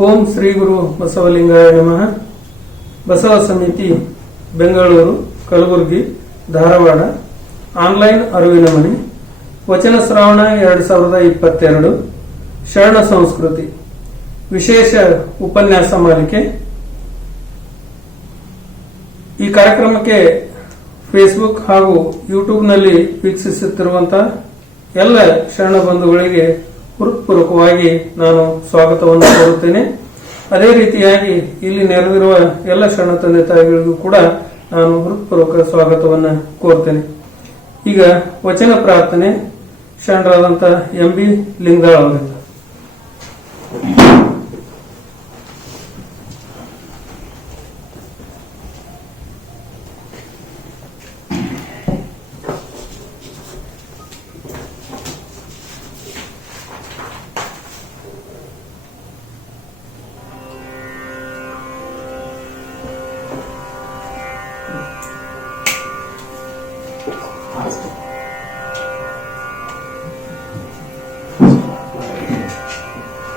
ಓಂ ಶ್ರೀ ಗುರು ಬಸವಲಿಂಗಾಯ ನಮಃ. ಬಸವ ಸಮಿತಿ ಬೆಂಗಳೂರು, ಕಲಬುರಗಿ, ಧಾರವಾಡ ಆನ್ಲೈನ್ ಅರಿವಿನ ಮನೆ ವಚನ ಶ್ರಾವಣ 2022 ಶರಣ ಸಂಸ್ಕೃತಿ ವಿಶೇಷ ಉಪನ್ಯಾಸ ಮಾಲಿಕೆ. ಈ ಕಾರ್ಯಕ್ರಮಕ್ಕೆ ಫೇಸ್ಬುಕ್ ಹಾಗೂ ಯೂಟ್ಯೂಬ್ನಲ್ಲಿ ವೀಕ್ಷಿಸುತ್ತಿರುವಂತಹ ಎಲ್ಲ ಶರಣ ಬಂಧುಗಳಿಗೆ ಹೃತ್ಪೂರ್ವಕವಾಗಿ ನಾನು ಸ್ವಾಗತವನ್ನು ಕೋರುತ್ತೇನೆ. ಅದೇ ರೀತಿಯಾಗಿ ಇಲ್ಲಿ ನೆರೆದಿರುವ ಎಲ್ಲ ಶರಣ ತಂದೆ ತಾಯಿಗಳಿಗೂ ಕೂಡ ನಾನು ಹೃತ್ಪೂರ್ವಕ ಸ್ವಾಗತವನ್ನು ಕೋರುತ್ತೇನೆ. ಈಗ ವಚನ ಪ್ರಾರ್ಥನೆ ಶರಣರಾದಂಥ ಎಂ ಬಿ ಲಿಂಗಾಳ್ ಅವರಿಂದ.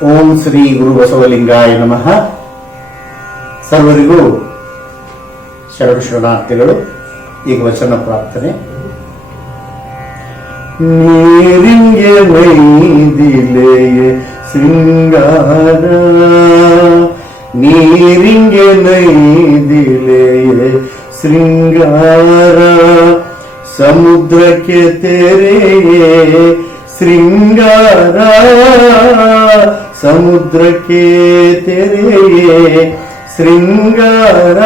ಓಂ ಶ್ರೀ ಗುರು ಬಸವಲಿಂಗಾಯ ನಮಃ. ಸರ್ವರಿಗೂ ಶರಣಾರ್ಥಿಗಳು. ಈಗ ವಚನ ಪ್ರಾರ್ಥನೆ. ನೀರಿಂಗೆ ನೈದಿಲೆಯೇ ಶೃಂಗಾರ, ನೀರಿಂಗೆ ನೈದಿಲೆಯೇ ಶೃಂಗಾರ, ಸಮುದ್ರಕ್ಕೆ ತೆರೆಯೇ ಶೃಂಗಾರ, ಸಮುದ್ರಕ್ಕೆ ತೆರೆಯೇ ಶೃಂಗಾರ,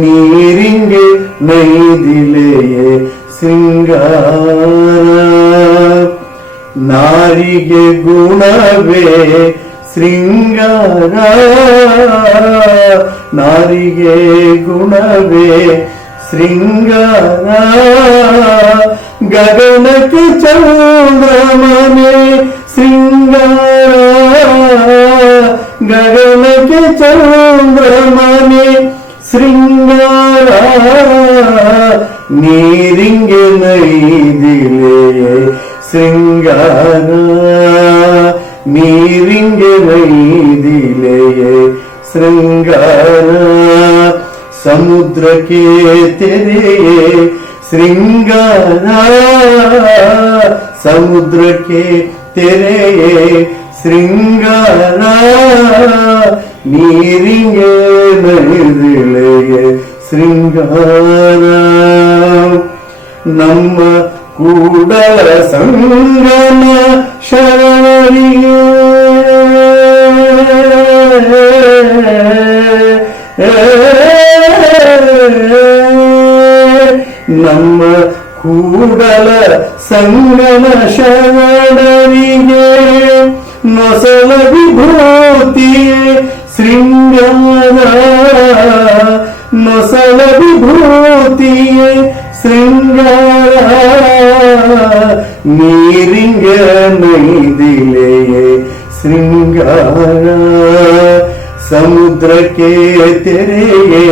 ನೀರಿಂಗೆ ನೈದಿಲೆಯೇ ಶೃಂಗಾರ, ನಾರಿಗೆ ಗುಣವೇ ಶೃಂಗಾರ, ನಾರಿಗೆ ಗುಣವೇ ಶೃಂಗಾರ, ಗಗನಕ್ಕೆ ಚಂದ್ರಮನೆ ಶೃಂಗಾರ, ಗಗನಕ್ಕೆ ಚಂದ್ರಮನೆ ಶೃಂಗಾರ, ನೀರಿಂಗೆ ನೈದಿಲೆಯೇ ಶೃಂಗಾರ, ನೀರಿಂಗೆ ನೈದಿಲೆಯೇ ಶೃಂಗಾರ, ಸಮುದ್ರಕ್ಕೆ ತೆರೆಯೇ ಶೃಂಗಾರ, ಸಮುದ್ರಕ್ಕೆ ತೆರೆಯೇ ಶೃಂಗಾರ, ನೀರಿಂಗೆ ನೈದಿಲೆಯೇ ಶೃಂಗಾರ, ನಮ್ಮ ಕೂಡಲ ಸಂಗಮ ಶರಣರಿಗೆ ನಮ್ಮ ಕೂಡಲ ಸಂಗಮ ಶರಣರಿಗೆ ನೊಸಲ ವಿಭೂತಿಯೇ ಶೃಂಗಾರ, ನೊಸಲ ವಿಭೂತಿಯೇ ಶೃಂಗಾರ, ನೀರಿಂಗೆ ನೈದಿಲೆಯೇ ಶೃಂಗಾರ, ಸಮುದ್ರಕ್ಕೆ ತೆರೆಯೇ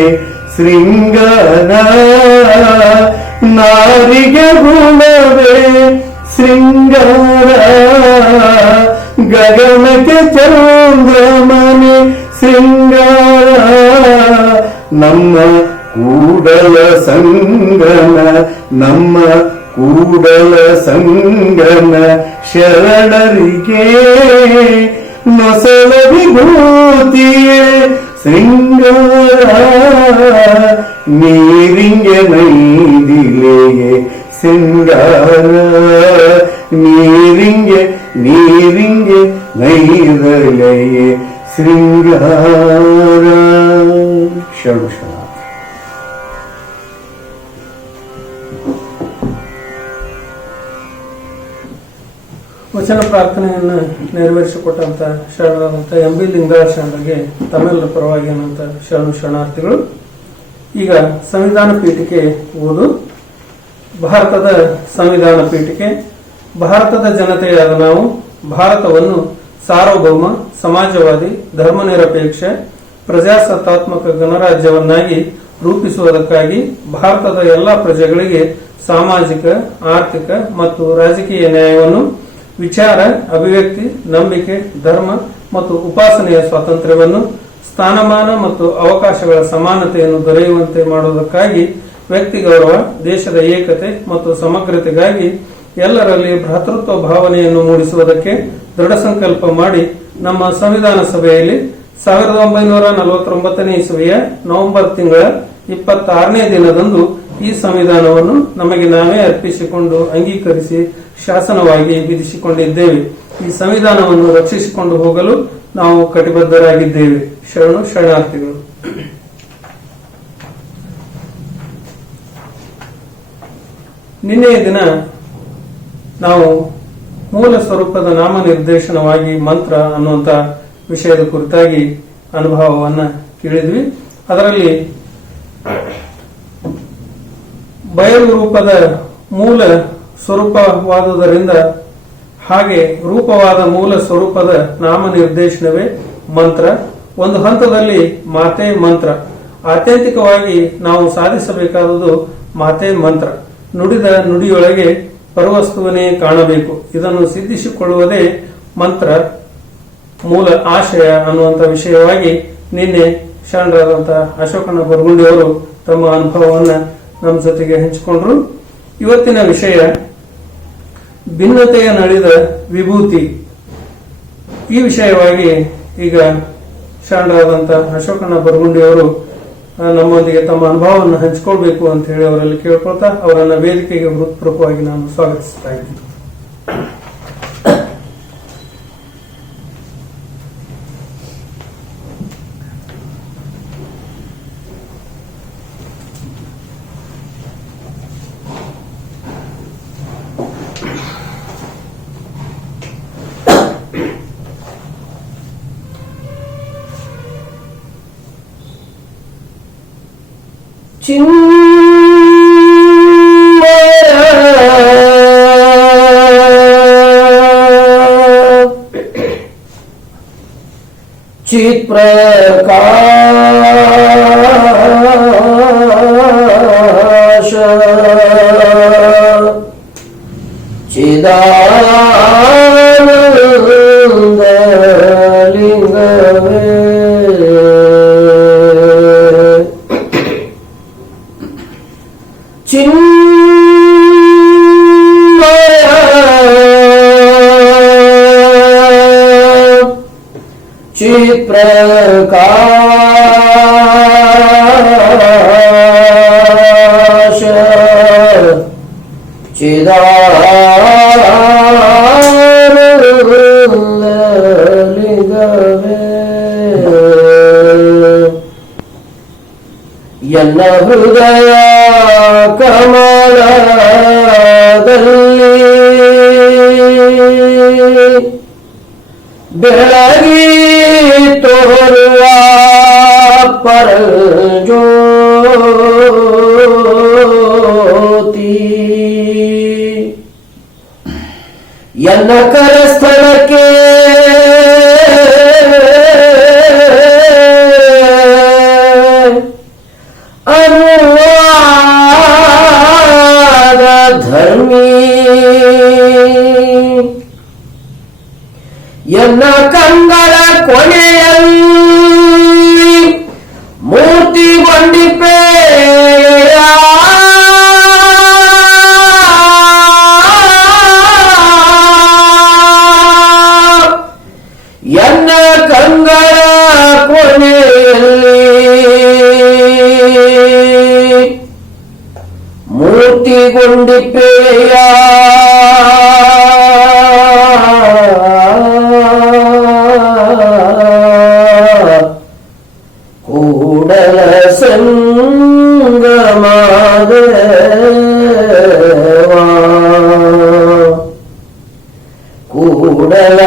ಶೃಂಗಾರ, ನಾರಿಗೆ ಗುಣವೇ ಶೃಂಗಾರ, ಗಗನಕ್ಕೆ ಚಂದ್ರಮನೆ ಶೃಂಗಾರ, ನಮ್ಮ ಕೂಡಲ ಸಂಗಮ, ನಮ್ಮ ಕೂಡಲ ಸಂಗಮ ಶರಣರಿಗೆ ನೊಸಲ ವಿಭೂತಿಯೇ ಶೃಂಗಾರ, ನೀರಿಂಗೆ ನೈದಿಲೆಯೇ ಶೃಂಗಾರ, ನೀರಿಂಗೆ ನೈದಿಲೆಯೇ ಶೃಂಗಾರ. ಶರಣ. ವಚನ ಪ್ರಾರ್ಥನೆಯನ್ನು ನೆರವೇರಿಸಿಕೊಟ್ಟಂತ ಶರಣರಾದಂಥ ಎಂ ಬಿ ಲಿಂಗಾಳ ಶರಣರಿಗೆ ತಮ್ಮೆಲ್ಲರ ಪರವಾಗಿ ಏನಂತ ಶರಣಾರ್ಥಿಗಳು. ಈಗ ಸಂವಿಧಾನ ಪೀಠಿಕೆ ಓದು. ಭಾರತದ ಸಂವಿಧಾನ ಪೀಠಿಕೆ. ಭಾರತದ ಜನತೆಯಾದ ನಾವು ಭಾರತವನ್ನು ಸಾರ್ವಭೌಮ, ಸಮಾಜವಾದಿ, ಧರ್ಮನಿರಪೇಕ್ಷ, ಪ್ರಜಾಸತ್ತಾತ್ಮಕ ಗಣರಾಜ್ಯವನ್ನಾಗಿ ರೂಪಿಸುವುದಕ್ಕಾಗಿ ಭಾರತದ ಎಲ್ಲಾ ಪ್ರಜೆಗಳಿಗೆ ಸಾಮಾಜಿಕ, ಆರ್ಥಿಕ ಮತ್ತು ರಾಜಕೀಯ ನ್ಯಾಯವನ್ನು ವಿಚಾರ, ಅಭಿವ್ಯಕ್ತಿ, ನಂಬಿಕೆ, ಧರ್ಮ, ಮತ್ತು ಉಪಾಸನೆಯ ಸ್ವಾತಂತ್ರ್ಯವನ್ನು, ಸ್ಥಾನಮಾನ ಮತ್ತು ಅವಕಾಶಗಳ ಸಮಾನತೆಯನ್ನು ದೊರೆಯುವಂತೆ ಮಾಡುವುದಕ್ಕಾಗಿ ವ್ಯಕ್ತಿ ಗೌರವ, ದೇಶದ ಏಕತೆ ಮತ್ತು ಸಮಗ್ರತೆಗಾಗಿ ಎಲ್ಲರಲ್ಲಿ ಭ್ರಾತೃತ್ವ ಭಾವನೆಯನ್ನು ಮೂಡಿಸುವುದಕ್ಕೆ ದೃಢ ಸಂಕಲ್ಪ ಮಾಡಿ ನಮ್ಮ ಸಂವಿಧಾನ ಸಭೆಯಲ್ಲಿ 1949ನೇ ಇಸವಿಯ ನವೆಂಬರ್ ತಿಂಗಳ 26ನೇ ದಿನದಂದು ಈ ಸಂವಿಧಾನವನ್ನು ನಮಗೆ ನಾವೇ ಅರ್ಪಿಸಿಕೊಂಡು ಅಂಗೀಕರಿಸಿ ಶಾಸನವಾಗಿ ವಿಧಿಸಿಕೊಂಡಿದ್ದೇವೆ. ಈ ಸಂವಿಧಾನವನ್ನು ರಕ್ಷಿಸಿಕೊಂಡು ಹೋಗಲು ನಾವು ಕಟಿಬದ್ಧರಾಗಿದ್ದೇವೆ. ಶರಣು ಶರಣಾರ್ಥಿಗಳು. ನಿನ್ನೆಯ ದಿನ ನಾವು ಮೂಲ ಸ್ವರೂಪದ ನಾಮ ನಿರ್ದೇಶನವಾಗಿ ಮಂತ್ರ ಅನ್ನುವಂತ ವಿಷಯದ ಕುರಿತಾಗಿ ಅನುಭವವನ್ನ ಕೇಳಿದ್ವಿ. ಅದರಲ್ಲಿ ಬಯಲು ರೂಪದ ಮೂಲ ಸ್ವರೂಪವಾದುದರಿಂದ ಹಾಗೆ ರೂಪವಾದ ಮೂಲ ಸ್ವರೂಪದ ನಾಮ ನಿರ್ದೇಶನವೇ ಮಂತ್ರ. ಒಂದು ಹಂತದಲ್ಲಿ ಮಾತೆ ಮಂತ್ರ. ಆತ್ಯಂತಿಕವಾಗಿ ನಾವು ಸಾಧಿಸಬೇಕಾದುದು ಮಾತೆ ಮಂತ್ರ. ನುಡಿದ ನುಡಿಯೊಳಗೆ ಪರವಸ್ತುವನ್ನೇ ಕಾಣಬೇಕು. ಇದನ್ನು ಸಿದ್ಧಿಸಿಕೊಳ್ಳುವುದೇ ಮಂತ್ರ ಮೂಲ ಆಶಯ ಅನ್ನುವಂಥ ವಿಷಯವಾಗಿ ನಿನ್ನೆ ಶರಣರಾದಂತಹ ಅಶೋಕಣ್ಣ ಬರಗುಂಡಿ ಅವರು ತಮ್ಮ ಅನುಭವವನ್ನು ನಮ್ಮ ಜೊತೆಗೆ ಹಂಚಿಕೊಂಡ್ರು. ಇವತ್ತಿನ ವಿಷಯ ಭಿನ್ನತೆಯ ನಳಿದ ವಿಭೂತಿ. ಈ ವಿಷಯವಾಗಿ ಈಗ ಶರಣರಾದಂತಹ ಅಶೋಕಣ್ಣ ಬರಗುಂಡಿ ಅವರು ನಮ್ಮೊಂದಿಗೆ ತಮ್ಮ ಅನುಭವವನ್ನು ಹಂಚಿಕೊಳ್ಬೇಕು ಅಂತ ಹೇಳಿ ಅವರಲ್ಲಿ ಕೇಳ್ಕೊಳ್ತಾ ಅವರನ್ನ ವೇದಿಕೆಗೆ ಹೃತ್ಪೂರ್ವಕವಾಗಿ ನಾನು ಸ್ವಾಗತಿಸ್ತಾ ಇದ್ದೀನಿ. चित प्रकाश चिदानंद लिंगवे चित प्रकाश चिदानंद लिंगवे ಎನ್ನ ಹೃದಯ ಕಮಲದಲ್ಲಿ ಬೆಳಗಿ ತೋರುವ ಪರಜ್ಯೋತಿ ಎನ್ನ ಕರಸ್ಥಳಕ್ಕೆ ಅನುವಾದ ಧರ್ಮಿ ಎನ್ನ ಕಂಗಳ ಕೊನೆಯಲ್ಲಿ ಮೂರ್ತಿಗೊಂಡಿಪೇಯ ಎನ್ನ ಕಂಗಳ ಕೊನೆಯಲ್ಲಿ ಮೂರ್ತಿಗೊಂಡಿಪೇಯ ಕೂಡಲ ಸಂಗಮದೇವಾ ಕೂಡಲ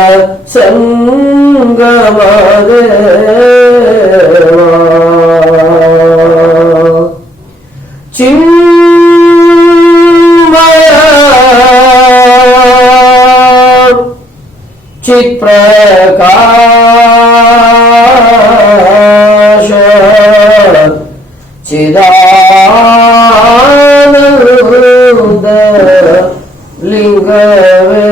ಸಂಗಮದೇವಾ ಚಿನ್ಮಯ ಚಿತ್ ಪ್ರಕಾಶ ಚಿದಾನಂದ ಲಿಂಗವೇ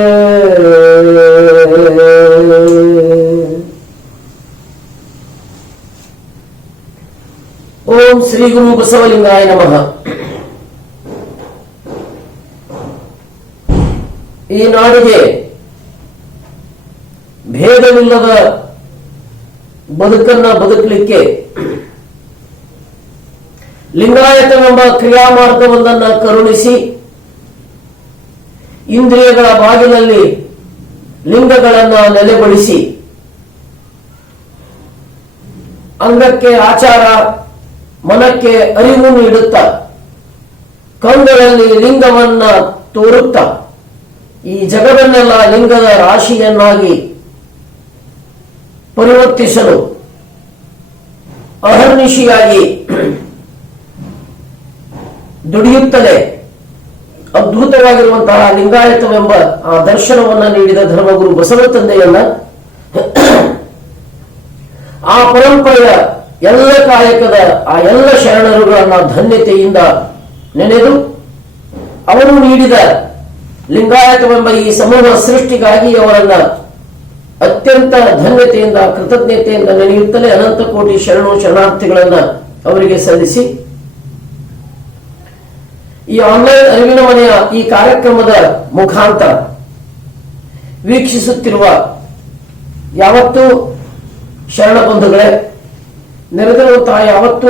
ಶ್ರೀ ಗುರು ಬಸವಲಿಂಗಾಯ ನಮಃ. ಈ ನಾಡಿಗೆ ಭೇದವಿಲ್ಲದ ಬದುಕನ್ನ ಬದುಕಲಿಕ್ಕೆ ಲಿಂಗಾಯತವೆಂಬ ಕ್ರಿಯಾ ಮಾರ್ಗವೊಂದನ್ನು ಕರುಣಿಸಿ ಇಂದ್ರಿಯಗಳ ಬಾಗಿಲಲ್ಲಿ ಲಿಂಗಗಳನ್ನು ನೆಲೆಗೊಳಿಸಿ ಅಂಗಕ್ಕೆ ಆಚಾರ, ಮನಕ್ಕೆ ಅರಿವು ನೀಡುತ್ತಾ ಕಂಗಳಲ್ಲಿ ಲಿಂಗವನ್ನ ತೋರುತ್ತಾ ಈ ಜಗವನ್ನೆಲ್ಲ ಲಿಂಗದ ರಾಶಿಯನ್ನಾಗಿ ಪರಿವರ್ತಿಸಲು ಅಹರ್ನಿಶಿಯಾಗಿ ದುಡಿಯುತ್ತಲೇ ಅದ್ಭುತವಾಗಿರುವಂತಹ ಲಿಂಗಾಯತವೆಂಬ ಆ ದರ್ಶನವನ್ನ ನೀಡಿದ ಧರ್ಮಗುರು ಬಸವ ತಂದೆಯನ್ನ ಆ ಪರಂಪರೆಯ ಎಲ್ಲ ಕಾಯಕದ ಆ ಎಲ್ಲ ಶರಣರುಗಳನ್ನ ಧನ್ಯತೆಯಿಂದ ನೆನೆದು ಅವರು ನೀಡಿದ ಲಿಂಗಾಯತವೆಂಬ ಈ ಸಮೂಹ ಸೃಷ್ಟಿಗಾಗಿ ಅವರನ್ನ ಅತ್ಯಂತ ಧನ್ಯತೆಯಿಂದ ಕೃತಜ್ಞತೆಯಿಂದ ನೆನೆಯುತ್ತಲೇ ಅನಂತ ಕೋಟಿ ಶರಣಾರ್ಥಿಗಳನ್ನ ಅವರಿಗೆ ಸಲ್ಲಿಸಿ ಈ ಆನ್ಲೈನ್ ಅರಿವಿನ ಮನೆಯ ಈ ಕಾರ್ಯಕ್ರಮದ ಮುಖಾಂತರ ವೀಕ್ಷಿಸುತ್ತಿರುವ ಯಾವತ್ತೂ ಶರಣ ಬಂಧುಗಳೇ, ನೆರೆದಿರುವಂತಹ ಯಾವತ್ತೂ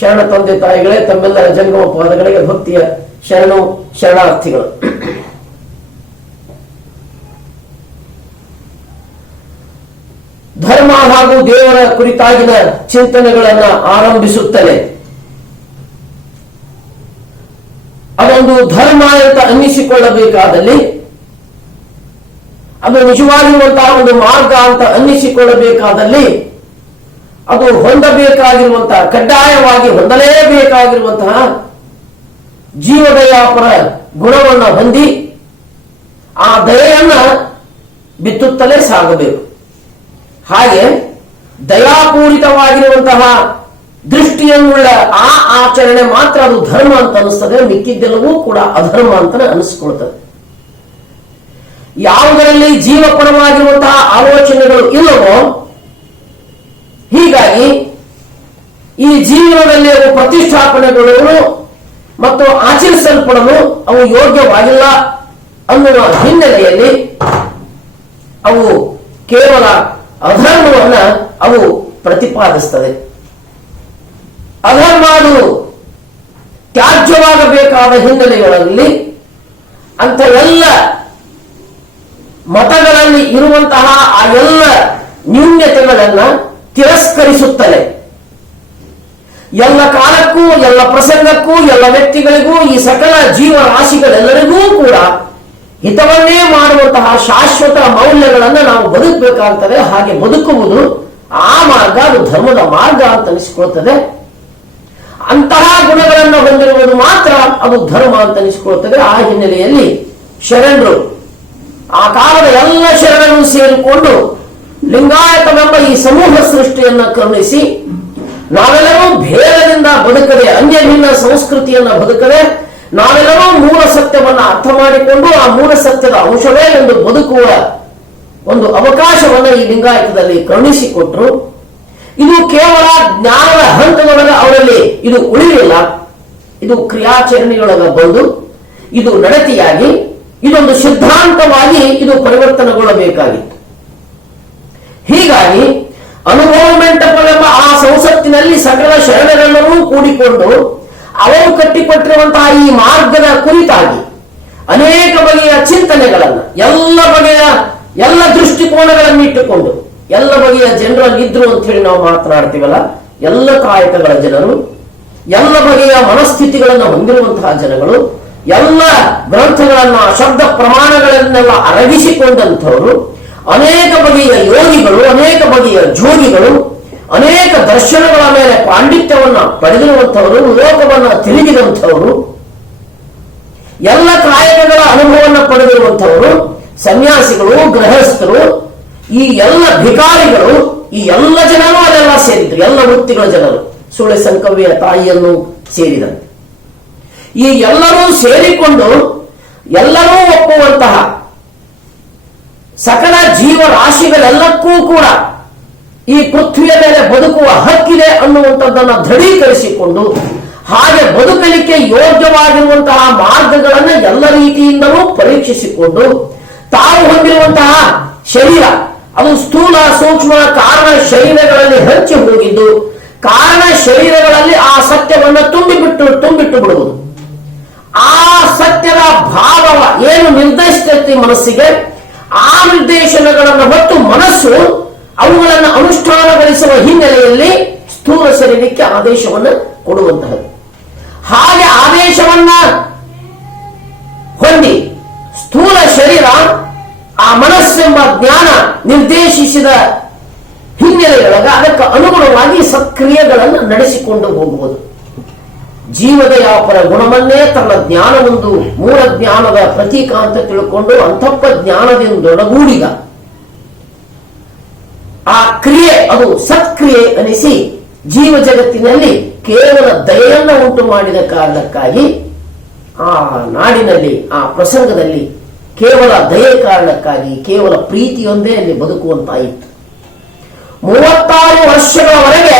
ಶರಣ ತಂದೆ ತಾಯಿಗಳೇ, ತಮ್ಮೆಲ್ಲರ ಜಂಗಮ ಪಾದಗಳಿಗೆ ಭಕ್ತಿಯ ಶರಣಾರ್ಥಿಗಳು. ಧರ್ಮ ಹಾಗೂ ದೇವರ ಕುರಿತಾಗಿನ ಚಿಂತನೆಗಳನ್ನ ಆರಂಭಿಸುತ್ತಲೇ ಅದೊಂದು ಧರ್ಮ ಅಂತ ಅನ್ನಿಸಿಕೊಳ್ಳಬೇಕಾದಲ್ಲಿ, ಅದು ನಿಜವಾಗಿರುವಂತಹ ಒಂದು ಮಾರ್ಗ ಅಂತ ಅನ್ನಿಸಿಕೊಳ್ಳಬೇಕಾದಲ್ಲಿ, ಅದು ಹೊಂದಬೇಕಾಗಿರುವಂತಹ, ಕಡ್ಡಾಯವಾಗಿ ಹೊಂದಲೇಬೇಕಾಗಿರುವಂತಹ ಜೀವದಯಾಪರ ಗುಣವನ್ನು ಹೊಂದಿ ಆ ದಯೆಯನ್ನ ಬಿತ್ತುತ್ತಲೇ ಸಾಗಬೇಕು. ಹಾಗೆ ದಯಾಪೂರಿತವಾಗಿರುವಂತಹ ದೃಷ್ಟಿಯನ್ನುಳ್ಳ ಆ ಆಚರಣೆ ಮಾತ್ರ ಅದು ಧರ್ಮ ಅಂತ ಅನಿಸ್ತದೆ, ಮಿಕ್ಕಿದ್ದೆಲ್ಲವೂ ಕೂಡ ಅಧರ್ಮ ಅಂತ ಅನಿಸ್ಕೊಳ್ತದೆ. ಯಾವುದರಲ್ಲಿ ಜೀವಪರವಾಗಿರುವಂತಹ ಆಲೋಚನೆಗಳು ಇಲ್ಲವೋ, ಹೀಗಾಗಿ ಈ ಜೀವನದಲ್ಲಿ ಅವು ಪ್ರತಿಷ್ಠಾಪನೆಗಳು ಮತ್ತು ಆಚರಿಸಲ್ಪಡಲು ಅವು ಯೋಗ್ಯವಾಗಿಲ್ಲ ಅನ್ನುವ ಹಿನ್ನೆಲೆಯಲ್ಲಿ ಅವು ಕೇವಲ ಅಧರ್ಮವನ್ನ ಅವು ಪ್ರತಿಪಾದಿಸ್ತದೆ. ಅಧರ್ಮ ಅದು ತ್ಯಾಜ್ಯವಾಗಬೇಕಾದ ಹಿನ್ನೆಲೆಗಳಲ್ಲಿ ಅಂತ ಎಲ್ಲ ಮತಗಳಲ್ಲಿ ಇರುವಂತಹ ಆ ಎಲ್ಲ ನ್ಯೂನ್ಯತೆಗಳನ್ನ ತಿರಸ್ಕರಿಸುತ್ತಲೇ ಎಲ್ಲ ಕಾಲಕ್ಕೂ, ಎಲ್ಲ ಪ್ರಸಂಗಕ್ಕೂ, ಎಲ್ಲ ವ್ಯಕ್ತಿಗಳಿಗೂ, ಈ ಸಕಲ ಜೀವರಾಶಿಗಳೆಲ್ಲರಿಗೂ ಕೂಡ ಹಿತವನ್ನೇ ಮಾಡುವಂತಹ ಶಾಶ್ವತ ಮೌಲ್ಯಗಳನ್ನು ನಾವು ಬದುಕಬೇಕಾಗ್ತದೆ. ಹಾಗೆ ಬದುಕುವುದು ಆ ಮಾರ್ಗ, ಅದು ಧರ್ಮದ ಮಾರ್ಗ ಅಂತ ಅನಿಸಿಕೊಳ್ತದೆ. ಅಂತಹ ಗುಣಗಳನ್ನು ಹೊಂದಿರುವುದು ಮಾತ್ರ ಅದು ಧರ್ಮ ಅಂತ ಅನಿಸಿಕೊಳ್ತದೆ. ಆ ಹಿನ್ನೆಲೆಯಲ್ಲಿ ಶರಣರು, ಆ ಕಾಲದ ಎಲ್ಲ ಶರಣರು ಸೇರಿಕೊಂಡು ಲಿಂಗಾಯತವೆಂಬ ಈ ಸಮೂಹ ಸೃಷ್ಟಿಯನ್ನ ಕರುಣಿಸಿ ನಾವೆಲ್ಲರೂ ಭೇದದಿಂದ ಬದುಕದೆ, ಅನ್ಯ ಭಿನ್ನ ಸಂಸ್ಕೃತಿಯನ್ನ ಬದುಕದೆ, ನಾವೆಲ್ಲರೂ ಮೂಲ ಸತ್ಯವನ್ನ ಅರ್ಥ ಮಾಡಿಕೊಂಡು ಆ ಮೂಲ ಸತ್ಯದ ಅಂಶವೇ ಎಂದು ಬದುಕುವ ಒಂದು ಅವಕಾಶವನ್ನ ಈ ಲಿಂಗಾಯತದಲ್ಲಿ ಕರುಣಿಸಿಕೊಟ್ರು. ಇದು ಕೇವಲ ಜ್ಞಾನದ ಹಂತದೊಳಗೆ ಅವರಲ್ಲಿ ಇದು ಉಳಿಲಿಲ್ಲ, ಇದು ಕ್ರಿಯಾಚರಣೆಯೊಳಗ ಬಂದು ಇದು ನಡತೆಯಾಗಿ ಇದೊಂದು ಸಿದ್ಧಾಂತವಾಗಿ ಇದು ಪರಿವರ್ತನೆಗೊಳ್ಳಬೇಕಾಗಿತ್ತು. ಹೀಗಾಗಿ ಅನುಭವ ಮಂಟಪವೆಂಬ ಆ ಸಂಸತ್ತಿನಲ್ಲಿ ಸಕಲ ಶರಣರೆಲ್ಲರೂ ಕೂಡಿಕೊಂಡು ಅವರು ಕಟ್ಟಿಕೊಟ್ಟಿರುವಂತಹ ಈ ಮಾರ್ಗದ ಕುರಿತಾಗಿ ಅನೇಕ ಬಗೆಯ ಚಿಂತನೆಗಳನ್ನ, ಎಲ್ಲ ಬಗೆಯ ಎಲ್ಲ ದೃಷ್ಟಿಕೋನಗಳನ್ನು ಇಟ್ಟುಕೊಂಡು, ಎಲ್ಲ ಬಗೆಯ ಜನರಲ್ಲಿದ್ರು ಅಂತ ಹೇಳಿ ನಾವು ಮಾತನಾಡ್ತೀವಲ್ಲ, ಎಲ್ಲ ಕಾಯಕಗಳ ಜನರು, ಎಲ್ಲ ಬಗೆಯ ಮನಸ್ಥಿತಿಗಳನ್ನು ಹೊಂದಿರುವಂತಹ ಜನಗಳು, ಎಲ್ಲ ಗ್ರಂಥಗಳನ್ನ, ಶಬ್ದ ಪ್ರಮಾಣಗಳನ್ನೆಲ್ಲ ಅರಗಿಸಿಕೊಂಡಂಥವರು, ಅನೇಕ ಬಗೆಯ ಯೋಗಿಗಳು, ಅನೇಕ ಬಗೆಯ ಜೋಗಿಗಳು, ಅನೇಕ ದರ್ಶನಗಳ ಮೇಲೆ ಪಾಂಡಿತ್ಯವನ್ನ ಪಡೆದಿರುವಂಥವರು, ಲೋಕವನ್ನ ತಿರುಗಿದಂಥವರು, ಎಲ್ಲ ಕಾಯಕಗಳ ಅನುಭವವನ್ನು ಪಡೆದಿರುವಂಥವರು, ಸನ್ಯಾಸಿಗಳು, ಗೃಹಸ್ಥರು, ಈ ಎಲ್ಲ ಭಿಕಾರಿಗಳು, ಈ ಎಲ್ಲ ಜನರು ಅದೆಲ್ಲ ಸೇರಿದ್ರು. ಎಲ್ಲ ವೃತ್ತಿಗಳ ಜನರು, ಸುಳೆ ಸಂಕವ್ಯ ತಾಯಿಯನ್ನು ಸೇರಿದಂತೆ ಈ ಎಲ್ಲರೂ ಸೇರಿಕೊಂಡು ಎಲ್ಲರೂ ಒಪ್ಪುವಂತಹ ಸಕಲ ಜೀವರಾಶಿಗಳೆಲ್ಲಕ್ಕೂ ಕೂಡ ಈ ಪೃಥ್ವಿಯ ಮೇಲೆ ಬದುಕುವ ಹಕ್ಕಿದೆ ಅನ್ನುವಂಥದ್ದನ್ನು ದೃಢೀಕರಿಸಿಕೊಂಡು ಹಾಗೆ ಬದುಕಲಿಕ್ಕೆ ಯೋಗ್ಯವಾಗಿರುವಂತಹ ಮಾರ್ಗಗಳನ್ನು ಎಲ್ಲ ರೀತಿಯಿಂದಲೂ ಪರೀಕ್ಷಿಸಿಕೊಂಡು ತಾವು ಹೊಂದಿರುವಂತಹ ಶರೀರ ಅದು ಸ್ಥೂಲ ಸೂಕ್ಷ್ಮ ಕಾರಣ ಶರೀರಗಳಲ್ಲಿ ಹಂಚಿ ಹೋಗಿದ್ದು ಕಾರಣ ಶರೀರಗಳಲ್ಲಿ ಆ ಸತ್ಯವನ್ನು ತುಂಬಿಟ್ಟು ಬಿಡುವುದು. ಆ ಸತ್ಯದ ಭಾವವ ಏನು ನಿರ್ದೇಶಿಸುತ್ತೆ ಮನಸ್ಸಿಗೆ, ಆ ನಿರ್ದೇಶನಗಳನ್ನು ಹೊತ್ತು ಮನಸ್ಸು ಅವುಗಳನ್ನು ಅನುಷ್ಠಾನಗೊಳಿಸುವ ಹಿನ್ನೆಲೆಯಲ್ಲಿ ಸ್ಥೂಲ ಶರೀರಕ್ಕೆ ಆದೇಶವನ್ನು ಕೊಡುವಂತಹದ್ದು. ಹಾಗೆ ಆದೇಶವನ್ನ ಹೊಂದಿ ಸ್ಥೂಲ ಶರೀರ ಆ ಮನಸ್ಸೆಂಬ ಜ್ಞಾನ ನಿರ್ದೇಶಿಸಿದ ಹಿನ್ನೆಲೆಯೊಳಗ ಅದಕ್ಕೆ ಅನುಗುಣವಾಗಿ ಸಕ್ರಿಯೆಗಳನ್ನು ನಡೆಸಿಕೊಂಡು ಹೋಗುವುದು. ಜೀವದಯಾಪರ ಗುಣವನ್ನೇ ತನ್ನ ಜ್ಞಾನವೊಂದು ಮೂಲ ಜ್ಞಾನದ ಪ್ರತೀಕ ಅಂತ ತಿಳ್ಕೊಂಡು ಅಂತಪ್ಪ ಜ್ಞಾನದಿಂದೊಡಗೂಡಿದ ಆ ಕ್ರಿಯೆ ಅದು ಸತ್ಕ್ರಿಯೆ ಅನಿಸಿ ಜೀವ ಜಗತ್ತಿನಲ್ಲಿ ಕೇವಲ ದಯೆಯನ್ನು ಉಂಟು ಮಾಡಿದ ಕಾರಣಕ್ಕಾಗಿ ಆ ನಾಡಿನಲ್ಲಿ ಆ ಪ್ರಸಂಗದಲ್ಲಿ ಕೇವಲ ದಯೆ ಕಾರಣಕ್ಕಾಗಿ ಕೇವಲ ಪ್ರೀತಿಯೊಂದೇ ಅಲ್ಲಿ ಬದುಕುವಂತಾಯಿತು. 36 ವರ್ಷಗಳವರೆಗೆ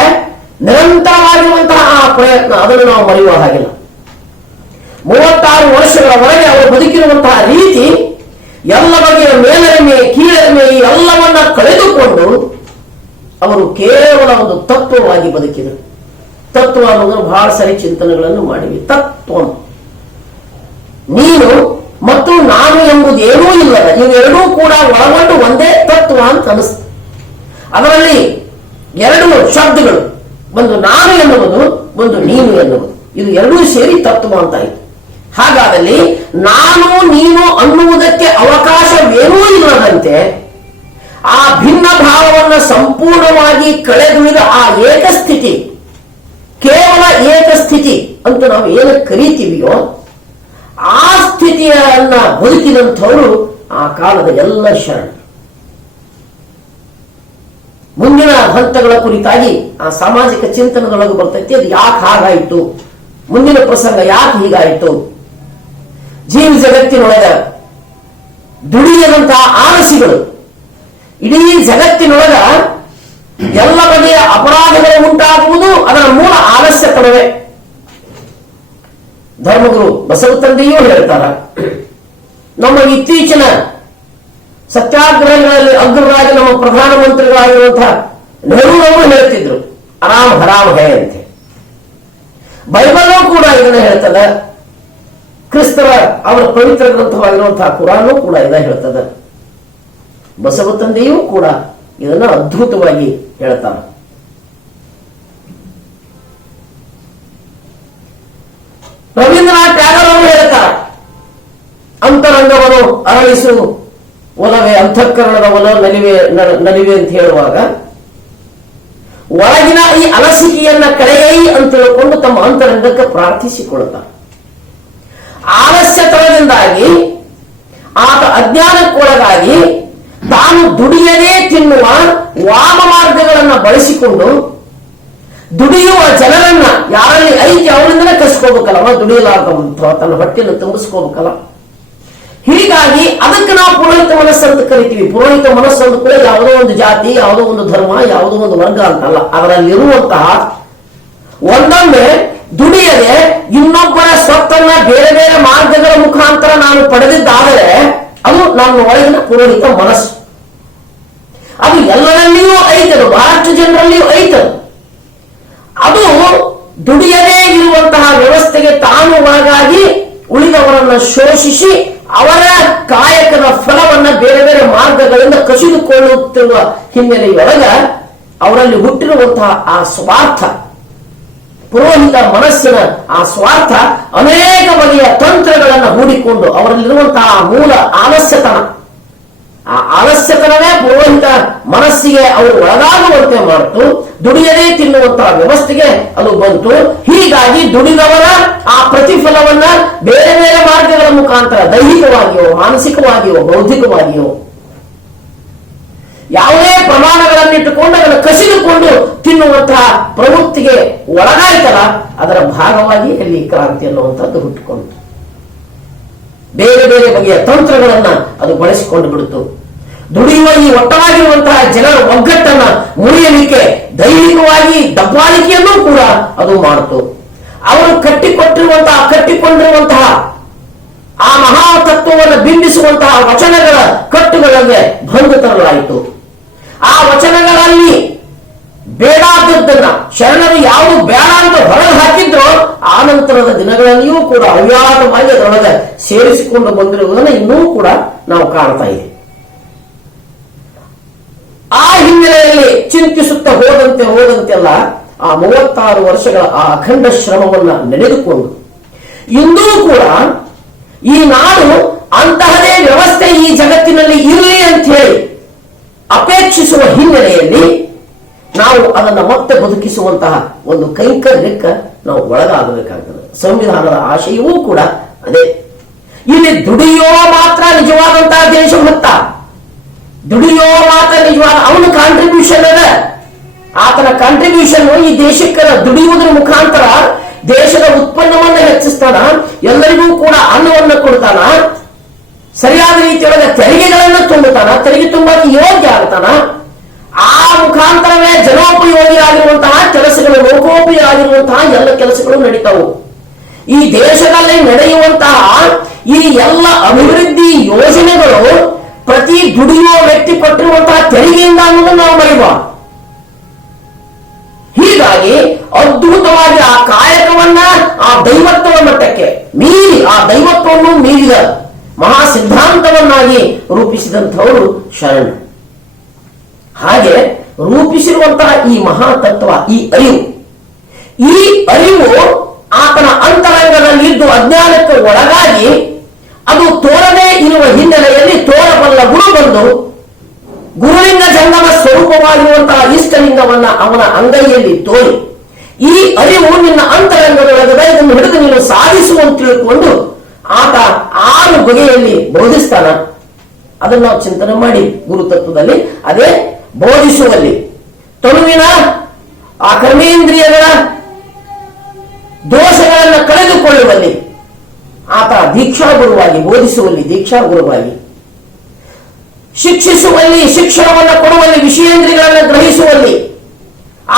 ನಿರಂತರವಾಗಿರುವಂತಹ ಆ ಪ್ರಯತ್ನ ಅದನ್ನು ನಾವು ಮರೆಯುವ ಹಾಗಿಲ್ಲ. 36 ವರ್ಷಗಳವರೆಗೆ ಅವರು ಬದುಕಿರುವಂತಹ ರೀತಿ ಎಲ್ಲ ಬಗೆಯ ಮೇಲರಿಮೆ ಕೀಳರಿಮೆ ಎಲ್ಲವನ್ನ ಕಳೆದುಕೊಂಡು ಅವರು ಕೇವಲ ಒಂದು ತತ್ವವಾಗಿ ಬದುಕಿದರು. ತತ್ವ ಅನ್ನೋದನ್ನು ಬಹಳ ಸರಿ ಚಿಂತನೆಗಳನ್ನು ಮಾಡಿವಿ. ತತ್ವ ನೀನು ಮತ್ತು ನಾನು ಎಂಬುದು ಏನೂ ಇಲ್ಲದ ಇವೆರಡೂ ಕೂಡ ಒಳಗೊಂಡು ಒಂದೇ ತತ್ವ ಅಂತ ಅನಿಸ್ತು. ಅದರಲ್ಲಿ 2 ಶಬ್ದಗಳು, ಒಂದು ನಾನು ಎನ್ನುವುದು, ಒಂದು ನೀನು ಎನ್ನುವುದು, ಇದು ಎರಡೂ ಸೇರಿ ತತ್ವ ಅಂತಾಯಿತು. ಹಾಗಾದಲ್ಲಿ ನಾನು ನೀನು ಅನ್ನುವುದಕ್ಕೆ ಅವಕಾಶವೇನೂ ಇಲ್ಲದಂತೆ ಆ ಭಿನ್ನ ಭಾವವನ್ನು ಸಂಪೂರ್ಣವಾಗಿ ಕಳೆದುಳಿದ ಆ ಏಕಸ್ಥಿತಿ, ಕೇವಲ ಏಕಸ್ಥಿತಿ ಅಂತ ನಾವು ಏನು ಕರೀತೀವಿಯೋ ಆ ಸ್ಥಿತಿಯನ್ನ ಬದುಕಿದಂಥವರು ಆ ಕಾಲದ ಎಲ್ಲ ಶರಣ. ಮುಂದಿನ ಹಂತಗಳ ಕುರಿತಾಗಿ ಆ ಸಾಮಾಜಿಕ ಚಿಂತನೆದೊಳಗೆ ಬರ್ತೈತಿ. ಅದು ಯಾಕೆ ಹಾಗಾಯಿತು, ಮುಂದಿನ ಪ್ರಸಂಗ ಯಾಕೆ ಹೀಗಾಯಿತು, ಜೀವ ಜಗತ್ತಿನೊಳಗ ದುಡಿಯದಂತಹ ಆಲಸಿಗಳು ಇಡೀ ಜಗತ್ತಿನೊಳಗ ಎಲ್ಲ ಬಗೆಯ ಅಪರಾಧಗಳು ಉಂಟಾಗುವುದು ಅದರ ಮೂಲ ಆಲಸ್ಯತನವೇ. ಧರ್ಮಗುರು ಬಸವ ತಂದೆಯೂ ಹೇಳ್ತಾರ, ನಮ್ಮ ಇತ್ತೀಚಿನ ಸತ್ಯಾಗ್ರಹಗಳಲ್ಲಿ ಅಗ್ರರಾಗಿ ನಮ್ಮ ಪ್ರಧಾನಮಂತ್ರಿಗಳಾಗಿರುವಂತಹ ನೆಹರೂರವರು ಹೇಳ್ತಿದ್ರು ಆರಾಮ್ ಹರಾಮ್ ಹೇ ಅಂತ. ಬೈಬಲ್ ಕೂಡ ಇದನ್ನ ಹೇಳ್ತದ, ಕ್ರಿಸ್ತರ ಅವರ ಪವಿತ್ರ ಗ್ರಂಥವಾಗಿರುವಂತಹ ಕುರಾನು ಕೂಡ ಇದನ್ನ ಹೇಳ್ತದ, ಬಸವ ತಂದೆಯೂ ಕೂಡ ಇದನ್ನ ಅದ್ಭುತವಾಗಿ ಹೇಳ್ತಾರ. ರವೀಂದ್ರನಾಥ್ ಟ್ಯಾಗರ್ ಅವರು ಹೇಳ್ತಾರೆ, ಅಂತರಂಗವನ್ನು ಅರಳಿಸು ಒಲವೇ ಅಂತಃಕರಣದ ಒಲ ನಲಿವೆ ಅಂತ ಹೇಳುವಾಗ ಒಳಗಿನ ಈ ಅಲಸಿಕೆಯನ್ನ ಕಳೆಯೈ ಅಂತ ಹೇಳಿಕೊಂಡು ತಮ್ಮ ಅಂತರಂಗಕ್ಕೆ ಪ್ರಾರ್ಥಿಸಿಕೊಳ್ಳುತ್ತಾರೆ. ಆಲಸ್ಯತನದಿಂದಾಗಿ ಆತ ಅಜ್ಞಾನಕ್ಕೊಳಗಾಗಿ ತಾನು ದುಡಿಯದೇ ತಿನ್ನುವ ವಾಮ ಮಾರ್ಗಗಳನ್ನು ಬಳಸಿಕೊಂಡು ದುಡಿಯುವ ಜನರನ್ನ ಯಾರಲ್ಲಿ ಐತಿ ಅವರಿಂದಲೇ ಕಸ್ಕೋಬೇಕಲ್ಲ, ದುಡಿಯಲಾರ್ದಂಥ ತನ್ನ ಹೊಟ್ಟೆಯನ್ನು ತುಂಬಿಸ್ಕೋಬೇಕಲ್ಲ. ಹೀಗಾಗಿ ಅದಕ್ಕೆ ನಾವು ಪುರೋಹಿತ ಮನಸ್ಸು ಅಂತ ಕರಿತೀವಿ. ಪುರೋಹಿತ ಮನಸ್ಸು ಅಂದ ಕೂಡ ಯಾವುದೋ ಒಂದು ಜಾತಿ, ಯಾವುದೋ ಒಂದು ಧರ್ಮ, ಯಾವುದೋ ಒಂದು ವರ್ಗ ಅಂತಲ್ಲ. ಅದರಲ್ಲಿರುವಂತಹ ಒಂದೊಮ್ಮೆ ದುಡಿಯದೆ ಇನ್ನೊಬ್ಬರ ಸ್ವತ್ತನ್ನ ಬೇರೆ ಬೇರೆ ಮಾರ್ಗಗಳ ಮುಖಾಂತರ ನಾನು ಪಡೆದಿದ್ದಾದರೆ ಅದು ನನ್ನ ಒಳಗಿನ ಪುರೋಹಿತ ಮನಸ್ಸು. ಅದು ಎಲ್ಲರಲ್ಲಿಯೂ ಐತದು, ಬಹಳಷ್ಟು ಜನರಲ್ಲಿಯೂ ಐತದು. ಅದು ದುಡಿಯದೇ ಇರುವಂತಹ ವ್ಯವಸ್ಥೆಗೆ ತಾನು ಒಳಗಾಗಿ ಉಳಿದವರನ್ನ ಶೋಷಿಸಿ ಅವರ ಕಾಯಕದ ಫಲವನ್ನ ಬೇರೆ ಬೇರೆ ಮಾರ್ಗಗಳಿಂದ ಕಸಿದುಕೊಳ್ಳುತ್ತಿರುವ ಹಿನ್ನೆಲೆಯೊಳಗ ಅವರಲ್ಲಿ ಹುಟ್ಟಿರುವಂತಹ ಆ ಸ್ವಾರ್ಥ, ಪುರೋಹಿತ ಮನಸ್ಸಿನ ಆ ಸ್ವಾರ್ಥ ಅನೇಕ ಬಗೆಯ ತಂತ್ರಗಳನ್ನು ಹೂಡಿಕೊಂಡು ಅವರಲ್ಲಿರುವಂತಹ ಮೂಲ ಆಲಸ್ಯತನ, ಆ ಆಲಸ್ಯತನವೇ ಪುರೋಹಿತ ಮನಸ್ಸಿಗೆ ಅವರು ಒಳಗಾಗುವಂತೆ ಮಾಡಿತು. ದುಡಿಯದೇ ತಿನ್ನುವಂತಹ ವ್ಯವಸ್ಥೆಗೆ ಅದು ಬಂತು. ಹೀಗಾಗಿ ದುಡಿದವರ ಆ ಪ್ರತಿಫಲವನ್ನ ಬೇರೆ ಬೇರೆ ಮಾರ್ಗಗಳ ಮುಖಾಂತರ ದೈಹಿಕವಾಗಿಯೋ ಮಾನಸಿಕವಾಗಿಯೋ ಬೌದ್ಧಿಕವಾಗಿಯೋ ಯಾವುದೇ ಪ್ರಮಾಣಗಳನ್ನಿಟ್ಟುಕೊಂಡು ಅದನ್ನು ಕಸಿದುಕೊಂಡು ತಿನ್ನುವಂತಹ ಪ್ರವೃತ್ತಿಗೆ ಒಳಗಾಯ್ತಲ್ಲ, ಅದರ ಭಾಗವಾಗಿ ಅಲ್ಲಿ ಕ್ರಾಂತಿ ಅನ್ನುವಂಥದ್ದು ಹುಟ್ಟುಕೊಂಡು ಬೇರೆ ಬೇರೆ ಬಗೆಯ ತಂತ್ರಗಳನ್ನ ಅದು ಬಳಸಿಕೊಂಡು ಬಿಡುತ್ತು. ದುಡಿಯುವ ಈ ಒಟ್ಟವಾಗಿರುವಂತಹ ಜನರ ಒಗ್ಗಟ್ಟನ್ನ ಮುರಿಯಲಿಕ್ಕೆ ದೈಹಿಕವಾಗಿ ದಬ್ಬಾಳಿಕೆಯನ್ನು ಕೂಡ ಅದು ಮಾಡಿತು. ಅವರು ಕಟ್ಟಿಕೊಂಡಿರುವಂತಹ ಆ ಮಹಾತತ್ವವನ್ನು ಬಿಂಬಿಸುವಂತಹ ವಚನಗಳ ಕಟ್ಟುಗಳಿಗೆ ಭಂಗ ತರಲಾಯಿತು. ಆ ವಚನಗಳಲ್ಲಿ ಬೇಡಾದದ್ದನ್ನ ಶರಣರು ಯಾವುದು ಬೇಡ ಅಂತ ಹೊರಗೆ ಹಾಕಿದ್ರೋ ಆ ನಂತರದ ದಿನಗಳಲ್ಲಿಯೂ ಕೂಡ ಅವ್ಯಾತವಾಗಿ ಅದರೊಳಗೆ ಸೇರಿಸಿಕೊಂಡು ಬಂದಿರುವುದನ್ನು ಇನ್ನೂ ಕೂಡ ನಾವು ಕಾಣ್ತಾ ಇದ್ದೀವಿ. ಆ ಹಿನ್ನೆಲೆಯಲ್ಲಿ ಚಿಂತಿಸುತ್ತಾ ಹೋದಂತೆಲ್ಲ ಆ 36 ವರ್ಷಗಳ ಆ ಅಖಂಡ ಶ್ರಮವನ್ನ ನಡೆದುಕೊಂಡು ಇಂದೂ ಕೂಡ ಈ ನಾಡು ಅಂತಹದೇ ವ್ಯವಸ್ಥೆ ಈ ಜಗತ್ತಿನಲ್ಲಿ ಇರಲಿ ಅಂತ ಹೇಳಿ ಅಪೇಕ್ಷಿಸುವ ಹಿನ್ನೆಲೆಯಲ್ಲಿ ನಾವು ಅದನ್ನು ಮತ್ತೆ ಬದುಕಿಸುವಂತಹ ಒಂದು ಕೈಂಕರ್ಯಕ್ಕೆ ನಾವು ಒಳಗಾಗಬೇಕಾಗ್ತದೆ. ಸಂವಿಧಾನದ ಆಶಯವೂ ಕೂಡ ಅದೇ. ಇಲ್ಲಿ ದುಡಿಯೋ ಮಾತ್ರ ನಿಜವಾದಂತಹ ದೇಶಭಕ್ತ, ದುಡಿಯೋ ಮಾತ್ರ ನಿಜವಾದ ಅವನ ಕಾಂಟ್ರಿಬ್ಯೂಷನ್ ಅದ. ಆತನ ಕಾಂಟ್ರಿಬ್ಯೂಷನ್ ಈ ದೇಶಕ್ಕೆ ದುಡಿಯುವುದರ ಮುಖಾಂತರ ದೇಶದ ಉತ್ಪನ್ನವನ್ನು ಹೆಚ್ಚಿಸ್ತಾನ, ಎಲ್ಲರಿಗೂ ಕೂಡ ಅನ್ನವನ್ನು ಕೊಡ್ತಾನ, ಸರಿಯಾದ ರೀತಿಯೊಳಗೆ ತೆರಿಗೆಗಳನ್ನು ತುಂಬುತ್ತಾನ, ತೆರಿಗೆ ತುಂಬಕ್ಕೆ ಯೋಗ್ಯ ಆಗ್ತಾನ. ಆ ಮುಖಾಂತರವೇ ಜನೋಪಯೋಗಿ ಆಗಿರುವಂತಹ ಕೆಲಸಗಳು, ಲೋಕೋಪಯೋಗಿ ಆಗಿರುವಂತಹ ಎಲ್ಲ ಕೆಲಸಗಳು ನಡೀತಾವು. ಈ ದೇಶದಲ್ಲಿ ನಡೆಯುವಂತಹ ಈ ಎಲ್ಲ ಅಭಿವೃದ್ಧಿ ಯೋಜನೆಗಳು ಪ್ರತಿ ದುಡಿಯುವ ವ್ಯಕ್ತಿ ಕೊಟ್ಟಿರುವಂತಹ ತೆರಿಗೆಯಿಂದ ಅನ್ನೋದನ್ನು ನಾವು ಮರೆಯುವ. ಹೀಗಾಗಿ ಅದ್ಭುತವಾಗಿ ಆ ಕಾಯಕವನ್ನ ಆ ದೈವತ್ವದ ಮಟ್ಟಕ್ಕೆ ಮೀರಿ, ಆ ದೈವತ್ವವನ್ನು ಮೀರಿದ ಮಹಾ ಸಿದ್ಧಾಂತವನ್ನಾಗಿ ರೂಪಿಸಿದಂಥವರು ಶರಣ. ಹಾಗೆ ರೂಪಿಸಿರುವಂತಹ ಈ ಮಹಾತತ್ವ, ಈ ಅರಿವು ಆತನ ಅಂತರಂಗದಲ್ಲಿ ಇದ್ದು ಅಜ್ಞಾನಕ್ಕೆ ಒಳಗಾಗಿ ಅದು ತೋರದೇ ಇರುವ ಹಿನ್ನೆಲೆಯಲ್ಲಿ ತೋರಬಲ್ಲ ಗುರು ಬಂದು ಗುರುಲಿಂಗ ಜಂಗಮ ಸ್ವರೂಪವಾಗಿರುವಂತಹ ಇಷ್ಟಲಿಂಗವನ್ನ ಅವನ ಅಂಗೈಯಲ್ಲಿ ತೋರಿ ಈ ಅರಿವು ನಿನ್ನ ಅಂತರಂಗದೊಳಗದ ಇದನ್ನು ಹಿಡಿದು ನೀನು ಸಾಧಿಸುವಂತ ತಿಳ್ಕೊಂಡು ಆತ 6 ಬಗೆಯಲ್ಲಿ ಬೋಧಿಸ್ತಾನ. ಅದನ್ನು ನಾವು ಚಿಂತನೆ ಮಾಡಿ ಗುರುತತ್ವದಲ್ಲಿ ಅದೇ ಬೋಧಿಸುವಲ್ಲಿ, ತನುವಿನ ಆ ಕರ್ಮೇಂದ್ರಿಯಗಳ ದೋಷಗಳನ್ನು ಕಳೆದುಕೊಳ್ಳುವಲ್ಲಿ ಆತ ದೀಕ್ಷಾಗುರುವಾಗಿ, ಬೋಧಿಸುವಲ್ಲಿ ದೀಕ್ಷಾಗುರುವಾಗಿ, ಶಿಕ್ಷಿಸುವಲ್ಲಿ ಶಿಕ್ಷಣವನ್ನು ಕೊಡುವಲ್ಲಿ, ವಿಷಯೇಂದ್ರಿಯಗಳನ್ನು ಗ್ರಹಿಸುವಲ್ಲಿ,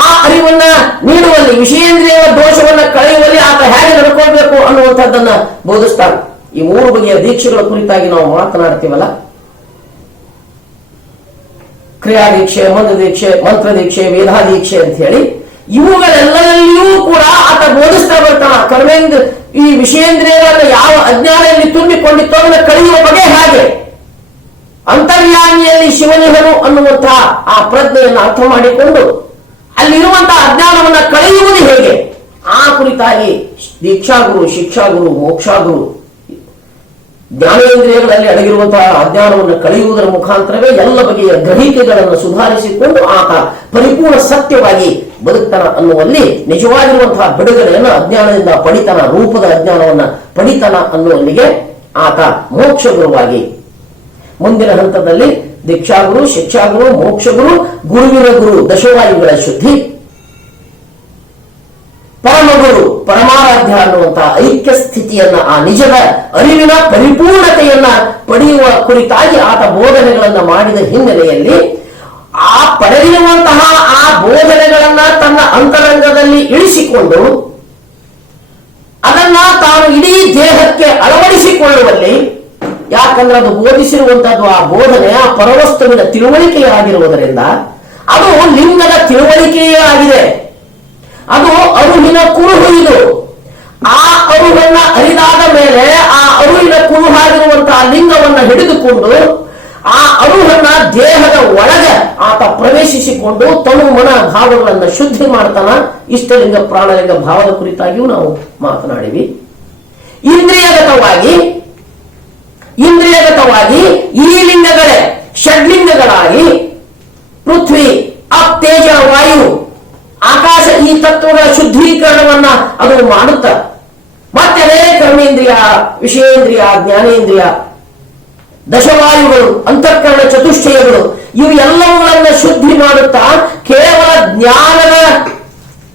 ಆ ಅರಿವನ್ನ ನೀಡುವಲ್ಲಿ, ವಿಷಯೇಂದ್ರಿಯಗಳ ದೋಷವನ್ನು ಕಳೆಯುವಲ್ಲಿ ಆತ ಹೇಗೆ ನಡ್ಕೊಳ್ಬೇಕು ಅನ್ನುವಂಥದ್ದನ್ನ ಬೋಧಿಸ್ತಾನೆ. ಈ 3 ಬಗೆಯ ದೀಕ್ಷೆಗಳ ಕುರಿತಾಗಿ ನಾವು ಮಾತನಾಡ್ತೀವಲ್ಲ, ಕ್ರಿಯಾ ದೀಕ್ಷೆ, ಮಂತ್ರ ದೀಕ್ಷೆ, ವೇದಾ ದೀಕ್ಷೆ ಅಂತ ಹೇಳಿ ಇವುಗಳೆಲ್ಲದಲ್ಲಿಯೂ ಕೂಡ ಆತ ಬೋಧಿಸ್ತಾ ಬರ್ತಾನ. ಕರ್ಮೇಂದ್ರ ಈ ವಿಷಯೇಂದ್ರಿಯಗಳನ್ನು ಯಾವ ಅಜ್ಞಾನದಲ್ಲಿ ತುಂಬಿಕೊಂಡಿತ್ತು ಅದನ್ನು ಕಳೆಯುವ ಬಗೆ ಹಾಗೆ, ಅಂತರ್ಯಾಮಿಯಲ್ಲಿ ಶಿವನಿಹನು ಅನ್ನುವಂತಹ ಆ ಪ್ರಜ್ಞೆಯನ್ನು ಅರ್ಥ ಮಾಡಿಕೊಂಡು ಅಲ್ಲಿರುವಂತಹ ಅಜ್ಞಾನವನ್ನು ಕಳೆಯುವುದು ಹೇಗೆ, ಆ ಕುರಿತಾಗಿ ದೀಕ್ಷಾಗುರು, ಶಿಕ್ಷಾಗುರು, ಮೋಕ್ಷಾಗುರು ಜ್ಞಾನೇಂದ್ರಿಯಗಳಲ್ಲಿ ಅಡಗಿರುವಂತಹ ಅಜ್ಞಾನವನ್ನು ಕಳೆಯುವುದರ ಮುಖಾಂತರವೇ ಎಲ್ಲ ಬಗೆಯ ಗ್ರಹಿಕೆಗಳನ್ನು ಸುಧಾರಿಸಿಕೊಂಡು ಆತ ಪರಿಪೂರ್ಣ ಸತ್ಯವಾಗಿ ಬದುಕ್ತಾನ ಅನ್ನುವಲ್ಲಿ ನಿಜವಾಗಿರುವಂತಹ ಬಿಡುಗಡೆಯನ್ನು ಅಜ್ಞಾನದಿಂದ ಪಡಿತಾನ, ರೂಪದ ಅಜ್ಞಾನವನ್ನ ಪಡಿತಾನ ಅನ್ನುವಲ್ಲಿಗೆ ಆತ ಮೋಕ್ಷ ಗುರುವಾಗಿ, ಮುಂದಿನ ಹಂತದಲ್ಲಿ ದೀಕ್ಷಾಗುರು, ಶಿಕ್ಷಾಗುರು, ಮೋಕ್ಷಗುರು, ಗುರುವಿನ ಗುರು ದಶವಾಯುಗಳ ಶುದ್ಧಿ, ಪರಮಗುರು ಪರಮಾರಾಧ್ಯ ಅನ್ನುವಂತಹ ಐಕ್ಯ ಸ್ಥಿತಿಯನ್ನ, ಆ ನಿಜದ ಅರಿವಿನ ಪರಿಪೂರ್ಣತೆಯನ್ನ ಪಡೆಯುವ ಕುರಿತಾಗಿ ಆತ ಬೋಧನೆಗಳನ್ನ ಮಾಡಿದ ಹಿನ್ನೆಲೆಯಲ್ಲಿ ಆ ಪಡೆದಿರುವಂತಹ ಆ ಬೋಧನೆಗಳನ್ನ ತನ್ನ ಅಂತರಂಗದಲ್ಲಿ ಇಳಿಸಿಕೊಂಡು ಅದನ್ನ ತಾನು ಇಡೀ ದೇಹಕ್ಕೆ ಅಳವಡಿಸಿಕೊಳ್ಳುವಲ್ಲಿ, ಯಾಕಂದ್ರೆ ಅದು ಬೋಧಿಸಿರುವಂತಹದ್ದು ಆ ಬೋಧನೆ ಆ ಪರವಸ್ತುವಿನ ತಿಳುವಳಿಕೆಯಾಗಿರುವುದರಿಂದ ಅದು ಲಿಂಗದ ತಿಳುವಳಿಕೆಯೇ ಆಗಿದೆ. ಅದು ಅರುಹಿನ ಕುರುಹು. ಇದು ಆ ಅರುಹನ್ನ ಅರಿದಾದ ಮೇಲೆ ಆ ಅರುಹಿನ ಕುರುಹಾಗಿರುವಂತಹ ಲಿಂಗವನ್ನ ಹಿಡಿದುಕೊಂಡು ಆ ಅರುಹನ್ನ ದೇಹದ ಒಳಗೆ ಆತ ಪ್ರವೇಶಿಸಿಕೊಂಡು ತನು ಮನ ಭಾವಗಳನ್ನು ಶುದ್ಧಿ ಮಾಡ್ತಾನ. ಇಷ್ಟಲಿಂಗ ಪ್ರಾಣಲಿಂಗ ಭಾವದ ಕುರಿತಾಗಿಯೂ ನಾವು ಮಾತನಾಡಿವಿ. ಇಂದ್ರಿಯಗತವಾಗಿ ಈ ಲಿಂಗಗಳೇ ಷಡ್ಲಿಂಗಗಳಾಗಿ ಪೃಥ್ವಿ, ಅಪ್, ತೇಜ, ವಾಯು, ಆಕಾಶ ಈ ತತ್ವಗಳ ಶುದ್ಧೀಕರಣವನ್ನ ಅದು ಮಾಡುತ್ತ ಮತ್ತೆ ಅದೇ ಕರ್ಮೇಂದ್ರಿಯ, ವಿಷಯೇಂದ್ರಿಯ, ಜ್ಞಾನೇಂದ್ರಿಯ, ದಶವಾಯುಗಳು, ಅಂತಃಕರಣ ಚತುಷ್ಟಯಗಳು ಇವು ಎಲ್ಲವುಗಳನ್ನ ಶುದ್ಧಿ ಮಾಡುತ್ತಾ ಕೇವಲ ಜ್ಞಾನದ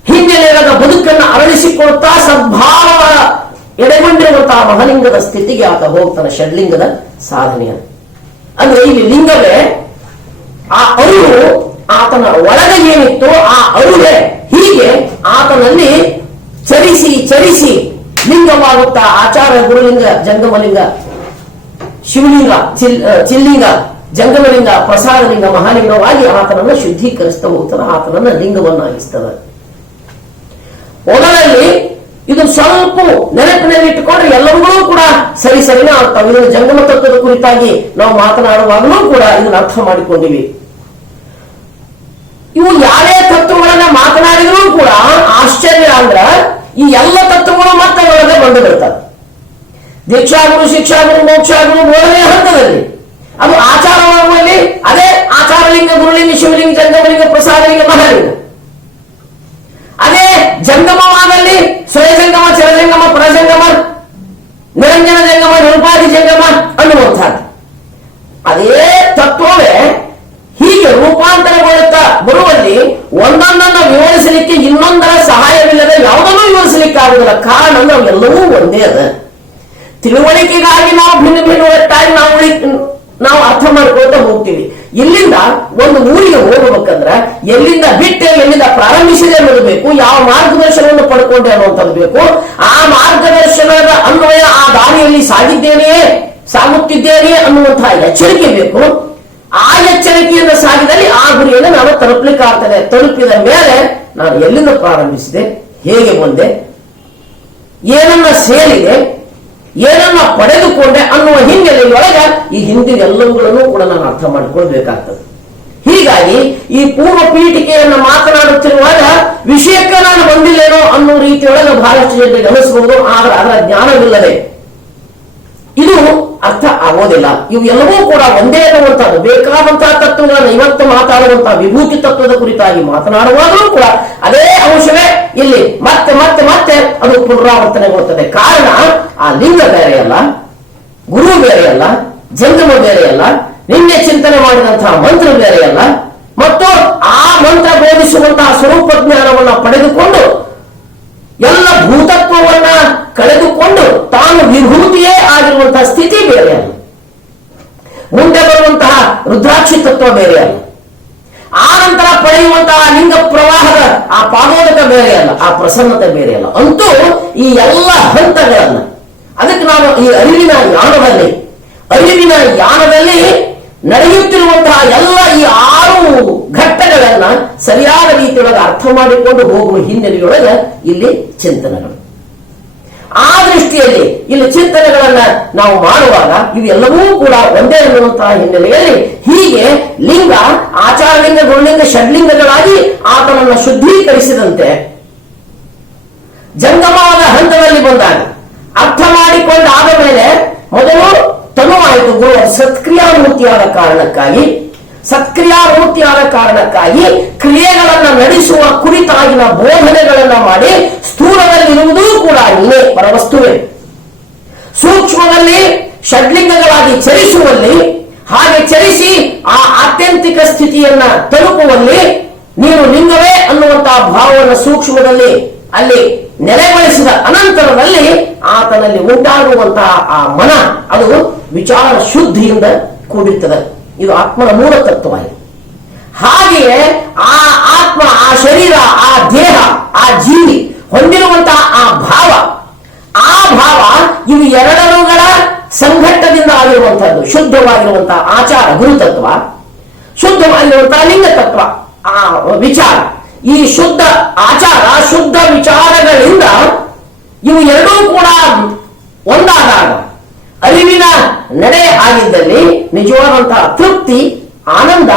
ಹಿನ್ನೆಲೆಯ ಬದುಕನ್ನು ಅರಳಿಸಿಕೊಳ್ತಾ ಸದ್ಭಾವ ಎಡೆಗೊಂಡಿರುವಂತಹ ಮಹಲಿಂಗದ ಸ್ಥಿತಿಗೆ ಆತ ಹೋಗ್ತಾನೆ. ಷಡ್ಲಿಂಗದ ಸಾಧನೆಯ ಅಂದ್ರೆ ಇಲ್ಲಿ ಲಿಂಗವೇ, ಆ ಅರಿವು ಆತನ ಒಳಗೆ ಏನಿತ್ತು ಆ ಅರಿವೇ ಹೀಗೆ ಆತನಲ್ಲಿ ಚರಿಸಿ ಚರಿಸಿ ಲಿಂಗವಾಗುತ್ತಾ ಆಚಾರ ಗುರುಲಿಂಗ ಜಂಗಮಲಿಂಗ ಶಿವಲಿಂಗ ಚಿಲ್ಲಿಂಗ ಜಂಗಮಲಿಂಗ ಪ್ರಸಾದಲಿಂಗ ಮಹಾಲಿಂಗವಾಗಿ ಆತನನ್ನು ಶುದ್ಧೀಕರಿಸ್ತಾ ಹೋಗ್ತಾನೆ, ಆತನನ್ನ ಲಿಂಗವನ್ನಾಗಿಸ್ತದೆ. ಮೊದಲಲ್ಲಿ ಇದು ಸ್ವಲ್ಪ ನೆನಪಿನಲ್ಲಿ ಇಟ್ಟುಕೊಂಡ್ರೆ ಎಲ್ಲವೂ ಕೂಡ ಸರಿ ಸರಿನೇ ಆಗ್ತಾವೆ. ಇದನ್ನು ಜಂಗಮ ತತ್ವದ ಕುರಿತಾಗಿ ನಾವು ಮಾತನಾಡುವಾಗಲೂ ಕೂಡ ಇದನ್ನು ಅರ್ಥ ಮಾಡಿಕೊಂಡಿವಿ. ಇವು ಯಾವೇ ತತ್ವಗಳನ್ನ ಮಾತನಾಡಿದ್ರೂ ಕೂಡ ಆಶ್ಚರ್ಯ ಅಂದ್ರ ಈ ಎಲ್ಲ ತತ್ವಗಳು ಮತ್ತೆ ಒಳಗೆ ಬಂದು ಬಿಡ್ತವೆ. ದೀಕ್ಷಾಗುರು, ಶಿಕ್ಷಾಗುರು, ಮೋಕ್ಷಾಗುರು ಬೋಧನೆಯ ಹಂತದಲ್ಲಿ ಅದು ಆಚಾರವಾಗುವಲ್ಲಿ ಅದೇ ಆಚಾರಲಿಂಗ, ಗುರುಲಿಂಗ, ಶಿವಲಿಂಗ, ಜಂಗಮಲಿಂಗ, ಪ್ರಸಾದಲಿಂಗ, ಮಹಾಲಿಂಗ. ಅದೇ ಜಂಗಮವಾದಲ್ಲಿ ಸ್ವಯಜಂಗಮ, ಚರಜಂಗಮ, ಪರಜಂಗಮ, ನಿರಂಜನ ಜಂಗಮ, ನಿರುಪಾಧಿ ಜಂಗಮ ಅನ್ನುವಂಥದ್ದು. ಅದೇ ತತ್ವವೇ ಹೀಗೆ ರೂಪಾಂತರಗೊಳ್ಳುತ್ತಾ ಬರುವಲ್ಲಿ ಒಂದೊಂದನ್ನು ವಿವರಿಸಲಿಕ್ಕೆ ಇನ್ನೊಂದರ ಸಹಾಯವಿಲ್ಲದೆ ಯಾವುದನ್ನೂ ವಿವರಿಸಲಿಕ್ಕೆ ಆಗುವುದಿಲ್ಲ. ಕಾರಣ ನಾವೆಲ್ಲವೂ ಒಂದೇ ಅದ. ತಿಳುವಳಿಕೆಗಾಗಿ ನಾವು ಭಿನ್ನ ಭಿನ್ನ ಒಟ್ಟಾಗಿ ನಾವು ಅರ್ಥ ಮಾಡ್ಕೊಳ್ತಾ ಹೋಗ್ತೀವಿ. ಇಲ್ಲಿಂದ ಒಂದು ಊರಿಗೆ ಹೋಗಬೇಕಂದ್ರ ಎಲ್ಲಿಂದ ಬಿಟ್ಟೆ, ಎಲ್ಲಿಂದ ಪ್ರಾರಂಭಿಸಿದೆ ಅನ್ನೋದು ಯಾವ ಮಾರ್ಗದರ್ಶನವನ್ನು ಪಡ್ಕೊಂಡೆ ಅನ್ನುವಂಥದ್ದು ಬೇಕು. ಆ ಮಾರ್ಗದರ್ಶನದ ಅನ್ವಯ ಆ ದಾರಿಯಲ್ಲಿ ಸಾಗುತ್ತಿದ್ದೇನೆಯೇ ಅನ್ನುವಂತಹ ಎಚ್ಚರಿಕೆ ಬೇಕು. ಆ ಎಚ್ಚರಿಕೆಯಿಂದ ಸಾಗಿದಲ್ಲಿ ಆ ಗುರಿಯನ್ನು ನಾನು ತಲುಪಲಿಕ್ಕೆ ಆಗ್ತದೆ. ತಲುಪಿದ ಮೇಲೆ ನಾನು ಎಲ್ಲಿಂದ ಪ್ರಾರಂಭಿಸಿದೆ, ಹೇಗೆ ಬಂದೆ, ಏನನ್ನ ಸೇರಿದೆ, ಏನನ್ನ ಪಡೆದುಕೊಂಡೆ ಅನ್ನುವ ಹಿನ್ನೆಲೆಯೊಳಗೆ ಈ ಹಿಂದಿನ ಎಲ್ಲವುಗಳನ್ನು ಕೂಡ ನಾನು ಅರ್ಥ ಮಾಡಿಕೊಳ್ಬೇಕಾಗ್ತದೆ. ಹೀಗಾಗಿ ಈ ಪೂರ್ವ ಪೀಠಿಕೆಯನ್ನು ಮಾತನಾಡುತ್ತಿರುವಾಗ ವಿಷಯಕ್ಕೆ ನಾನು ಬಂದಿಲ್ಲೇನೋ ಅನ್ನೋ ರೀತಿಯೊಳಗೆ ಬಹಳಷ್ಟು ಜನರಿಗೆ ಅನಿಸಬಹುದು. ಆದ್ರೆ ಅದರ ಜ್ಞಾನವಿಲ್ಲದೆ ಇದು ಅರ್ಥ ಆಗೋದಿಲ್ಲ. ಇವು ಎಲ್ಲವೂ ಕೂಡ ಒಂದೇ ಅನ್ನುವಂಥದ್ದು. ಬೇಕಾದಂತಹ ತತ್ವಗಳನ್ನು ಇವತ್ತು ಮಾತಾಡುವಂತಹ ವಿಭೂತಿ ತತ್ವದ ಕುರಿತಾಗಿ ಮಾತನಾಡುವಾಗಲೂ ಕೂಡ ಅದೇ ಅಂಶವೇ ಇಲ್ಲಿ ಮತ್ತೆ ಮತ್ತೆ ಮತ್ತೆ ಅದು ಪುನರಾವರ್ತನೆಗೊಳ್ಳುತ್ತದೆ. ಕಾರಣ ಆ ಲಿಂಗ ಬೇರೆಯಲ್ಲ, ಗುರು ಬೇರೆಯಲ್ಲ, ಜಂಗಮ ಬೇರೆಯಲ್ಲ, ನಿನ್ನೆ ಚಿಂತನೆ ಮಾಡಿದಂತಹ ಮಂತ್ರ ಬೇರೆಯಲ್ಲ, ಮತ್ತು ಆ ಮಂತ್ರ ಬೋಧಿಸುವಂತಹ ಸ್ವರೂಪ ಜ್ಞಾನವನ್ನು ಪಡೆದುಕೊಂಡು ಎಲ್ಲ ಭೂತತ್ವವನ್ನ ಕಳೆದುಕೊಂಡು ತಾನು ವಿಭೂತಿಯೇ ಆಗಿರುವಂತಹ ಸ್ಥಿತಿ ಬೇರೆಯಲ್ಲ. ಮುಂದೆ ಬರುವಂತಹ ರುದ್ರಾಕ್ಷಿ ತತ್ವ ಬೇರೆಯಲ್ಲ. ಆ ನಂತರ ಪಡೆಯುವಂತಹ ಲಿಂಗ ಪ್ರವಾಹದ ಆ ಪಾದೋದಕ ಬೇರೆಯಲ್ಲ, ಆ ಪ್ರಸನ್ನತೆ ಬೇರೆಯಲ್ಲ. ಅಂತೂ ಈ ಎಲ್ಲ ಹಂತಗಳನ್ನ ಅದಕ್ಕೆ ನಾವು ಈ ಅರಿವಿನ ಯಾನದಲ್ಲಿ ನಡೆಯುತ್ತಿರುವಂತಹ ಎಲ್ಲ ಈ 6 ಘಟ್ಟಗಳನ್ನ ಸರಿಯಾದ ರೀತಿಯೊಳಗೆ ಅರ್ಥ ಮಾಡಿಕೊಂಡು ಹೋಗುವ ಹಿನ್ನೆಲೆಯೊಳಗೆ ಇಲ್ಲಿ ಚಿಂತನೆಗಳು. ಆ ದೃಷ್ಟಿಯಲ್ಲಿ ಇಲ್ಲಿ ಚಿಂತನೆಗಳನ್ನ ನಾವು ಮಾಡುವಾಗ ಇವೆಲ್ಲವೂ ಕೂಡ ಒಂದೇ ಅನ್ನುವಂತಹ ಹಿನ್ನೆಲೆಯಲ್ಲಿ ಹೀಗೆ ಲಿಂಗ, ಆಚಾರಲಿಂಗ, ಗುರುಲಿಂಗ, ಷಡ್ಲಿಂಗಗಳಾಗಿ ಆತನನ್ನು ಶುದ್ಧೀಕರಿಸಿದಂತೆ ಜಂಗಮವಾದ ಹಂತದಲ್ಲಿ ಬಂದಾಗ ಅರ್ಥ ಮಾಡಿಕೊಂಡಾದ ಮೇಲೆ ಮೊದಲು ತನುವಾಯಿತು. ಗುರು ಸತ್ಕ್ರಿಯಾಮೂರ್ತಿಯಾದ ಕಾರಣಕ್ಕಾಗಿ ಕ್ರಿಯೆಗಳನ್ನ ನಡೆಸುವ ಕುರಿತಾಗಿನ ಬೋಧನೆಗಳನ್ನ ಮಾಡಿ ಸ್ಥೂಲದಲ್ಲಿರುವುದೂ ಕೂಡ ನೀನೇ ಪರವಸ್ತುವೆ, ಸೂಕ್ಷ್ಮದಲ್ಲಿ ಷಡ್ಲಿಂಗಗಳಾಗಿ ಚರಿಸುವಲ್ಲಿ, ಹಾಗೆ ಚರಿಸಿ ಆ ಆತ್ಯಂತಿಕ ಸ್ಥಿತಿಯನ್ನ ತಲುಪುವಲ್ಲಿ ನೀನು ಲಿಂಗವೇ ಅನ್ನುವಂತಹ ಭಾವವನ್ನು ಸೂಕ್ಷ್ಮದಲ್ಲಿ ಅಲ್ಲಿ ನೆಲೆಗೊಳಿಸಿದ ಅನಂತರದಲ್ಲಿ ಆತನಲ್ಲಿ ಉಂಟಾಗುವಂತಹ ಆ ಮನ ಅದು ವಿಚಾರ ಶುದ್ಧಿಯಿಂದ ಕೂಡಿರ್ತದೆ. ಇದು ಆತ್ಮನ ಮೂಲ ತತ್ವವಾಗಿದೆ. ಹಾಗೆಯೇ ಆ ಆತ್ಮ, ಆ ಶರೀರ, ಆ ದೇಹ, ಆ ಜೀವಿ ಹೊಂದಿರುವಂತಹ ಆ ಭಾವ ಇವು ಎರಡರುಗಳ ಸಂಘಟ್ಟದಿಂದ ಆಗಿರುವಂತಹದ್ದು. ಶುದ್ಧವಾಗಿರುವಂತಹ ಆಚಾರ ಗುರುತತ್ವ, ಶುದ್ಧವಾಗಿರುವಂತಹ ಲಿಂಗ ತತ್ವ, ಆ ವಿಚಾರ, ಈ ಶುದ್ಧ ಆಚಾರ, ಶುದ್ಧ ವಿಚಾರಗಳಿಂದ ಇವು ಎರಡೂ ಕೂಡ ಒಂದಾದಾಗ ಅರಿವಿನ ನಡೆ ಆಗಿದ್ದಲ್ಲಿ ನಿಜವಾದಂತಹ ತೃಪ್ತಿ, ಆನಂದ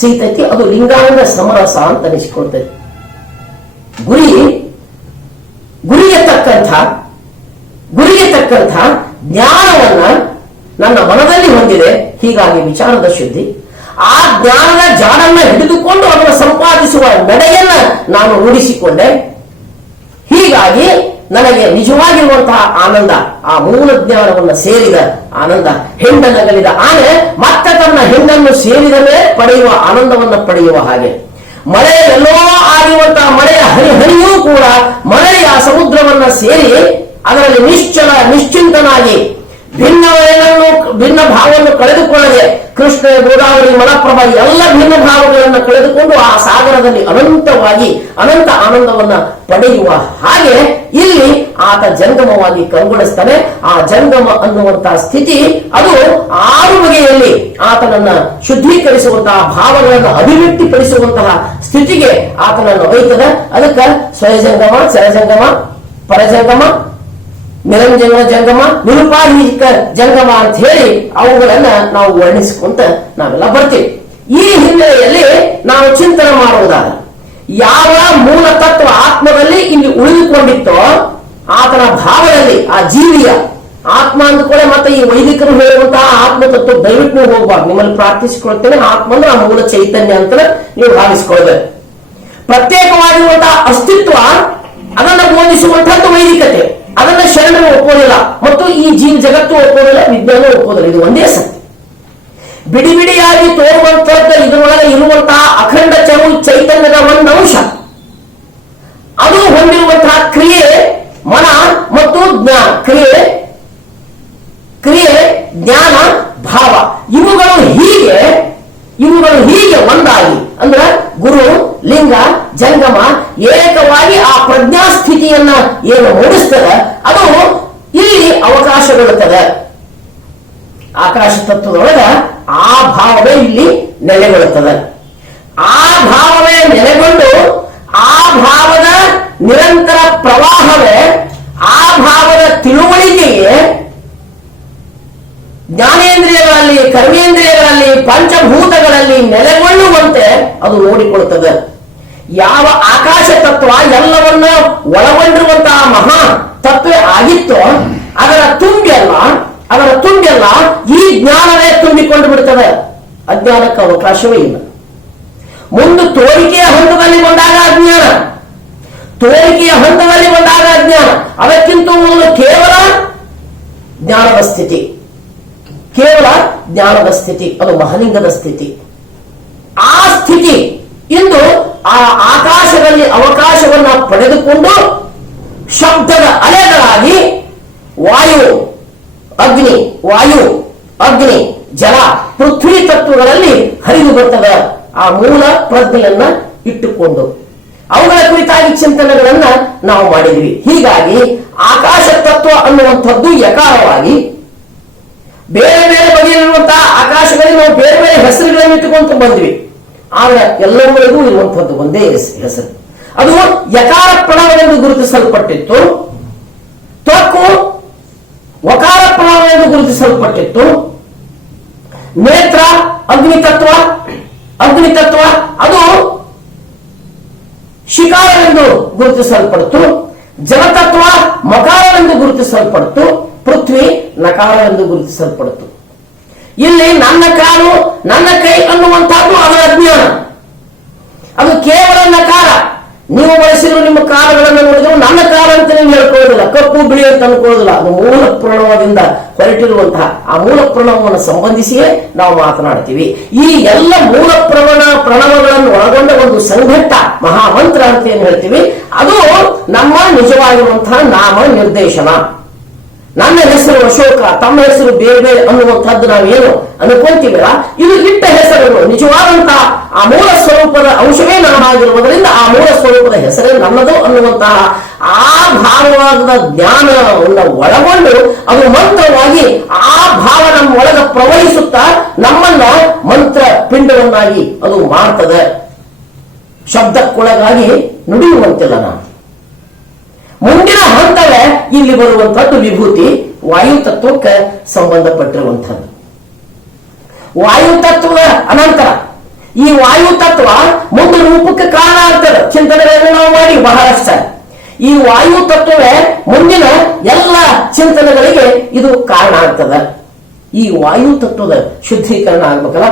ಸಿಗ್ತೈತಿ. ಅದು ಲಿಂಗಾನಂದ ಸಮರಸ ಅಂತ ಅನಿಸಿಕೊಳ್ತೈತಿ. ಗುರಿಗೆ ತಕ್ಕಂಥ ಜ್ಞಾನವನ್ನ ನನ್ನ ಮನದಲ್ಲಿ ಹೊಂದಿದೆ. ಹೀಗಾಗಿ ವಿಚಾರದ ಶುದ್ಧಿ, ಆ ಜ್ಞಾನದ ಜಾಡನ್ನ ಹಿಡಿದುಕೊಂಡು ಅದನ್ನು ಸಂಪಾದಿಸುವ ನಡೆಯನ್ನ ನಾನು ರೂಢಿಸಿಕೊಂಡೆ. ಹೀಗಾಗಿ ನನಗೆ ನಿಜವಾಗಿರುವಂತಹ ಆನಂದ, ಆ ಮೂಲ ಜ್ಞಾನವನ್ನು ಸೇರಿದ ಆನಂದ. ಹೆಂಡನಗಲಿದ ಆನೆ ಮತ್ತೆ ತನ್ನ ಹೆಣ್ಣನ್ನು ಸೇರಿದ ಮೇಲೆ ಪಡೆಯುವ ಆನಂದವನ್ನು ಪಡೆಯುವ ಹಾಗೆ, ಮಳೆ ಎಲ್ಲೋ ಆಗಿರುವಂತಹ ಮಳೆಯ ಹನಿಯೂ ಕೂಡ ಮಳೆಯ ಸಮುದ್ರವನ್ನ ಸೇರಿ ಅದರಲ್ಲಿ ನಿಶ್ಚಂತನಾಗಿ ಭಿನ್ನ ಭಾವವನ್ನು ಕಳೆದುಕೊಳ್ಳದೆ ಕೃಷ್ಣ, ಗೋದಾವರಿ, ಮಲಪ್ರಭಾ ಎಲ್ಲ ಭಿನ್ನ ಭಾವಗಳನ್ನು ಕಳೆದುಕೊಂಡು ಆ ಸಾಗರದಲ್ಲಿ ಅನಂತ ಆನಂದವನ್ನ ಪಡೆಯುವ ಹಾಗೆ ಇಲ್ಲಿ ಆತ ಜಂಗಮವಾಗಿ ಕಂಗೊಳಿಸ್ತಾನೆ. ಆ ಜಂಗಮ ಅನ್ನುವಂತಹ ಸ್ಥಿತಿ ಅದು 6 ಬಗೆಯಲ್ಲಿ ಆತನನ್ನ ಶುದ್ಧೀಕರಿಸುವಂತಹ ಭಾವಗಳನ್ನು ಅಭಿವ್ಯಕ್ತಿಪಡಿಸುವಂತಹ ಸ್ಥಿತಿಗೆ ಆತನನ್ನು ಒಯ್ತದೆ. ಅದಕ್ಕೆ ಸ್ವಯಜಂಗಮ, ಚರಜಂಗಮ, ಪರಜಂಗಮ, ನಿರಂಜನ ಜಂಗಮ, ನಿರುಪಾಧಿಕ ಜಂಗಮ ಅಂತ ಹೇಳಿ ಅವುಗಳನ್ನ ನಾವು ವರ್ಣಿಸಿಕೊಂತ ನಾವೆಲ್ಲ ಬರ್ತೀವಿ. ಈ ಹಿನ್ನೆಲೆಯಲ್ಲಿ ನಾವು ಚಿಂತನೆ ಮಾಡುವುದಾದ ಯಾವ ಮೂಲ ತತ್ವ ಆತ್ಮದಲ್ಲಿ ಇಲ್ಲಿ ಉಳಿದುಕೊಂಡಿತ್ತೋ ಆತನ ಭಾವದಲ್ಲಿ ಆ ಜೀವಿಯ ಆತ್ಮ ಅಂದುಕೊಳ್ಳೆ ಮತ್ತೆ ಈ ವೈದಿಕರು ಹೇಳುವಂತಹ ಆತ್ಮ ತತ್ವ ದಯವಿಟ್ಟು ನೀವು ಹೋಗ್ಬಾರ್ದು. ನಿಮ್ಮಲ್ಲಿ ಪ್ರಾರ್ಥಿಸಿಕೊಳ್ತೇನೆ, ಆತ್ಮ ಅಂದ್ರೆ ಆ ಮೂಲ ಚೈತನ್ಯ ಅಂತ ನೀವು ಭಾವಿಸಿಕೊಳ್ಬೇಕು. ಪ್ರತ್ಯೇಕವಾಗಿರುವಂತಹ ಅಸ್ತಿತ್ವ ಅದನ್ನ ಬೋಧಿಸುವಂತಹದ್ದು ವೈದಿಕತೆ. ಅದನ್ನ ಶರಣರು ಒಪ್ಪೋದಿಲ್ಲ ಮತ್ತು ಈ ಜೀವ ಜಗತ್ತು ಒಪ್ಪೋದಿಲ್ಲ, ವಿಜ್ಞಾನ ಒಪ್ಪೋದಿಲ್ಲ. ಇದು ಒಂದೇ ಸತ್ಯ. ಬಿಡಿ ಬಿಡಿಯಾಗಿ ತೋರುವಂತಹದ್ದು ಇದರೊಳಗೆ ಇರುವಂತಹ ಅಖಂಡ ಚೈತನ್ಯದ ಒಂದು ಅಂಶ. ಅದು ಹೊಂದಿರುವಂತಹ ಕ್ರಿಯೆ ಮನ ಮತ್ತು ಜ್ಞಾನ, ಕ್ರಿಯೆ ಜ್ಞಾನ ಭಾವ ಇವುಗಳು ಹೀಗೆ ಒಂದಾಗಿ ಅಂದ್ರೆ ಗುರು, ಲಿಂಗ, ಜಂಗಮ ಏಕವಾಗಿ ಆ ಪ್ರಜ್ಞಾಸ್ಥಿತಿಯನ್ನ ಏನು ಮೂಡಿಸ್ತದೆ ಅದು ಇಲ್ಲಿ ಅವಕಾಶಗೊಳ್ಳುತ್ತದೆ. ಆಕಾಶ ತತ್ವದೊಳಗ ಆ ಭಾವವೇ ಇಲ್ಲಿ ನೆಲೆಗೊಳ್ಳುತ್ತದೆ. ಆ ಭಾವವೇ ನೆಲೆಗೊಂಡು ಆ ಭಾವದ ನಿರಂತರ ಪ್ರವಾಹವೇ ಆ ಭಾವದ ತಿಳುವಳಿಕೆಯೇ ಜ್ಞಾನೇಂದ್ರಿಯಗಳಲ್ಲಿ, ಕರ್ಮೇಂದ್ರಿಯಗಳಲ್ಲಿ, ಪಂಚಭೂತಗಳಲ್ಲಿ ನೆಲೆಗೊಳ್ಳುವಂತೆ ಅದು ನೋಡಿಕೊಳ್ಳುತ್ತದೆ. ಯಾವ ಆಕಾಶ ತತ್ವ ಎಲ್ಲವನ್ನ ಒಳಗೊಂಡಿರುವಂತಹ ಮಹಾ ತತ್ವ ಆಗಿತ್ತೋ ಅದರ ತುಂಬ್ಯಲ್ಲ ಈ ಜ್ಞಾನವೇ ತುಂಬಿಕೊಂಡು ಬಿಡುತ್ತದೆ. ಅಜ್ಞಾನಕ್ಕೆ ಅವಕಾಶವೇ ಇಲ್ಲ. ಮುಂದೆ ತೋರಿಕೆಯ ಹಂತದಲ್ಲಿ ಬಂದಾಗ ಅಜ್ಞಾನ, ಅದಕ್ಕಿಂತ ಮೊದಲು ಕೇವಲ ಜ್ಞಾನದ ಸ್ಥಿತಿ, ಅದು ಮಹಲಿಂಗದ ಸ್ಥಿತಿ. ಆ ಸ್ಥಿತಿ ಇಂದು ಆ ಆಕಾಶದಲ್ಲಿ ಅವಕಾಶವನ್ನ ಪಡೆದುಕೊಂಡು ಶಬ್ದದ ಅಲೆಗಳಾಗಿ ವಾಯು ಅಗ್ನಿ ಜಲ ಪೃಥ್ವಿ ತತ್ವಗಳಲ್ಲಿ ಹರಿದು ಬರ್ತದೆ. ಆ ಮೂಲ ಪ್ರಜ್ಞೆಯನ್ನ ಇಟ್ಟುಕೊಂಡು ಅವುಗಳ ಕುರಿತಾಗಿ ಚಿಂತನೆಗಳನ್ನ ನಾವು ಮಾಡಿದ್ವಿ. ಹೀಗಾಗಿ ಆಕಾಶ ತತ್ವ ಅನ್ನುವಂಥದ್ದು ಯಕಾರವಾಗಿ ಬೇರೆ ಬೇರೆ ಬಗೆಯಲ್ಲಿರುವಂತಹ ಆಕಾಶಗಳಿಗೆ ನಾವು ಬೇರೆ ಬೇರೆ ಹೆಸರುಗಳನ್ನು ಇಟ್ಟುಕೊಂತ ಬಂದ್ವಿ. ಆದ್ರೆ ಎಲ್ಲವುಗಳಿಗೂ ಇರುವಂತಹದ್ದು ಒಂದೇ ಹೆಸರು. ಅದು ಯಕಾರ ಪ್ರಣವವೆಂದು ಗುರುತಿಸಲ್ಪಟ್ಟಿತ್ತು, ತ್ವಕ್ಕು ವಕಾರ ಪ್ರಣವವೆಂದು ಗುರುತಿಸಲ್ಪಟ್ಟಿತ್ತು, ನೇತ್ರ ಅಗ್ನಿ ತತ್ವ ಅದು ಶಿಕಾರವೆಂದು ಗುರುತಿಸಲ್ಪಡ್ತು, ಜಲತತ್ವ ಮಕಾರವೆಂದು ಗುರುತಿಸಲ್ಪಡ್ತು, ಪೃಥ್ವಿ ನಕಾರವೆಂದು ಗುರುತಿಸಲ್ಪಡ್ತು. ಇಲ್ಲಿ ನನ್ನ ಕಾಲು ನನ್ನ ಕೈ ಅನ್ನುವಂಥದ್ದು ಅದರ ಅಜ್ಞಾನ. ಅದು ಕೇವಲ ನಕಾರ. ನೀವು ಬಳಸಿದ್ರು ನಿಮ್ಮ ಕಾಲಗಳನ್ನು ನೋಡಿದ್ರು ನನ್ನ ಕಾಲ ಅಂತ ನೀವು ಹೇಳ್ಕೊಳ್ಳೋದಿಲ್ಲ, ಕಪ್ಪು ಬಿಳಿ ಅಂತ ಅನ್ಕೊಳ್ಳೋದಿಲ್ಲ. ಅದು ಮೂಲ ಪ್ರಣವದಿಂದ ಹೊರಟಿರುವಂತಹ ಆ ಮೂಲ ಪ್ರಣವವನ್ನು ಸಂಬಂಧಿಸಿಯೇ ನಾವು ಮಾತನಾಡ್ತೀವಿ. ಈ ಎಲ್ಲ ಮೂಲ ಪ್ರಣವಗಳನ್ನು ಒಳಗೊಂಡ ಒಂದು ಸಂಘಟ್ಟ ಮಹಾಮಂತ್ರ ಅಂತ ಏನ್ ಹೇಳ್ತೀವಿ, ಅದು ನಮ್ಮ ನಿಜವಾಗಿರುವಂತಹ ನಾಮ ನಿರ್ದೇಶನ. ನನ್ನ ಹೆಸರು ಅಶೋಕ, ತಮ್ಮ ಹೆಸರು ಬೇರೆ ಬೇರೆ ಅನ್ನುವಂಥದ್ದು ನಾವೇನು ಅನ್ಕೊಂತೀವಲ್ಲ, ಇದು ಇಟ್ಟ ಹೆಸರುಗಳು ನಿಜವಾದಂತಹ ಆ ಮೂಲ ಸ್ವರೂಪದ ಅಂಶವೇ ನಾವಾಗಿರುವುದರಿಂದ ಆ ಮೂಲ ಸ್ವರೂಪದ ಹೆಸರೇ ನನ್ನದು ಅನ್ನುವಂತಹ ಆ ಭಾವವಾದ ಜ್ಞಾನವನ್ನು ಒಳಗೊಂಡು ಅದು ಮಂತ್ರವಾಗಿ ಆ ಭಾವ ನಮ್ಮ ಒಳಗ ಪ್ರವಹಿಸುತ್ತಾ ನಮ್ಮನ್ನ ಮಂತ್ರ ಪಿಂಡವನ್ನಾಗಿ ಅದು ಮಾಡ್ತದೆ. ಶಬ್ದಕ್ಕೊಳಗಾಗಿ ನುಡಿಯುವಂತಿಲ್ಲ ನಾನು. ಮುಂದಿನ ಹಂತವೇ ಇಲ್ಲಿ ಬರುವಂತಹದ್ದು ವಿಭೂತಿ, ವಾಯು ತತ್ವಕ್ಕೆ ಸಂಬಂಧಪಟ್ಟಿರುವಂತಹದ್ದು. ವಾಯು ತತ್ವದ ಅನಂತರ ಈ ವಾಯು ತತ್ವ ಮುಂದೆ ರೂಪಕ್ಕೆ ಕಾರಣ ಆಗ್ತದೆ. ಚಿಂತನೆಗಳನ್ನು ನಾವು ಮಾಡಿ ಬಹಳಷ್ಟ. ಈ ವಾಯು ತತ್ವವೇ ಮುಂದಿನ ಎಲ್ಲ ಚಿಂತನೆಗಳಿಗೆ ಇದು ಕಾರಣ ಆಗ್ತದೆ. ಈ ವಾಯು ತತ್ವದ ಶುದ್ಧೀಕರಣ ಆಗ್ಬೇಕಲ್ಲ.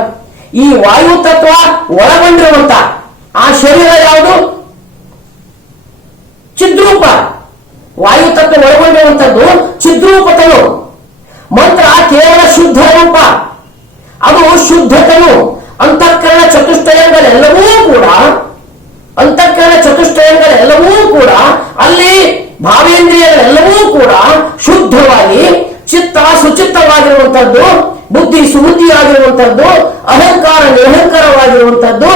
ಈ ವಾಯು ತತ್ವ ಒಳಗೊಂಡಿರುವಂತ ಆ ಶರೀರ ಯಾವುದು? ಚಿದ್ರೂಪ. ವಾಯು ತತ್ವ ಒಳಗೊಂಡಿರುವಂತದ್ದು ಚಿದ್ರೂಪತನು. ಮಂತ್ರ ಕೇವಲ ಶುದ್ಧ ರೂಪ, ಅದು ಶುದ್ಧತನು. ಅಂತಃಕರಣ ಚತುಷ್ಟಯಗಳೆಲ್ಲವೂ ಕೂಡ ಅಲ್ಲಿ ಭಾವೇಂದ್ರಿಯಗಳೆಲ್ಲವೂ ಕೂಡ ಶುದ್ಧವಾಗಿ ಚಿತ್ತ ಸುಚಿತ್ತವಾಗಿರುವಂತಹದ್ದು, ಬುದ್ಧಿ ಸುಬುದ್ಧಿಯಾಗಿರುವಂತಹದ್ದು, ಅಹಂಕಾರ ನಿರಹಂಕಾರವಾಗಿರುವಂತಹದ್ದು,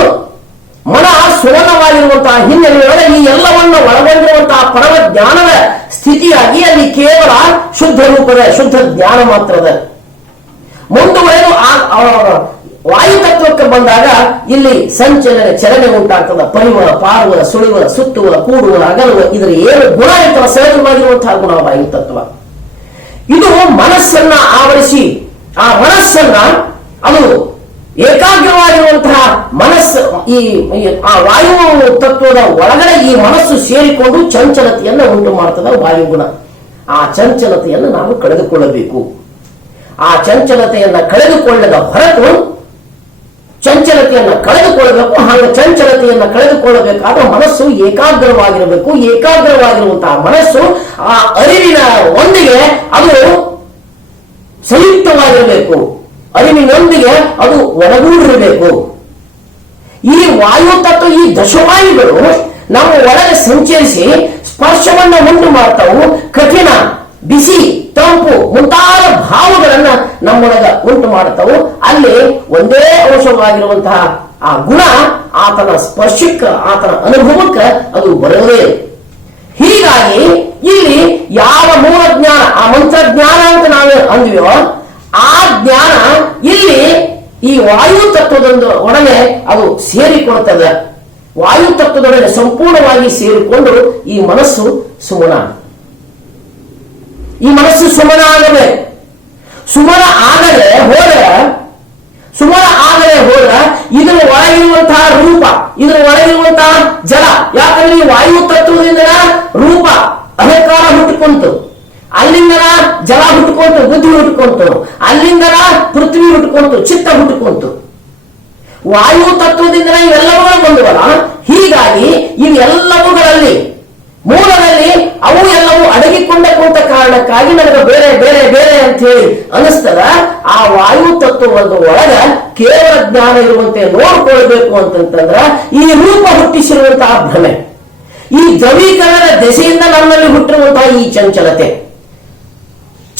ಮನ ಸುವರ್ಣವಾಗಿರುವಂತಹ ಹಿನ್ನೆಲೆಯೊಳಗೆ ಈ ಎಲ್ಲವನ್ನು ಒಳಗೊಂಡಿರುವಂತಹ ಪರಮ ಜ್ಞಾನದ ಸ್ಥಿತಿಯಾಗಿ ಅಲ್ಲಿ ಕೇವಲ ಶುದ್ಧ ರೂಪದ ಶುದ್ಧ ಜ್ಞಾನ ಮಾತ್ರದ. ಮುಂದುವರೆದು ವಾಯು ತತ್ವಕ್ಕೆ ಬಂದಾಗ ಇಲ್ಲಿ ಸಂಚಲನೆ ಚಲನೆ ಉಂಟಾಗ್ತದ. ಪರಿಮಳ, ಪಾರುವ, ಸುಳಿವ, ಸುತ್ತುವ, ಕೂಡುವ, ಅಗಲುವ, ಇದರ ಏನು ಗುಣ ಇರ್ತವ ಸಹಜವಾಗಿರುವಂತಹ ಗುಣ ವಾಯು ತತ್ವ. ಇದು ಮನಸ್ಸನ್ನ ಆವರಿಸಿ ಆ ಮನಸ್ಸನ್ನ ಅದು ಏಕಾಗ್ರವಾಗಿರುವಂತಹ ಮನಸ್ಸು ಆ ವಾಯು ತತ್ವದ ಒಳಗಡೆ ಈ ಮನಸ್ಸು ಸೇರಿಕೊಂಡು ಚಂಚಲತೆಯನ್ನು ಉಂಟು ಮಾಡ್ತದ ವಾಯುಗುಣ. ಆ ಚಂಚಲತೆಯನ್ನು ನಾವು ಕಳೆದುಕೊಳ್ಳಬೇಕು. ಆ ಚಂಚಲತೆಯನ್ನ ಕಳೆದುಕೊಳ್ಳದ ಹೊರತು ಚಂಚಲತೆಯನ್ನ ಕಳೆದುಕೊಳ್ಳಬೇಕು. ಹಾಗೆ ಚಂಚಲತೆಯನ್ನ ಕಳೆದುಕೊಳ್ಳಬೇಕಾದ್ರೆ ಮನಸ್ಸು ಏಕಾಗ್ರವಾಗಿರಬೇಕು. ಏಕಾಗ್ರವಾಗಿರುವಂತಹ ಮನಸ್ಸು ಆ ಅರಿವಿನ ಒಂದಿಗೆ ಅದು ಸಂಯುಕ್ತವಾಗಿರಬೇಕು. ಅರಿವಿನೊಂದಿಗೆ ಅದು ಒಳಗೂಡಿರಬೇಕು. ಈ ವಾಯು ತತ್ವ, ಈ ದಶವಾಯುಗಳು ನಮ್ಮ ಒಳಗೆ ಸಂಚರಿಸಿ ಸ್ಪರ್ಶವನ್ನ ಉಂಟು ಮಾಡ್ತಾವು. ಕಠಿಣ, ಬಿಸಿ, ತಂಪು ಮುಂತಾದ ಭಾವಗಳನ್ನ ನಮ್ಮೊಳಗ ಉಂಟು ಮಾಡ್ತಾವು. ಅಲ್ಲಿ ಒಂದೇ ಅಂಶವಾಗಿರುವಂತಹ ಆ ಗುಣ ಆತನ ಸ್ಪರ್ಶಕ್ಕ, ಆತನ ಅನುಭವಕ್ಕೆ ಅದು ಬರೋದೇ. ಹೀಗಾಗಿ ಇಲ್ಲಿ ಯಾವ ಮೂಲ ಜ್ಞಾನ, ಆ ಮಂತ್ರ ಜ್ಞಾನ ಅಂತ ನಾವೇ ಅಂದ್ವೋ, ಆ ಜ್ಞಾನ ಇಲ್ಲಿ ಈ ವಾಯು ತತ್ವದೊಂದು ಒಡನೆ ಅದು ಸೇರಿಕೊಳ್ತದೆ. ವಾಯು ತತ್ವದೊಡನೆ ಸಂಪೂರ್ಣವಾಗಿ ಸೇರಿಕೊಂಡು ಈ ಮನಸ್ಸು ಸುಮನ, ಈ ಮನಸ್ಸು ಸುಮನ ಆಗಬೇಕು. ಸುಮನ ಆಗದೆ ಹೋದ ಇದರ ಒಳಗಿರುವಂತಹ ರೂಪ, ಇದರ ಒಳಗಿರುವಂತಹ ಜಲ. ಯಾಕಂದ್ರೆ ಈ ವಾಯು ತತ್ವದಿಂದ ರೂಪ ಅಹಂಕಾರ ಹುಟ್ಟುಕೊಂತು, ಅಲ್ಲಿಂದ ಜಲ ಹುಟ್ಟುಕೊಂತು, ಬುದ್ಧಿ ಹುಟ್ಟುಕೊಂತು, ಅಲ್ಲಿಂದ ಪೃಥ್ವಿ ಹುಟ್ಟುಕೊಂತು, ಚಿತ್ತ ಹುಟ್ಟುಕೊಂತು. ವಾಯು ತತ್ವದಿಂದ ಇವೆಲ್ಲವೂ ಬಂದವಲ್ಲ. ಹೀಗಾಗಿ ಇವೆಲ್ಲವುಗಳಲ್ಲಿ ಮೂಲದಲ್ಲಿ ಅವು ಎಲ್ಲವೂ ಅಡಗಿಕೊಂಡ ಕುಂತ ಕಾರಣಕ್ಕಾಗಿ ನನಗೆ ಬೇರೆ ಬೇರೆ ಬೇರೆ ಅಂತ ಹೇಳಿ ಅನಿಸ್ತದ. ಆ ವಾಯು ತತ್ವದ ಒಳಗ ಕೇವಲ ಜ್ಞಾನ ಇರುವಂತೆ ನೋಡ್ಕೊಳ್ಬೇಕು ಅಂತಂತಂದ್ರ ಈ ರೂಪ ಹುಟ್ಟಿಸಿರುವಂತಹ ಭ್ರಮೆ, ಈ ದ್ರವೀಕರಣದ ದೆಸೆಯಿಂದ ನನ್ನಲ್ಲಿ ಹುಟ್ಟಿರುವಂತಹ ಈ ಚಂಚಲತೆ,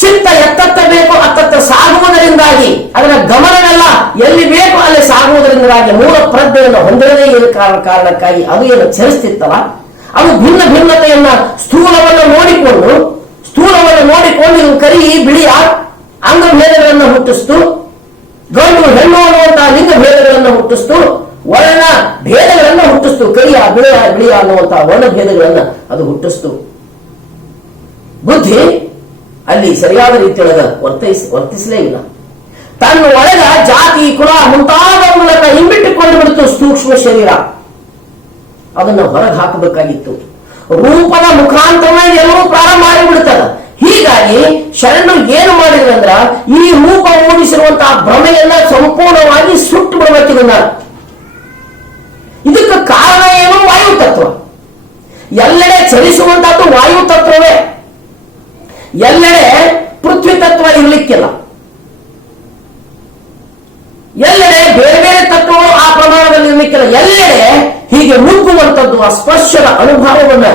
ಚಿತ್ತ ಎತ್ತತ್ತ ಬೇಕು ಅತ್ತತ್ತ ಸಾಗುವುದರಿಂದಾಗಿ ಅದರ ಗಮನವೆಲ್ಲ ಎಲ್ಲಿ ಬೇಕು ಅಲ್ಲಿ ಸಾಗುವುದರಿಂದಾಗಿ ಮೂಲ ಪ್ರಜ್ಞೆಯನ್ನು ಹೊಂದಿರದೇ ಇರೋ ಕಾರಣಕ್ಕಾಗಿ ಅದು ಏನು ಚಲಿಸ್ತಿತ್ತಲ್ಲ, ಅದು ಭಿನ್ನ ಭಿನ್ನತೆಯನ್ನ ಸ್ಥೂಲವನ್ನು ನೋಡಿಕೊಂಡು ಇದು ಕರಿ ಬಿಳಿಯ ಅಂಗಭೇದಗಳನ್ನು ಹುಟ್ಟಿಸ್ತು, ಗಂಡು ಹೆಣ್ಣು ಅನ್ನುವಂತಹ ಲಿಂಗ ಭೇದಗಳನ್ನು ಹುಟ್ಟಿಸ್ತು, ವರ್ಣ ಭೇದಗಳನ್ನು ಹುಟ್ಟಿಸ್ತು. ಕರಿಯ ಬಿಳಿಯ ಅನ್ನುವಂತಹ ವರ್ಣ ಭೇದಗಳನ್ನ ಅದು ಹುಟ್ಟಿಸ್ತು. ಬುದ್ಧಿ ಅಲ್ಲಿ ಸರಿಯಾದ ರೀತಿಯೊಳಗ ವರ್ತಿಸಲೇ ಇಲ್ಲ. ತನ್ನ ಒಳಗ ಜಾತಿ, ಕುಲ ಮುಂತಾದವುಗಳನ್ನ ಹಿಂಬಿಟ್ಟುಕೊಂಡು ಬಿಡ್ತು ಸೂಕ್ಷ್ಮ ಶರೀರ. ಅದನ್ನು ಹೊರಗೆ ಹಾಕಬೇಕಾಗಿತ್ತು. ರೂಪದ ಮುಖಾಂತರವಾಗಿ ಎಲ್ಲವೂ ಪ್ರಾರಂಭ ಮಾಡಿಬಿಡ್ತದ. ಹೀಗಾಗಿ ಶರಣರು ಏನು ಮಾಡಿದ್ರಂದ್ರ ಈ ರೂಪ ಮೂಡಿಸಿರುವಂತಹ ಭ್ರಮೆಯನ್ನ ಸಂಪೂರ್ಣವಾಗಿ ಸುಟ್ಟು ಬಿಡಬೇಕಿದನ್ನ. ಇದಕ್ಕೆ ಕಾರಣ ಏನು? ವಾಯು ತತ್ವ. ಎಲ್ಲೆಡೆ ಚಲಿಸುವಂತಹದ್ದು ವಾಯು ತತ್ವವೇ. ಎಲ್ಲೆಡೆ ಪೃಥ್ವಿ ತತ್ವ ಇರಲಿಕ್ಕಿಲ್ಲ. ಎಲ್ಲೆಡೆ ಬೇರೆ ಬೇರೆ ತತ್ವಗಳು ಆ ಪ್ರಮಾಣದಲ್ಲಿ ಇರಲಿಕ್ಕಿಲ್ಲ. ಎಲ್ಲೆಡೆ ಹೀಗೆ ನುಗ್ಗುವಂಥದ್ದು ಆ ಸ್ಪರ್ಶದ ಅನುಭವವನ್ನ,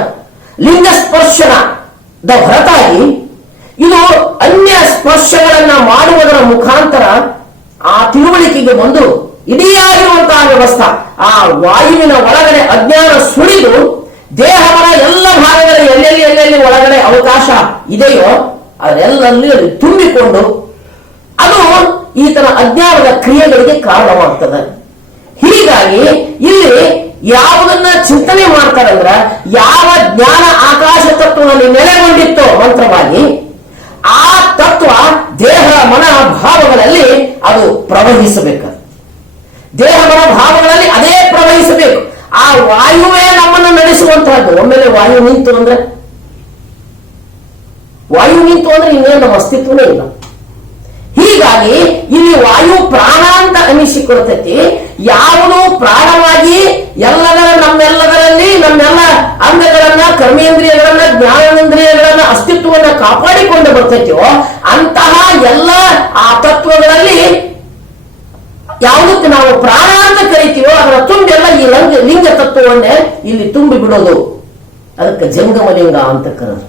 ಲಿಂಗ ಸ್ಪರ್ಶನದ ಹೊರತಾಗಿ ಇದು ಅನ್ಯ ಸ್ಪರ್ಶಗಳನ್ನ ಮಾಡುವುದರ ಮುಖಾಂತರ ಆ ತಿಳುವಳಿಕೆಗೆ ಬಂದು ಇಡೀ ಆಗಿರುವಂತಹ ವ್ಯವಸ್ಥೆ ಆ ವಾಯುವಿನ ಒಳಗಡೆ ಅಜ್ಞಾನ ಸುಳಿದು ದೇಹದ ಎಲ್ಲ ಭಾಗಗಳ ಎಲ್ಲೆಲ್ಲಿ ಒಳಗಡೆ ಅವಕಾಶ ಇದೆಯೋ ಅದೆಲ್ಲಲ್ಲಿ ತುಂಬಿಕೊಂಡು ಅದು ಈತನ ಅಜ್ಞಾನದ ಕ್ರಿಯೆಗಳಿಗೆ ಕಾರಣವಾಗ್ತದೆ. ಹೀಗಾಗಿ ಇಲ್ಲಿ ಯಾವುದನ್ನ ಚಿಂತನೆ ಮಾಡ್ತಾರಂದ್ರ ಯಾವ ಜ್ಞಾನ ಆಕಾಶ ತತ್ವದಲ್ಲಿ ನೆಲೆಗೊಂಡಿತ್ತೋ ಮಂತ್ರವಾಗಿ ಆ ತತ್ವ ದೇಹ ಮನ ಭಾವಗಳಲ್ಲಿ ಅದು ಪ್ರವಹಿಸಬೇಕು. ದೇಹ ಮನ ಭಾವಗಳಲ್ಲಿ ಅದೇ ಪ್ರವಹಿಸಬೇಕು. ಆ ವಾಯುವೇ ನಮ್ಮನ್ನು ನಡೆಸುವಂತಹದ್ದು. ಒಮ್ಮೆಲೆ ವಾಯು ನಿಂತು ಅಂದ್ರೆ ಇನ್ನೇನು ನಮ್ಮ ಅಸ್ತಿತ್ವನೇ ಇಲ್ಲ. ಹೀಗಾಗಿ ಇಲ್ಲಿ ವಾಯು ಪ್ರಾಣ ಅಂತ ಅನಿಸಿಕೊಳ್ತೈತಿ. ಯಾವುದು ಪ್ರಾಣವಾಗಿ ನಮ್ಮೆಲ್ಲದರಲ್ಲಿ ನಮ್ಮೆಲ್ಲ ಅಂಗಗಳನ್ನ, ಕರ್ಮೇಂದ್ರಿಯಗಳನ್ನ, ಜ್ಞಾನೇಂದ್ರಿಯಗಳನ್ನ ಅಸ್ತಿತ್ವವನ್ನ ಕಾಪಾಡಿಕೊಂಡು ಬರ್ತೈತಿಯೋ ಅಂತಹ ಎಲ್ಲ ಆ ತತ್ವಗಳಲ್ಲಿ ಯಾವುದಕ್ಕೆ ನಾವು ಪ್ರಾಣ ಅಂತ ಕರಿತೀವೋ ಅದರ ತುಂಬೆಲ್ಲ ಈ ಲಿಂಗ ತತ್ವವನ್ನೇ ಇಲ್ಲಿ ತುಂಬಿ ಬಿಡೋದು. ಅದಕ್ಕೆ ಜಂಗಮ ಲಿಂಗ ಅಂತ ಕರೆದು.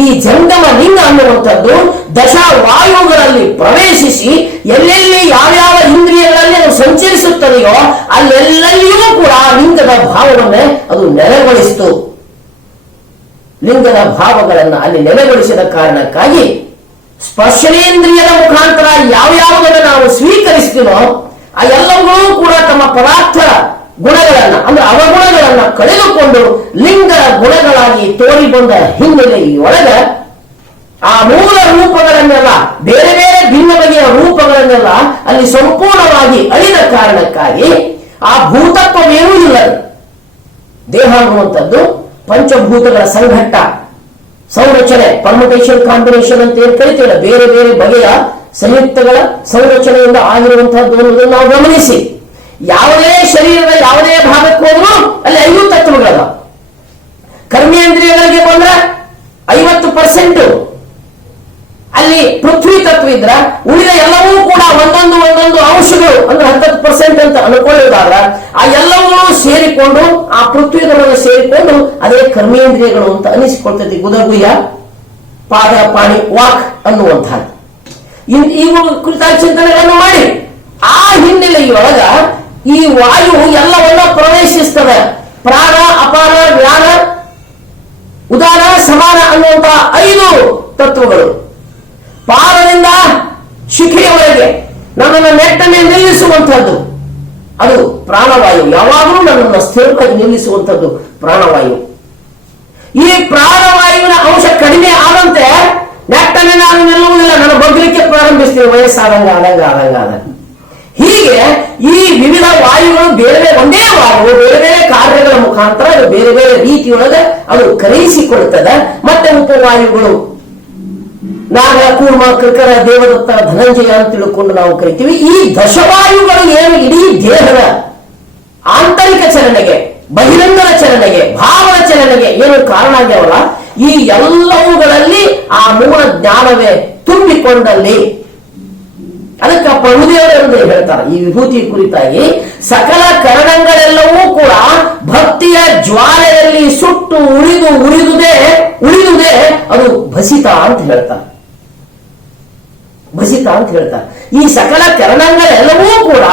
ಈ ಜಂಗಮ ಲಿಂಗ ಅನ್ನುವಂಥದ್ದು ದಶವಾಯುಗಳಲ್ಲಿ ಪ್ರವೇಶಿಸಿ ಎಲ್ಲೆಲ್ಲಿ ಯಾವ್ಯಾವ ಇಂದ್ರಿಯಗಳಲ್ಲಿ ಅದು ಸಂಚರಿಸುತ್ತದೆಯೋ ಅಲ್ಲೆಲ್ಲಲ್ಲಿಯೂ ಕೂಡ ಲಿಂಗದ ಭಾವವನ್ನೇ ಅದು ನೆಲೆಗೊಳಿಸಿತು. ಲಿಂಗದ ಭಾವಗಳನ್ನು ಅಲ್ಲಿ ನೆಲೆಗೊಳಿಸಿದ ಕಾರಣಕ್ಕಾಗಿ ಸ್ಪರ್ಶನೇಂದ್ರಿಯದ ಮುಖಾಂತರ ಯಾವ್ಯಾವುದನ್ನು ನಾವು ಸ್ವೀಕರಿಸ್ತೀವೋ ಆ ಎಲ್ಲವೂ ಕೂಡ ತಮ್ಮ ಪದಾರ್ಥ ಗುಣಗಳನ್ನ ಅಂದ್ರೆ ಅವಗುಣಗಳನ್ನ ಕಳೆದುಕೊಂಡು ಲಿಂಗದ ಗುಣಗಳಾಗಿ ತೋರಿ ಬಂದ ಹಿನ್ನೆಲೆಯೊಳಗೆ ಆ ಮೂಲ ರೂಪಗಳನ್ನೆಲ್ಲ ಬೇರೆ ಬೇರೆ ಭಿನ್ನ ಬಗೆಯ ರೂಪಗಳನ್ನೆಲ್ಲ ಅಲ್ಲಿ ಸಂಪೂರ್ಣವಾಗಿ ಅಳಿದ ಕಾರಣಕ್ಕಾಗಿ ಆ ಭೂತತ್ವವೇನೂ ಇಲ್ಲ. ದೇಹ ಅನ್ನುವಂಥದ್ದು ಪಂಚಭೂತಗಳ ಸಂಘಟ್ಟ, ಸಂರಚನೆ, ಪರ್ಮುಟೇಷನ್, ಕಾಂಬಿನೇಷನ್ ಅಂತ ಏನು ಕರಿತೀವಲ್ಲ, ಬೇರೆ ಬೇರೆ ಬಗೆಯ ಸಂಯುಕ್ತಗಳ ಸಂರಚನೆಯಿಂದ ಆಗಿರುವಂತಹದ್ದು ಅನ್ನೋದನ್ನು ನಾವು ಗಮನಿಸಿ. ಯಾವುದೇ ಶರೀರದ ಯಾವುದೇ ಭಾಗಕ್ಕೆ ಹೋದ್ರೂ ಅಲ್ಲಿ 5 ತತ್ವಗಳದ. ಕರ್ಮೇಂದ್ರಿಯಗಳಿಗೆ ಬಂದ್ರೆ 50% ಅಲ್ಲಿ ಪೃಥ್ವಿ ತತ್ವ ಇದ್ರ ಉಳಿದ ಎಲ್ಲವೂ ಕೂಡ ಒಂದೊಂದು ಅಂಶಗಳು ಅಂದ್ರೆ 10% ಅಂತ ಅನ್ಕೊಳ್ಳೋದಾದ್ರ ಆ ಎಲ್ಲವೂ ಸೇರಿಕೊಂಡು ಆ ಪೃಥ್ವಿಗಳನ್ನು ಸೇರಿಕೊಂಡು ಅದೇ ಕರ್ಮೇಂದ್ರಿಯಗಳು ಅಂತ ಅನಿಸಿಕೊಳ್ತೈತಿ. ಗುದಗುಯ್ಯ, ಪಾದ, ಪಾಣಿ, ವಾಕ್ ಅನ್ನುವಂಥದ್ದು ಇವು ಕುರಿತಾಗಿ ಚಿಂತನೆಗಳನ್ನು ಮಾಡಿ ಆ ಹಿನ್ನೆಲೆಯೊಳಗ ಈ ವಾಯು ಎಲ್ಲವನ್ನ ಪ್ರವೇಶಿಸ್ತದೆ. ಪ್ರಾಣ, ಅಪಾರ, ವ್ಯಾನ, ಉದಾನ, ಸಮಾನ ಅನ್ನುವಂತಹ 5 ತತ್ವಗಳು ಪಾದದಿಂದ ಶಿಖೆಯವರೆಗೆ ನನ್ನನ್ನು ನೆಟ್ಟನೆ ನಿಲ್ಲಿಸುವಂತಹದ್ದು ಅದು ಪ್ರಾಣವಾಯು. ಯಾವಾಗಲೂ ನನ್ನನ್ನು ಸ್ಥಿರವಾಗಿ ನಿಲ್ಲಿಸುವಂಥದ್ದು ಪ್ರಾಣವಾಯು. ಈ ಪ್ರಾಣವಾಯುವಿನ ಅಂಶ ಕಡಿಮೆ ಆದಂತೆ ನೆಟ್ಟನೆ ನಾನು ನಿಲ್ಲುವುದಿಲ್ಲ, ನನ್ನ ಬಗ್ಗಲಿಕ್ಕೆ ಪ್ರಾರಂಭಿಸ್ತೀನಿ ವಯಸ್ಸಾದಂಗ. ಹೀಗೆ ಈ ವಿವಿಧ ವಾಯುಗಳು ಬೇರೆ ಒಂದೇ ವಾಯು ಬೇರೆ ಬೇರೆ ಕಾರ್ಯಗಳ ಮುಖಾಂತರ ಅದು ಬೇರೆ ಬೇರೆ ರೀತಿಯೊಳಗೆ ಅದು ಕರೆಯಿಸಿಕೊಳ್ಳುತ್ತದೆ. ಮತ್ತೆ ಉಪವಾಯುಗಳು ನಾಗ, ಕೂರ್ಮ, ಕೃಕರ, ದೇವದತ್ತ, ಧನಂಜಯ ಅಂತ ತಿಳ್ಕೊಂಡು ನಾವು ಕರಿತೀವಿ. ಈ ದಶವಾಯುಗಳು ಏನು ಇಡೀ ದೇಹದ ಆಂತರಿಕ ಚಲನೆಗೆ, ಬಹಿರಂಗದ ಚಲನೆಗೆ, ಭಾವನ ಚಲನೆಗೆ ಏನು ಕಾರಣ ಆಗ್ಯಾವಲ್ಲ, ಈ ಎಲ್ಲವುಗಳಲ್ಲಿ ಆ ಮೂಲ ಜ್ಞಾನವೇ ತುಂಬಿಕೊಂಡಲ್ಲಿ ಅದಕ್ಕೆ ಪ್ರಭುದೇವರು ಹೇಳ್ತಾರೆ ಈ ವಿಭೂತಿ ಕುರಿತಾಗಿ, ಸಕಲ ಕರಣಗಳೆಲ್ಲವೂ ಕೂಡ ಭಕ್ತಿಯ ಜ್ವಾಲೆಯಲ್ಲಿ ಸುಟ್ಟು ಉಳಿದುದೇ ಅದು ಭಸಿತ ಅಂತ ಹೇಳ್ತಾರೆ. ಈ ಸಕಲ ಕರಣಗಳೆಲ್ಲವೂ ಕೂಡ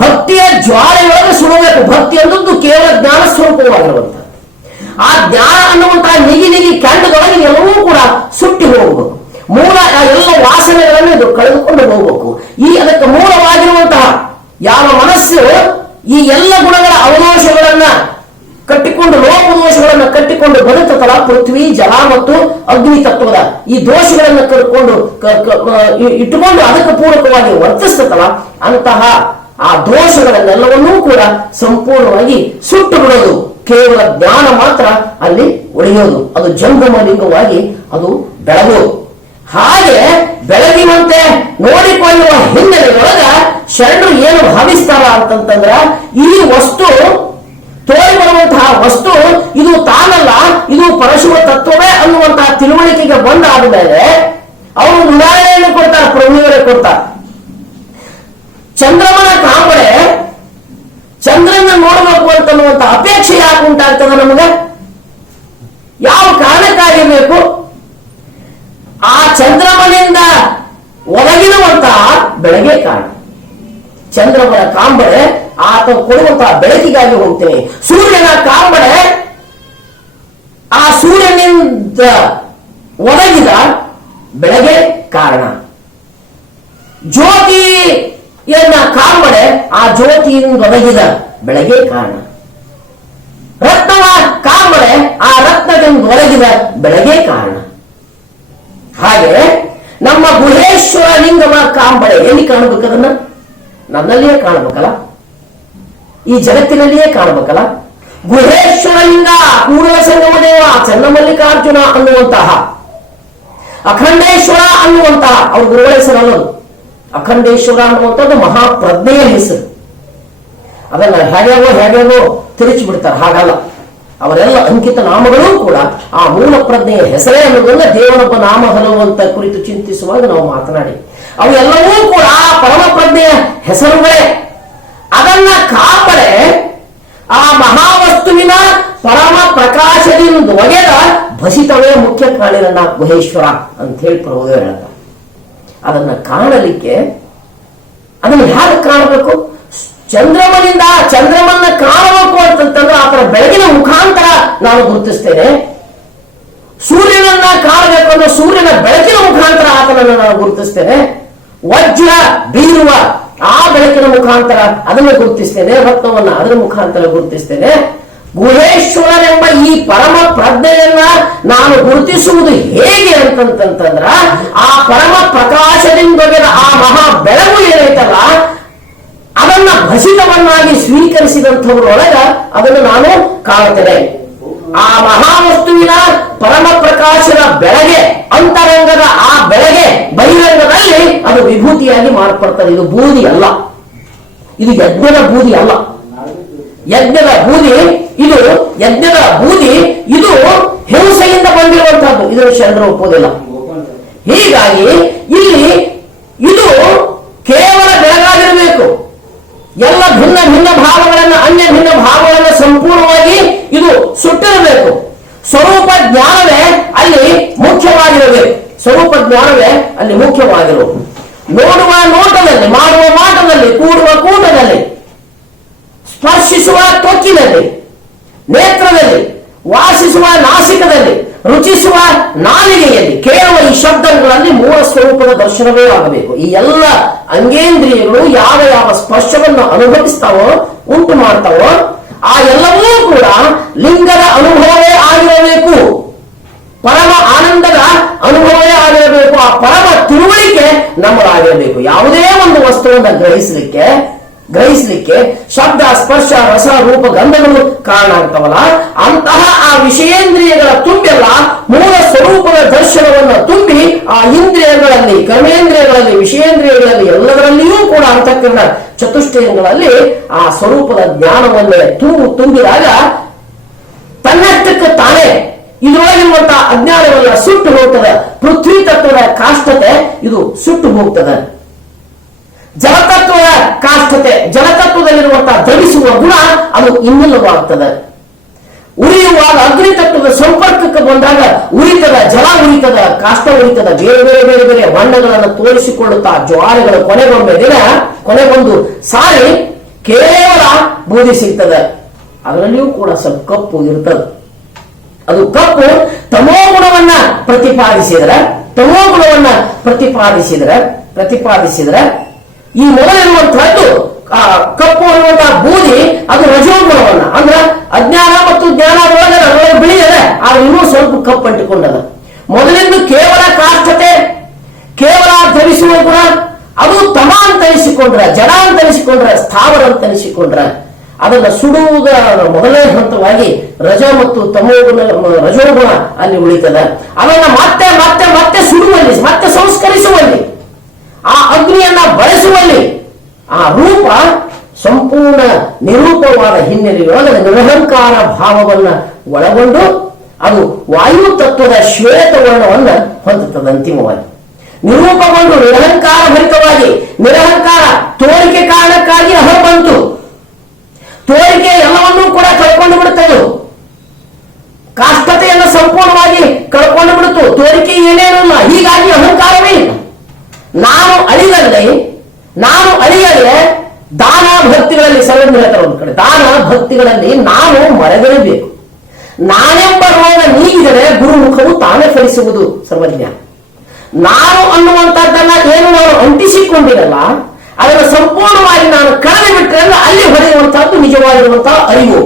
ಭಕ್ತಿಯ ಜ್ವಾಲೆಯೊಳಗೆ ಸುಡಬೇಕು. ಭಕ್ತಿ ಅನ್ನೋದು ಕೇವಲ ಜ್ಞಾನ ಸ್ವರೂಪವಾಗಿರುವಂತಹ ಆ ಜ್ಞಾನ ಅನ್ನುವಂತಹ ನಿಗಿ ಕೆಂಡದೊಳಗೆ ಎಲ್ಲವೂ ಕೂಡ ಸುಟ್ಟಿ ಹೋಗಬೇಕು. ಮೂಲ ಎಲ್ಲ ವಾಸನೆಗಳನ್ನು ಇದು ಕಳೆದುಕೊಂಡು ಹೋಗಬೇಕು. ಅದಕ್ಕೆ ಮೂಲವಾಗಿರುವಂತಹ ಯಾವ ಮನಸ್ಸು ಈ ಎಲ್ಲ ಗುಣಗಳ ಅವದೋಷಗಳನ್ನ ಕಟ್ಟಿಕೊಂಡು, ಲೋಪದೋಷಗಳನ್ನು ಕಟ್ಟಿಕೊಂಡು ಬದುಕುತ್ತಲ್ಲ, ಪೃಥ್ವಿ, ಜಲ ಮತ್ತು ಅಗ್ನಿ ತತ್ವದ ಈ ದೋಷಗಳನ್ನು ಇಟ್ಟುಕೊಂಡು ಅದಕ್ಕೆ ಪೂರಕವಾಗಿ ವರ್ತಿಸ್ತಲ್ಲ, ಅಂತಹ ಆ ದೋಷಗಳನ್ನೆಲ್ಲವನ್ನೂ ಕೂಡ ಸಂಪೂರ್ಣವಾಗಿ ಸುಟ್ಟು ಬಿಡೋದು. ಕೇವಲ ಜ್ಞಾನ ಮಾತ್ರ ಅಲ್ಲಿ ಉಳಿಯೋದು. ಅದು ಜಂಗಮ ಲಿಂಗವಾಗಿ ಅದು ಬೆಳಗೋದು. ಹಾಗೆ ಬೆಳಗಿನಂತೆ ನೋಡಿಕೊಳ್ಳುವ ಹಿನ್ನೆಲೆಯೊಳಗ ಶರಣರು ಏನು ಭಾವಿಸ್ತಾರ ಅಂತಂತಂದ್ರ, ಈ ವಸ್ತು ತೋರಿ ಬರುವಂತಹ ವಸ್ತು ಇದು ತಾನಲ್ಲ, ಇದು ಪರಶುವ ತತ್ವವೇ ಅನ್ನುವಂತಹ ತಿಳುವಳಿಕೆಗೆ ಬಂದಾದ ಮೇಲೆ ಅವರು ಉದಾಹರಣೆಯನ್ನು ಕೊಡ್ತಾರೆ, ಪ್ರಭುವರೇ ಕೊಡ್ತಾರೆ. ಚಂದ್ರಮನ ಕಾಂಬಳೆ ಚಂದ್ರನ ನೋಡಬೇಕು ಅಂತನ್ನುವಂತ ಅಪೇಕ್ಷೆ ಯಾಕೆ ಉಂಟಾಗ್ತದೆ ನಮಗೆ? ಯಾವ ಕಾರಣಕ್ಕಾಗಿರ್ಬೇಕು? ಆ ಚಂದ್ರಮನಿಂದ ಒದಗಿರುವಂತಹ ಬೆಳಗ್ಗೆ ಕಾರಣ. ಚಂದ್ರಮನ ಕಾಂಬಳೆ ಆತ ಕೊಡುವಂತಹ ಬೆಳಕಿಗಾಗಿ ಹೋಗ್ತೇನೆ. ಸೂರ್ಯನ ಕಾಂಬಳೆ ಆ ಸೂರ್ಯನಿಂದ ಒದಗಿದ ಬೆಳಗ್ಗೆ ಕಾರಣ. ಜ್ಯೋತಿಯನ್ನ ಕಾಂಬಳೆ ಆ ಜ್ಯೋತಿಯಿಂದ ಒದಗಿದ ಬೆಳಗ್ಗೆ ಕಾರಣ. ರತ್ನವ ಕಾಂಬಳೆ ಆ ರತ್ನದಿಂದ ಒದಗಿದ ಬೆಳಗ್ಗೆ ಕಾರಣ. ಹಾಗೆ ನಮ್ಮ ಗುಹೇಶ್ವರ ಲಿಂಗಮ ಕಾಂಬಳೆ ಎಲ್ಲಿ ಕಾಣಬೇಕದನ್ನ? ನನ್ನಲ್ಲಿಯೇ ಕಾಣಬೇಕಲ್ಲ, ಈ ಜಗತ್ತಿನಲ್ಲಿಯೇ ಕಾಣಬೇಕಲ್ಲ. ಗುಹೇಶ್ವರ ಲಿಂಗ, ಕೂಡಲ ಸಂಗಮ ದೇವ, ಚನ್ನಮಲ್ಲಿಕಾರ್ಜುನ ಅನ್ನುವಂತಹ, ಅಖಂಡೇಶ್ವರ ಅನ್ನುವಂತಹ ಅವ್ರ ಗುರುಗಳ ಹೆಸರು ಅನ್ನೋದು. ಅಖಂಡೇಶ್ವರ ಅನ್ನುವಂಥದ್ದು ಮಹಾಪ್ರಜ್ಞೆಯ ಹೆಸರು. ಅದನ್ನ ಹೇಗ್ಯಾಗೋ ತಿರುಚಿ ಬಿಡ್ತಾರೆ. ಹಾಗಲ್ಲ, ಅವರೆಲ್ಲ ಅಂಕಿತ ನಾಮಗಳೂ ಕೂಡ ಆ ಮೂಲ ಪ್ರಜ್ಞೆಯ ಹೆಸರೇ ಅನ್ನೋದನ್ನ ದೇವರೊಬ್ಬ ನಾಮ ಹಲವಂತ ಕುರಿತು ಚಿಂತಿಸುವಾಗ ನಾವು ಮಾತನಾಡಿ, ಅವು ಎಲ್ಲವೂ ಕೂಡ ಪರಮ ಪ್ರಜ್ಞೆಯ ಹೆಸರುಗಳೇ. ಅದನ್ನ ಕಾಪಾಡೆ ಆ ಮಹಾವಸ್ತುವಿನ ಪರಮ ಪ್ರಕಾಶದಿಂದ ಒಗೆದ ಭಸಿತವೇ ಮುಖ್ಯ ಕಾಣಿರಣ್ಣ ಗುಹೇಶ್ವರ ಅಂತ ಹೇಳಿ ಪ್ರಭುದೇವ ಹೇಳ್ತಾರೆ. ಅದನ್ನ ಕಾಣಲಿಕ್ಕೆ ಅದನ್ನು ಹೇಗೆ ಕಾಣಬೇಕು? ಚಂದ್ರಮನ್ನ ಕಾಣಬೇಕು ಅಂತಂತಂದ್ರೆ ಆತರ ಬೆಳಗಿನ ಮುಖಾಂತರ ನಾನು ಗುರುತಿಸ್ತೇನೆ. ಸೂರ್ಯನನ್ನ ಕಾಣಬೇಕು ಅಂದ್ರೆ ಸೂರ್ಯನ ಬೆಳಕಿನ ಮುಖಾಂತರ ಆತನನ್ನು ನಾನು ಗುರುತಿಸ್ತೇನೆ. ವಜ್ರ ಬೀರುವ ಆ ಬೆಳಕಿನ ಮುಖಾಂತರ ಅದನ್ನು ಗುರುತಿಸ್ತೇನೆ. ರತ್ನವನ್ನ ಅದರ ಮುಖಾಂತರ ಗುರುತಿಸ್ತೇನೆ. ಗುಹೇಶ್ವರನೆಂಬ ಈ ಪರಮ ಪ್ರಜ್ಞೆಯನ್ನ ನಾನು ಗುರುತಿಸುವುದು ಹೇಗೆ ಅಂತಂತಂದ್ರ ಆ ಪರಮ ಪ್ರಕಾಶದಿಂದೊಗೆದ ಆ ಮಹಾ ಬೆಳಗು ಏನೈತಲ್ಲ ಅದನ್ನ ಭಸಿತವನ್ನಾಗಿ ಸ್ವೀಕರಿಸಿದಂಥವರೊಳಗ ಅದನ್ನು ನಾನು ಕಾಣುತ್ತೇನೆ. ಆ ಮಹಾವಸ್ತುವಿನ ಪರಮ ಪ್ರಕಾಶದ ಬೆಳಗ್ಗೆ ಅಂತರಂಗದ ಆ ಬೆಳಗ್ಗೆ ಬಹಿರಂಗದಲ್ಲಿ ಅದು ವಿಭೂತಿಯಾಗಿ ಮಾರ್ಪಡ್ತದೆ. ಇದು ಬೂದಿ ಅಲ್ಲ, ಇದು ಯಜ್ಞದ ಬೂದಿ ಅಲ್ಲ. ಯಜ್ಞದ ಬೂದಿ ಇದು ಹಿಂಸೆಯಿಂದ ಬಂದಿರುವಂತಹದ್ದು. ಇದನ್ನು ಶರಣರು ಒಪ್ಪುವುದಿಲ್ಲ. ಹೀಗಾಗಿ ಇಲ್ಲಿ ಇದು ಕೇವಲ ಬೆಳಗಾಗಿರಬೇಕು. ಎಲ್ಲ ಭಿನ್ನ ಭಿನ್ನ ಭಾವಗಳನ್ನ ಅನ್ಯ ಭಿನ್ನ ಭಾವಗಳನ್ನ ಸಂಪೂರ್ಣವಾಗಿ ಇದು ಸುಟ್ಟಿರಬೇಕು. ಸ್ವರೂಪ ಜ್ಞಾನವೇ ಅಲ್ಲಿ ಮುಖ್ಯವಾಗಿರಬೇಕು. ಸ್ವರೂಪ ಜ್ಞಾನವೇ ಅಲ್ಲಿ ಮುಖ್ಯವಾಗಿರುವುದು. ನೋಡುವ ನೋಟದಲ್ಲಿ, ಮಾಡುವ ಮಾಟದಲ್ಲಿ, ಕೂಡುವ ಕೂಟದಲ್ಲಿ, ಸ್ಪರ್ಶಿಸುವ ತ್ವಕ್ಕಿನಲ್ಲಿ, ನೇತ್ರದಲ್ಲಿ, ವಾಸಿಸುವ ನಾಸಿಕದಲ್ಲಿ, ರುಚಿಸುವ ನಾಲಿಗೆಯಲ್ಲಿ, ಕೇಳುವ ಈ ಶಬ್ದಗಳಲ್ಲಿ ಮೂಲ ಸ್ವರೂಪದ ದರ್ಶನವೇ ಆಗಬೇಕು. ಈ ಎಲ್ಲ ಅಂಗೇಂದ್ರಿಯಗಳು ಯಾವ ಯಾವ ಸ್ಪರ್ಶವನ್ನು ಅನುಭವಿಸ್ತಾವೋ, ಉಂಟು ಮಾಡ್ತಾವೋ, ಆ ಎಲ್ಲವೂ ಕೂಡ ಲಿಂಗದ ಅನುಭವವೇ ಆಗಿರಬೇಕು. ಪರಮ ಆನಂದದ ಅನುಭವವೇ ಆಗಿರಬೇಕು. ಆ ಪರಮ ತಿಳುವಳಿಕೆ ನಮ್ಮದಾಗಿರಬೇಕು. ಯಾವುದೇ ಒಂದು ವಸ್ತುವನ್ನು ಗ್ರಹಿಸಲಿಕ್ಕೆ ಶಬ್ದ, ಸ್ಪರ್ಶ, ರಸ, ರೂಪ, ಗಂಧಗಳು ಕಾರಣ ಆಗ್ತಾವಲ್ಲ, ಅಂತಹ ಆ ವಿಷಯೇಂದ್ರಿಯಗಳ ತುಂಬೆಲ್ಲ ಮೂಲ ಸ್ವರೂಪದ ದರ್ಶನವನ್ನು ತುಂಬಿ ಆ ಇಂದ್ರಿಯಗಳಲ್ಲಿ, ಕರ್ಮೇಂದ್ರಿಯಗಳಲ್ಲಿ, ವಿಷಯೇಂದ್ರಿಯಗಳಲ್ಲಿ ಎಲ್ಲದರಲ್ಲಿಯೂ ಕೂಡ ಅಂತಃಕರಣ ಚತುಷ್ಟಯಗಳಲ್ಲಿ ಆ ಸ್ವರೂಪದ ಜ್ಞಾನವನ್ನೇ ತುಂಬಿದಾಗ ತನ್ನಷ್ಟಕ್ಕೆ ತಾನೇ ಇದರೊಳಗಿರುವಂತಹ ಅಜ್ಞಾನವೆಲ್ಲ ಸುಟ್ಟು ಹೋಗ್ತದೆ. ಪೃಥ್ವಿ ತತ್ವದ ಕಾಷ್ಟತೆ ಇದು ಸುಟ್ಟು ಹೋಗ್ತದೆ. ಜಲತತ್ವದ ಕಾಷ್ಟತೆ, ಜಲತತ್ವದಲ್ಲಿರುವಂತಹ ಧರಿಸುವ ಗುಣ ಅದು ಇನ್ನಿಲ್ಲವಾಗ್ತದೆ. ಉರಿಯುವಾಗ ಅಗ್ನಿ ತತ್ವದ ಸಂಪರ್ಕಕ್ಕೆ ಬಂದಾಗ ಉರಿತದ, ಜಲ ಉರಿತದ, ಕಾಷ್ಟ ಉರಿತದ, ಬೇರೆ ಬೇರೆ ಬೇರೆ ಬೇರೆ ಬಣ್ಣಗಳನ್ನು ತೋರಿಸಿಕೊಳ್ಳುತ್ತಾ ಜ್ವಾಲೆಗಳು ಕೊನೆಗೊಂದು ಸಾರಿ ಕೇವಲ ಬೂದಿ ಸಿಗ್ತದೆ. ಅದರಲ್ಲಿಯೂ ಕೂಡ ಸ್ವಲ್ಪ ಕಪ್ಪು ಇರ್ತದೆ. ಅದು ಕಪ್ಪು ತಮೋಗುಣವನ್ನ ಪ್ರತಿಪಾದಿಸಿದ್ರೆ ಈ ಮೊದಲಿರುವಂತಹದ್ದು ಕಪ್ಪು ಅನ್ನುವಂತಹ ಬೂದಿ ಅದು ರಜೋಗುಣವನ್ನ, ಅಂದ್ರೆ ಅಜ್ಞಾನ ಮತ್ತು ಜ್ಞಾನ ಅದರೊಳಗೆ ಬಿಳಿಯದೆ, ಆದ್ರೆ ಇನ್ನೂ ಸ್ವಲ್ಪ ಕಪ್ಪು ಅಂಟಿಕೊಂಡದ. ಮೊದಲಿಂದು ಕೇವಲ ಕಾಷ್ಟತೆ, ಕೇವಲ ಧರಿಸುವ ಗುಣ, ಅದು ತಮ ಅಂತನಿಸಿಕೊಂಡ್ರೆ, ಜಡ ಅಂತನಿಸಿಕೊಂಡ್ರೆ, ಸ್ಥಾವರ ಅಂತನಿಸಿಕೊಂಡ್ರೆ ಅದನ್ನ ಸುಡುವುದರ ಮೊದಲನೇ ಹಂತವಾಗಿ ರಜ ಮತ್ತು ರಜೋಗುಣ ಅಲ್ಲಿ ಉಳಿತದೆ. ಅದನ್ನ ಮತ್ತೆ ಮತ್ತೆ ಮತ್ತೆ ಸುಡುವಲ್ಲಿ, ಮತ್ತೆ ಸಂಸ್ಕರಿಸುವಲ್ಲಿ, ಆ ಅಗ್ನಿಯನ್ನ ಬಳಸುವಲ್ಲಿ ಆ ರೂಪ ಸಂಪೂರ್ಣ ನಿರೂಪವಾದ ಹಿನ್ನೆಲೆಯೊಳಗೆ ನಿರಹಂಕಾರ ಭಾವವನ್ನ ಒಳಗೊಂಡು ಅದು ವಾಯು ತತ್ವದ ಶ್ವೇತ ವರ್ಣವನ್ನ ಹೊಂದುತ್ತದೆ. ಅಂತಿಮವಾಗಿ ನಿರೂಪಗೊಂಡು ನಿರಹಂಕಾರ ಭರಿತವಾಗಿ, ನಿರಹಂಕಾರ ತೋರಿಕೆ ಕಾರಣಕ್ಕಾಗಿ ಅಹಂ ಬಂತು. ತೋರಿಕೆ ಎಲ್ಲವನ್ನೂ ಕೂಡ ಕಳ್ಕೊಂಡು ಬಿಡುತ್ತದೆ. ಕಾಷ್ಟತೆಯನ್ನು ಸಂಪೂರ್ಣವಾಗಿ ಕಳ್ಕೊಂಡು ಬಿಡುತ್ತು. ತೋರಿಕೆ ಏನೇನಲ್ಲ, ಹೀಗಾಗಿ ಅಹಂಕಾರವೇ ಇಲ್ಲ. ನಾನು ಅಳಿಯದೆ ದಾನ ಭಕ್ತಿಗಳಲ್ಲಿ ಸರ್ವಜ್ಞ ಹೇಳ್ತಾರೆ. ಒಂದು ಕಡೆ ದಾನ ಭಕ್ತಿಗಳಲ್ಲಿ ನಾನು ಮರೆದಿರಬೇಕು. ನಾನೆಂಬ ರೋಗ ನೀಗಿದರೆ ಗುರುಮುಖವು ತಾನೇ ಫಲಿಸುವುದು ಸರ್ವಜ್ಞ. ನಾನು ಅನ್ನುವಂಥದ್ದನ್ನ ಏನು ನಾನು ಅಂಟಿಸಿಕೊಂಡಿರಲ್ಲ, ಅದನ್ನು ಸಂಪೂರ್ಣವಾಗಿ ನಾನು ಕಳೆದು ಬಿಟ್ಟರೆ ಅಲ್ಲಿ ಹೊಡೆಯುವಂತಹದ್ದು ನಿಜವಾಗಿರುವಂತಹ ಅರಿವು.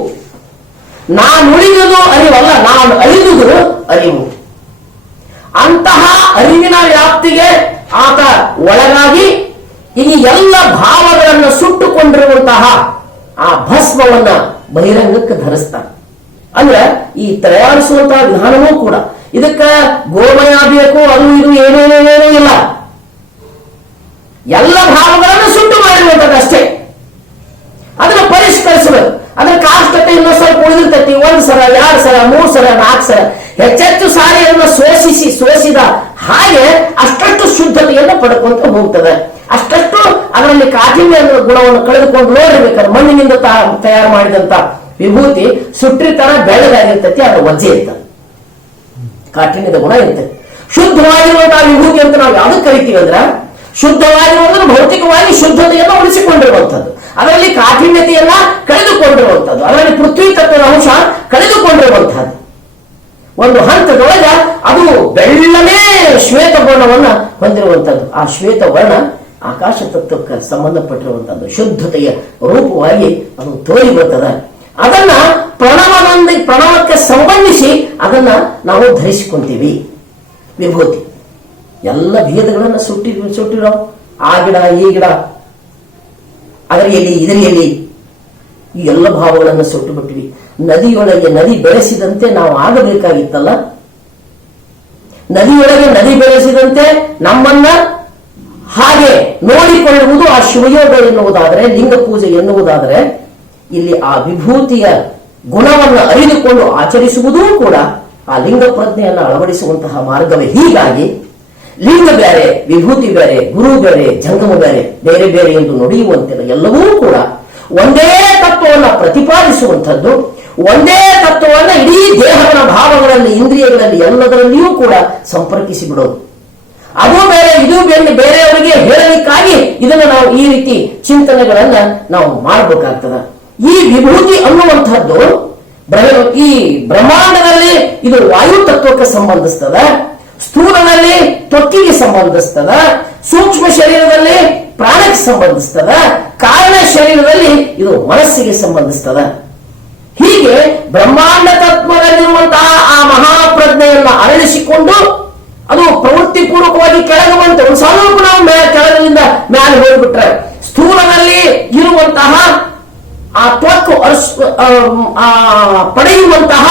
ನಾನು ಉಳಿದುದು ಅರಿವಲ್ಲ, ನಾನು ಅಳಿದುದು ಅರಿವು. ಅಂತಹ ಅರಿವಿನ ವ್ಯಾಪ್ತಿಗೆ ಆತ ಒಳಗಾಗಿ ಈ ಎಲ್ಲ ಭಾವಗಳನ್ನು ಸುಟ್ಟುಕೊಂಡಿರುವಂತಹ ಆ ಭಸ್ಮವನ್ನ ಬಹಿರಂಗಕ್ಕೆ ಧರಿಸ್ತಾನೆ. ಅಂದ್ರೆ ಈ ತಯಾರಿಸುವಂತಹ ವಿಧಾನವೂ ಕೂಡ ಇದಕ್ಕ ಗೋಮಯ ಬೇಕು, ಅದು ಇದು ಏನೇನೇನೇನೂ ಇಲ್ಲ. ಎಲ್ಲ ಭಾವಗಳನ್ನು ಸುಟ್ಟು ಮಾಡಿರುವಂತದ್ದು ಅಷ್ಟೇ. ಅದನ್ನು ಪರಿಷ್ಕರಿಸಬೇಕು. ಅದರ ಕಾಷ್ಟತೆ ಇನ್ನೊಂದು ಸ್ವಲ್ಪ ಉಳಿದಿರ್ತೈತಿ. 1 ಸಲ 2 ಸಲ 3 ಸಲ 4 ಸಲ ಹೆಚ್ಚೆಚ್ಚು ಸಾರಿ ಅದನ್ನು ಸೋಸಿದ ಹಾಗೆ ಅಷ್ಟಷ್ಟು ಶುದ್ಧತೆಯನ್ನು ಪಡ್ಕೊಂತ ಹೋಗ್ತದೆ. ಅಷ್ಟಷ್ಟು ಅದರಲ್ಲಿ ಕಾಠಿಣ್ಯ ಗುಣವನ್ನು ಕಳೆದುಕೊಂಡು ನೋಡಿರ್ಬೇಕಾದ್ರೆ ಮಣ್ಣಿನಿಂದ ತಯಾರು ಮಾಡಿದಂತ ವಿಭೂತಿ ಸುಟ್ರಿತರ ಬೆಳಗಾಗಿರ್ತೈತಿ, ಅದು ವಜ್ಜೆ ಇರ್ತದೆ. ಕಾಠಿಣ್ಯದ ಗುಣ ಇರುತ್ತೆ. ಶುದ್ಧವಾಗಿರುವಂತಹ ವಿಭೂತಿ ಅಂತ ನಾವು ಯಾವ್ದಕ್ಕೆ ಕರಿತೀವಿ ಅಂದ್ರೆ, ಶುದ್ಧವಾಗಿರುವುದನ್ನು ಭೌತಿಕವಾಗಿ ಶುದ್ಧತೆಯನ್ನು ಉಳಿಸಿಕೊಂಡಿರುವಂಥದ್ದು, ಅದರಲ್ಲಿ ಕಾಠಿಣ್ಯತೆಯನ್ನ ಕಳೆದುಕೊಂಡಿರುವಂಥದ್ದು, ಅದರಲ್ಲಿ ಪೃಥ್ವಿ ತತ್ವದ ಅಂಶ ಕಳೆದುಕೊಂಡಿರುವಂತಹದ್ದು. ಒಂದು ಹಂತದೊಳಗ ಅದು ಬೆಳ್ಳನೇ ಶ್ವೇತ ವರ್ಣವನ್ನ ಹೊಂದಿರುವಂತದ್ದು. ಆ ಶ್ವೇತ ವರ್ಣ ಆಕಾಶ ತತ್ವಕ್ಕೆ ಸಂಬಂಧಪಟ್ಟಿರುವಂತದ್ದು, ಶುದ್ಧತೆಯ ರೂಪವಾಗಿ ಅದು ತೋರಿ ಬರ್ತದೆ. ಅದನ್ನ ಪ್ರಣವಕ್ಕೆ ಸಂಬಂಧಿಸಿ ಅದನ್ನ ನಾವು ಧರಿಸಿಕೊಂತೀವಿ. ವಿಭೂತಿ ಎಲ್ಲ ಭೇದಗಳನ್ನ ಸುಟ್ಟಿರೋ, ಆ ಗಿಡ ಈ ಗಿಡ, ಅದರ ಎಲ್ಲಿ ಇದರ ಎಲ್ಲಿ, ಈ ಎಲ್ಲ ಭಾವಗಳನ್ನು ಸುಟ್ಟು ಬಿಟ್ಟಿವಿ. ನದಿಯೊಳಗೆ ನದಿ ಬೆಳೆಸಿದಂತೆ ನಾವು ಆಗಬೇಕಾಗಿತ್ತಲ್ಲ, ನದಿಯೊಳಗೆ ನದಿ ಬೆಳೆಸಿದಂತೆ ನಮ್ಮನ್ನ ಹಾಗೆ ನೋಡಿಕೊಳ್ಳುವುದು ಆ ಶಿವಯೋಗ ಎನ್ನುವುದಾದರೆ, ಲಿಂಗ ಪೂಜೆ ಎನ್ನುವುದಾದರೆ, ಇಲ್ಲಿ ಆ ವಿಭೂತಿಯ ಗುಣವನ್ನು ಅರಿದುಕೊಂಡು ಆಚರಿಸುವುದೂ ಕೂಡ ಆ ಲಿಂಗ ಪ್ರಜ್ಞೆಯನ್ನು ಅಳವಡಿಸುವಂತಹ ಮಾರ್ಗವೇ. ಹೀಗಾಗಿ ಲಿಂಗ ಬೇರೆ, ವಿಭೂತಿ ಬೇರೆ, ಗುರು ಬೇರೆ, ಜಂಗಮ ಬೇರೆ, ಬೇರೆ ಬೇರೆ ಎಂದು ನುಡಿಯುವಂತಿಲ್ಲ. ಎಲ್ಲವೂ ಕೂಡ ಒಂದೇ ತತ್ವವನ್ನು ಪ್ರತಿಪಾದಿಸುವಂಥದ್ದು, ಒಂದೇ ತತ್ವವನ್ನು ಇಡೀ ದೇಹದ ಭಾವಗಳಲ್ಲಿ, ಇಂದ್ರಿಯಗಳಲ್ಲಿ, ಎಲ್ಲದರಲ್ಲಿಯೂ ಕೂಡ ಸಂಪರ್ಕಿಸಿ ಬಿಡೋದು. ಅದು ಬೇರೆ ಇದು ಬೇರೆ, ಬೇರೆಯವರಿಗೆ ಹೇಳಲಿಕ್ಕಾಗಿ ಇದನ್ನು ನಾವು ಈ ರೀತಿ ಚಿಂತನೆಗಳನ್ನ ನಾವು ಮಾಡಬೇಕಾಗ್ತದ. ಈ ವಿಭೂತಿ ಅನ್ನುವಂಥದ್ದು ಈ ಬ್ರಹ್ಮಾಂಡದಲ್ಲಿ ಇದು ವಾಯು ತತ್ವಕ್ಕೆ ಸಂಬಂಧಿಸ್ತದ, ಸ್ಥೂಲದಲ್ಲಿ ತ್ವಕ್ಕಿಗೆ ಸಂಬಂಧಿಸ್ತದ, ಸೂಕ್ಷ್ಮ ಶರೀರದಲ್ಲಿ ಪ್ರಾಣಕ್ಕೆ ಸಂಬಂಧಿಸ್ತದ, ಕಾರಣ ಶರೀರದಲ್ಲಿ ಇದು ಮನಸ್ಸಿಗೆ ಸಂಬಂಧಿಸ್ತದ. ಹೀಗೆ ಬ್ರಹ್ಮಾಂಡ ತತ್ವದಲ್ಲಿರುವಂತಹ ಆ ಮಹಾಪ್ರಜ್ಞೆಯನ್ನು ಅರಳಿಸಿಕೊಂಡು ಅದು ಪ್ರವೃತ್ತಿ ಪೂರ್ವಕವಾಗಿ ಕೆಳಗೆ ಬಂತು. ಒಂದು ಸ್ವಲ್ಪ ನಾವು ಕೆಳಗಿನಿಂದ ಮೇಲೆ ಹೋಗ್ಬಿಟ್ರೆ ಸ್ಥೂಲದಲ್ಲಿ ಇರುವಂತಹ ಆ ತ್ವಕ್ಕು ಪಡೆಯುವಂತಹ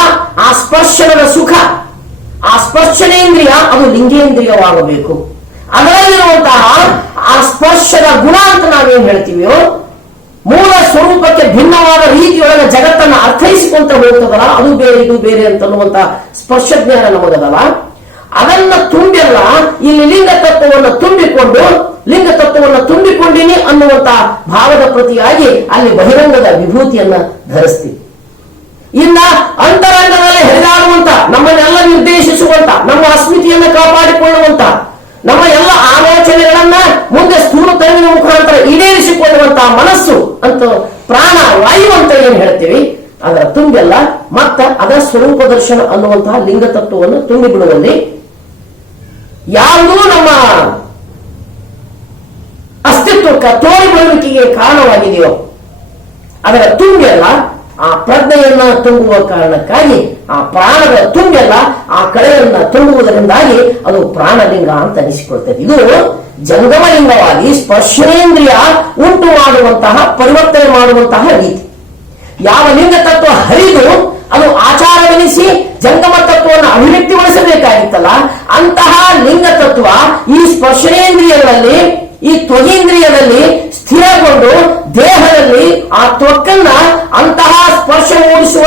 ಆ ಸ್ಪರ್ಶನದ ಸುಖ, ಆ ಸ್ಪರ್ಶನೇಂದ್ರಿಯ ಅದು ಲಿಂಗೇಂದ್ರಿಯವಾಗಬೇಕು. ಅದರಲ್ಲಿರುವಂತಹ ಆ ಸ್ಪರ್ಶದ ಗುಣ ಅಂತ ನಾವೇನ್ ಹೇಳ್ತೀವಿಯೋ, ಮೂಲ ಸ್ವರೂಪಕ್ಕೆ ಭಿನ್ನವಾದ ರೀತಿಯೊಳಗೆ ಜಗತ್ತನ್ನು ಅರ್ಥೈಸಿಕೊಂತ ಹೋಗ್ತದಲ್ಲ, ಅದು ಬೇರೆ ಇದು ಬೇರೆ ಅಂತನ್ನುವಂತಹ ಸ್ಪರ್ಶ ಜ್ಞಾನ ನಮಗದಲ್ಲ, ಅದನ್ನ ತುಂಬೆಲ್ಲ ಇಲ್ಲಿ ಲಿಂಗ ತತ್ವವನ್ನು ತುಂಬಿಕೊಂಡಿನಿ ಅನ್ನುವಂತಹ ಭಾವದ ಪ್ರತಿಯಾಗಿ ಅಲ್ಲಿ ಬಹಿರಂಗದ ವಿಭೂತಿಯನ್ನ ಧರಿಸ್ತೀವಿ. ಇನ್ನ ಅಂತರಂಗದಲ್ಲಿ ಹರಿದಾಡುವಂತ, ನಮ್ಮನ್ನೆಲ್ಲ ನಿರ್ದೇಶಿಸುವಂತ, ನಮ್ಮ ಅಸ್ಮಿತೆಯನ್ನು ಕಾಪಾಡಿಕೊಳ್ಳುವಂತ, ನಮ್ಮ ಎಲ್ಲ ಆಲೋಚನೆಗಳನ್ನ ಮುಂದೆ ಸ್ಥೂಲ ತರುವಿನ ಮುಖಾಂತರ ಈಡೇರಿಸಿಕೊಳ್ಳುವಂತಹ ಮನಸ್ಸು ಅಂತ ಪ್ರಾಣ ವಾಯು ಅಂತ ಏನ್ ಹೇಳ್ತೀವಿ, ಅದರ ತುಂಬೆಲ್ಲ ಮತ್ತ ಅದರ ಸ್ವರೂಪ ದರ್ಶನ ಅನ್ನುವಂತಹ ಲಿಂಗ ತತ್ವವನ್ನು ತುಂಬಿ ಬಿಡುವಲ್ಲಿ ಯಾವುದೂ ನಮ್ಮ ಅಸ್ತಿತ್ವಕ್ಕೆ ತೋರಿಬರುವಿಕೆಗೆ ಕಾರಣವಾಗಿದೆಯೋ ಅದರ ತುಂಬೆಲ್ಲ ಆ ಪ್ರಜ್ಞೆಯನ್ನ ತುಂಬುವ ಕಾರಣಕ್ಕಾಗಿ ಆ ಪ್ರಾಣದ ತುಂಬೆಲ್ಲ ಆ ಕಳೆಯನ್ನ ತುಂಬುವುದರಿಂದಾಗಿ ಅದು ಪ್ರಾಣಲಿಂಗ ಅಂತ ಅನಿಸಿಕೊಳ್ತದೆ. ಇದು ಜಂಗಮಲಿಂಗವಾಗಿ ಸ್ಪರ್ಶೇಂದ್ರಿಯ ಉಂಟು ಮಾಡುವಂತಹ, ಪರಿವರ್ತನೆ ಮಾಡುವಂತಹ ರೀತಿ. ಯಾವ ಲಿಂಗ ತತ್ವ ಹರಿದು ಅದು ಆಚಾರವೆನಿಸಿ ಜಂಗಮ ತತ್ವವನ್ನು ಅಭಿವ್ಯಕ್ತಿಗೊಳಿಸಬೇಕಾಗಿತ್ತಲ್ಲ, ಅಂತಹ ಲಿಂಗ ತತ್ವ ಈ ಸ್ಪರ್ಶನೇಂದ್ರಿಯಗಳಲ್ಲಿ, ಈ ತ್ವಗೇಂದ್ರಿಯದಲ್ಲಿ ಸ್ಥಿರಗೊಂಡು ದೇಹದಲ್ಲಿ ಆ ತ್ವಕ್ಕನ್ನ ಅಂತಹ ಸ್ಪರ್ಶ ಮೂಡಿಸುವ